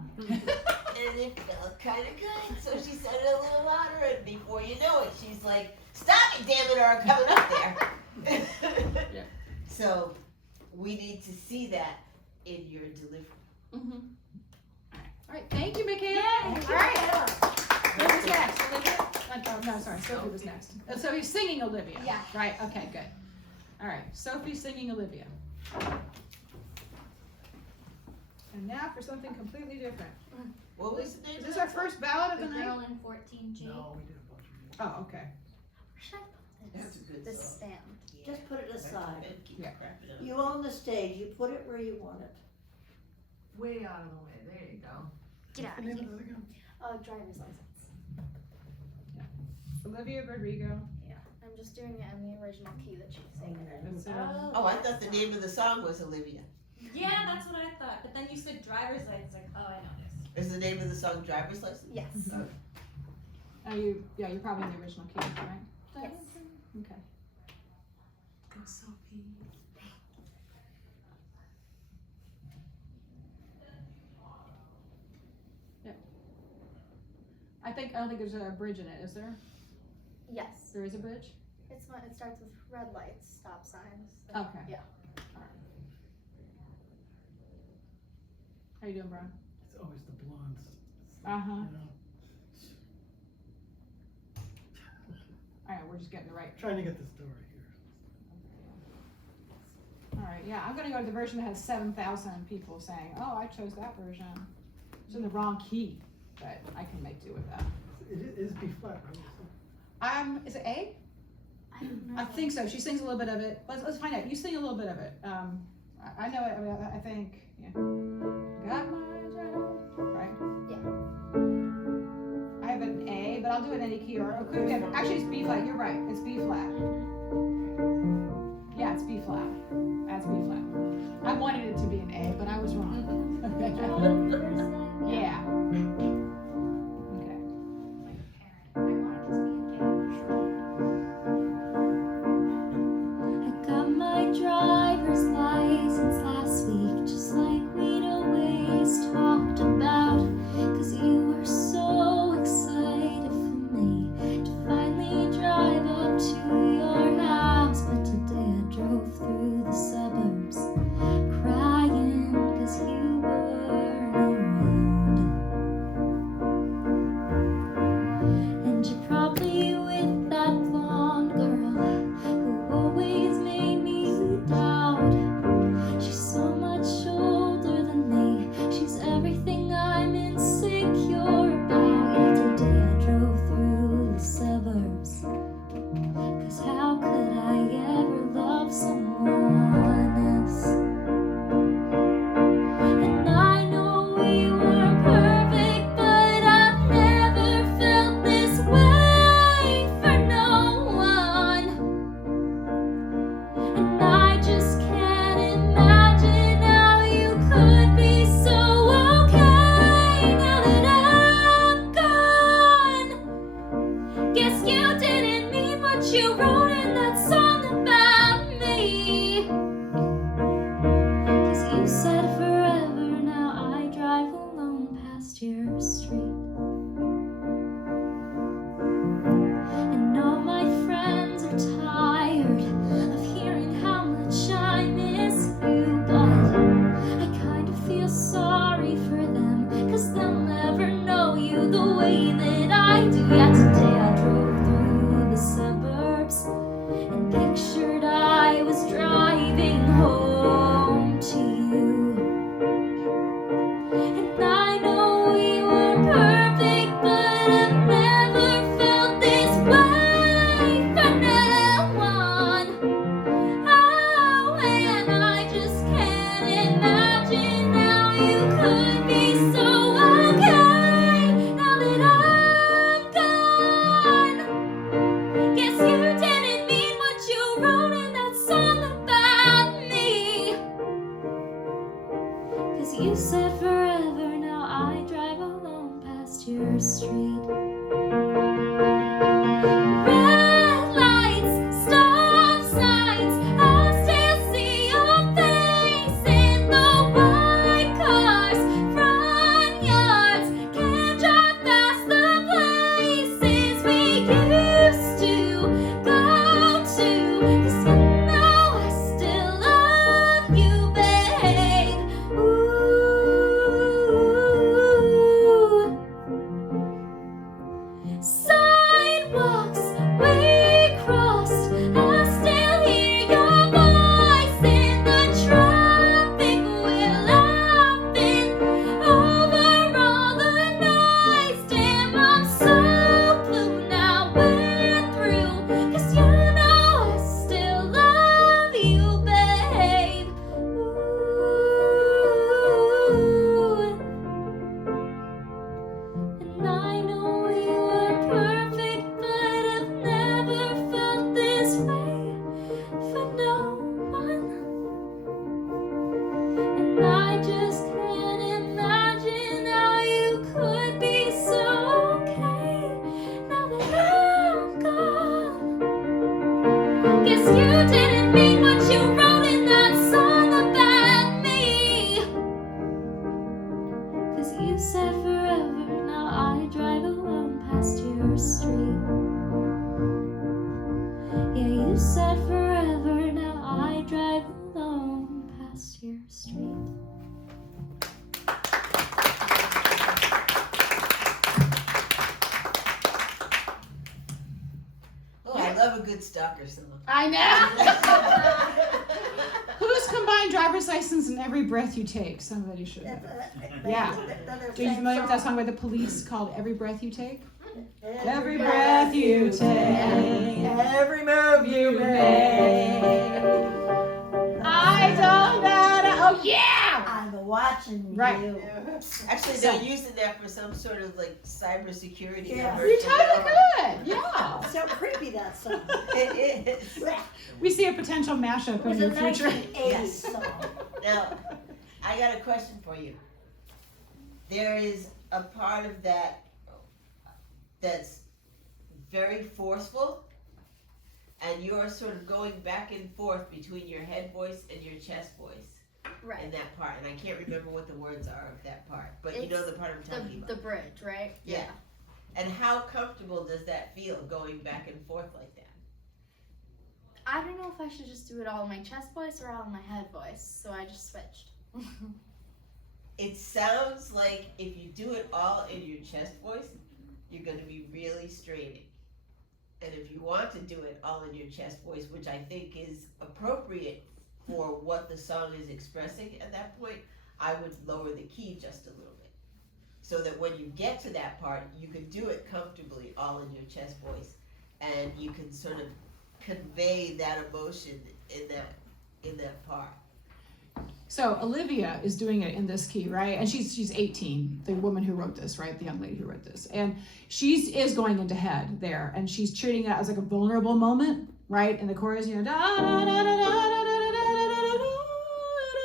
it felt kind of good. So she said it a little louder, and before you know it, she's like, stop it, damn it, or I'm coming up there. Yeah. So we need to see that in your delivery. All right, thank you, Micaela. Yay, All right. Who's next? Olivia? No, sorry, Sophie was next. So he's singing Olivia. Yeah. Right, okay, good. All right, Sophie's singing Olivia. And now for something completely different. What was the name Is of this that our first ballad of the night? Girl in 14G. No, we did a bunch of Oh, okay. Where should I put That's this? a good This song. stand. Just put it aside. And keep Yeah. crapping up. You own the stage, you put it where you want it. Way out of the way. There you go. Get out the of name here. of it again? Driver's license. Olivia Rodrigo. Yeah. I'm just doing it in the original key that she's singing in. That's, Oh, I thought the name of the song was Olivia. Yeah, that's what I thought. But then you said driver's license. Like, oh, I know this. Is the name of the song Driver's License? Yes. You're probably in the original key, right? Yes. Okay. Go Sophie. I don't think there's a bridge in it, is there? Yes. There is a bridge? It starts with red lights, stop signs. so- Okay. Yeah. How you doing, Brian? It's always the blondes. Uh-huh. You know, All right, we're just getting the right. trying to get the story here. All right, yeah, I'm gonna go to the version that has 7,000 people saying, oh, I chose that version. It's in the wrong key, but I can make do with that. It is B flat, right? Is it A? I don't know. I think so. She sings a little bit of it. Let's find out. You sing a little bit of it. I know it. I think. Yeah. Got my job. Right. Yeah. I have an A, but I'll do it in any key. Or it could be. Actually, it's B flat. You're right. It's B flat. Yeah, it's B flat. That's B flat. I wanted it to be an A, but I was wrong. Yeah. Okay. I wanted this to be a game. I got my driver's license last week, just like we'd always talked about. 'Cause you were so excited for me to finally drive up to your house. But today I drove through the suburbs, crying 'cause you weren't around. And you're probably with that blonde girl who always made me doubt. She's so much older than me. She's everything I'm insecure about. Yet today I drove through the suburbs. 'Cause how could I ever love someone else? And I know we weren't perfect, but I've never felt this way for no one. And I just can't imagine how you could be so okay now that I'm gone. Guess you didn't mean what you wrote in that song about me. 'Cause you said forever, now I drive alone past your street. you said forever, now I drive alone past your street. Red lights, stop signs, I still see your face in the white cars, front yards. Can't drive past the places we used to go to. 'Cause you know I still love you, babe. Ooh. Sidewalks we crossed, I still hear your voice in the traffic. We're laughing over all the noise. Damn, I'm so blue now we're through. 'Cause you know I still love you, babe. Ooh. And I know you are perfect, but I've never felt this way for no one. And I just can't imagine how you could be so okay now that I'm gone. Guess you didn't mean what you wrote in that song about me. 'Cause you said forever, now I drive alone past your street. Yeah, you said forever, now I drive alone past your street. Oh, I love a good stalker song. I know. Who's combined driver's license and every breath you take? Somebody should know. Yeah. Are you familiar with that song by the Police called Every Breath You Take? Every breath you take, every move you make, I don't know. Oh yeah! I'm watching Right. you. Actually, they're using that for some sort of like cybersecurity. Yeah. You're totally good. Yeah. So creepy, that song. It is. We see a potential mashup It was in a your future. 1980s song. Now, I got a question for you. There is a part of that that's very forceful, and you're sort of going back and forth between your head voice and your chest voice in Right. that part. And I can't remember what the words are of that part, but you know It's the part I'm talking about. The bridge, right? Yeah. And how comfortable does that feel going back and forth like that? I don't know if I should just do it all in my chest voice or all in my head voice, so I just switched. It sounds like if you do it all in your chest voice, you're going to be really straining. And if you want to do it all in your chest voice, which I think is appropriate for what the song is expressing at that point, I would lower the key just a little bit. So that when you get to that part, you can do it comfortably all in your chest voice, and you can sort of convey that emotion in that part. So Olivia is doing it in this key, right? And she's 18, the woman who wrote this, right? The young lady who wrote this. And she is going into head there, and she's treating it as like a vulnerable moment, right? In the chorus, you know, da, da, da, da, da, da, da, da,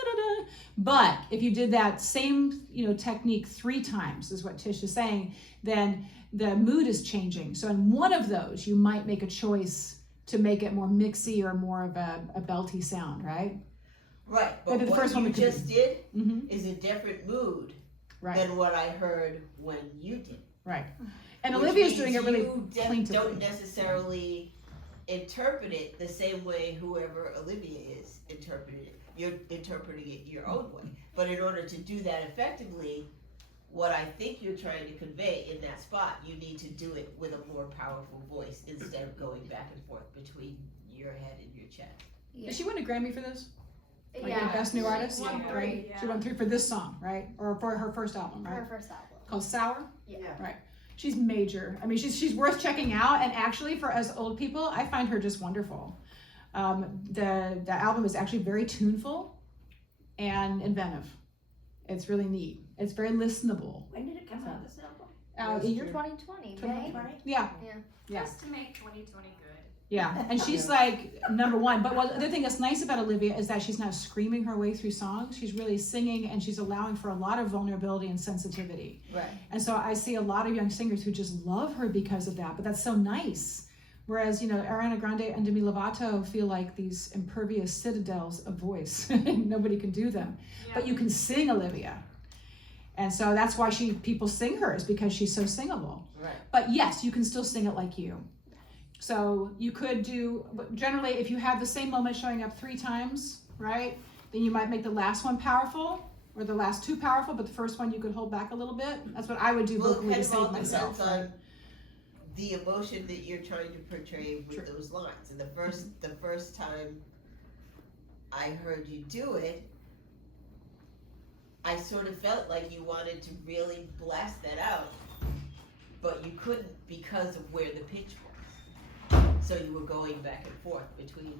da, da. But if you did that same, technique 3 times, is what Tish is saying, then the mood is changing. So in one of those, you might make a choice to make it more mixy or more of a belty sound, right? Right, But but the what first one you we could just did Mm-hmm. is a different mood Right, than what I heard when you did. right. And Which Olivia's means doing it really you don't plaintively. necessarily interpret it the same way whoever Olivia is interpreting it. You're interpreting it your own way. But in order to do that effectively, what I think you're trying to convey in that spot, you need to do it with a more powerful voice instead of going back and forth between your head and your chest. Did she win a Grammy for this? Like Yeah. the best new artist? Won Right? three, yeah. She won 3 for this song, right? Or for her first album, right? Her first album. Called Sour? Yeah. Right. She's major. I mean, she's worth checking out. And actually, for us old people, I find her just wonderful. The album is actually very tuneful and inventive. It's really neat. It's very listenable. When did it come out, this album? In year 2020, May. 2020? Yeah. Just to make 2020 good. Yeah, and she's like number one. But the other thing that's nice about Olivia is that she's not screaming her way through songs. She's really singing, and she's allowing for a lot of vulnerability and sensitivity. Right. And so I see a lot of young singers who just love her because of that. But that's so nice. Whereas, Ariana Grande and Demi Lovato feel like these impervious citadels of voice. Nobody can do them. Yeah. But you can sing Olivia. And so that's why people sing her, is because she's so singable. Right. But yes, you can still sing it like you. So you could do, generally, if you have the same moment showing up 3 times, right, then you might make the last one powerful, or the last 2 powerful, but the first one you could hold back a little bit. That's what I would do Well, vocally it to kind of all save myself. depends Right? on the emotion that you're trying to portray with those lines. And the first time I heard you do it, I sort of felt like you wanted to really blast that out, but you couldn't because of where the pitch was. So you were going back and forth between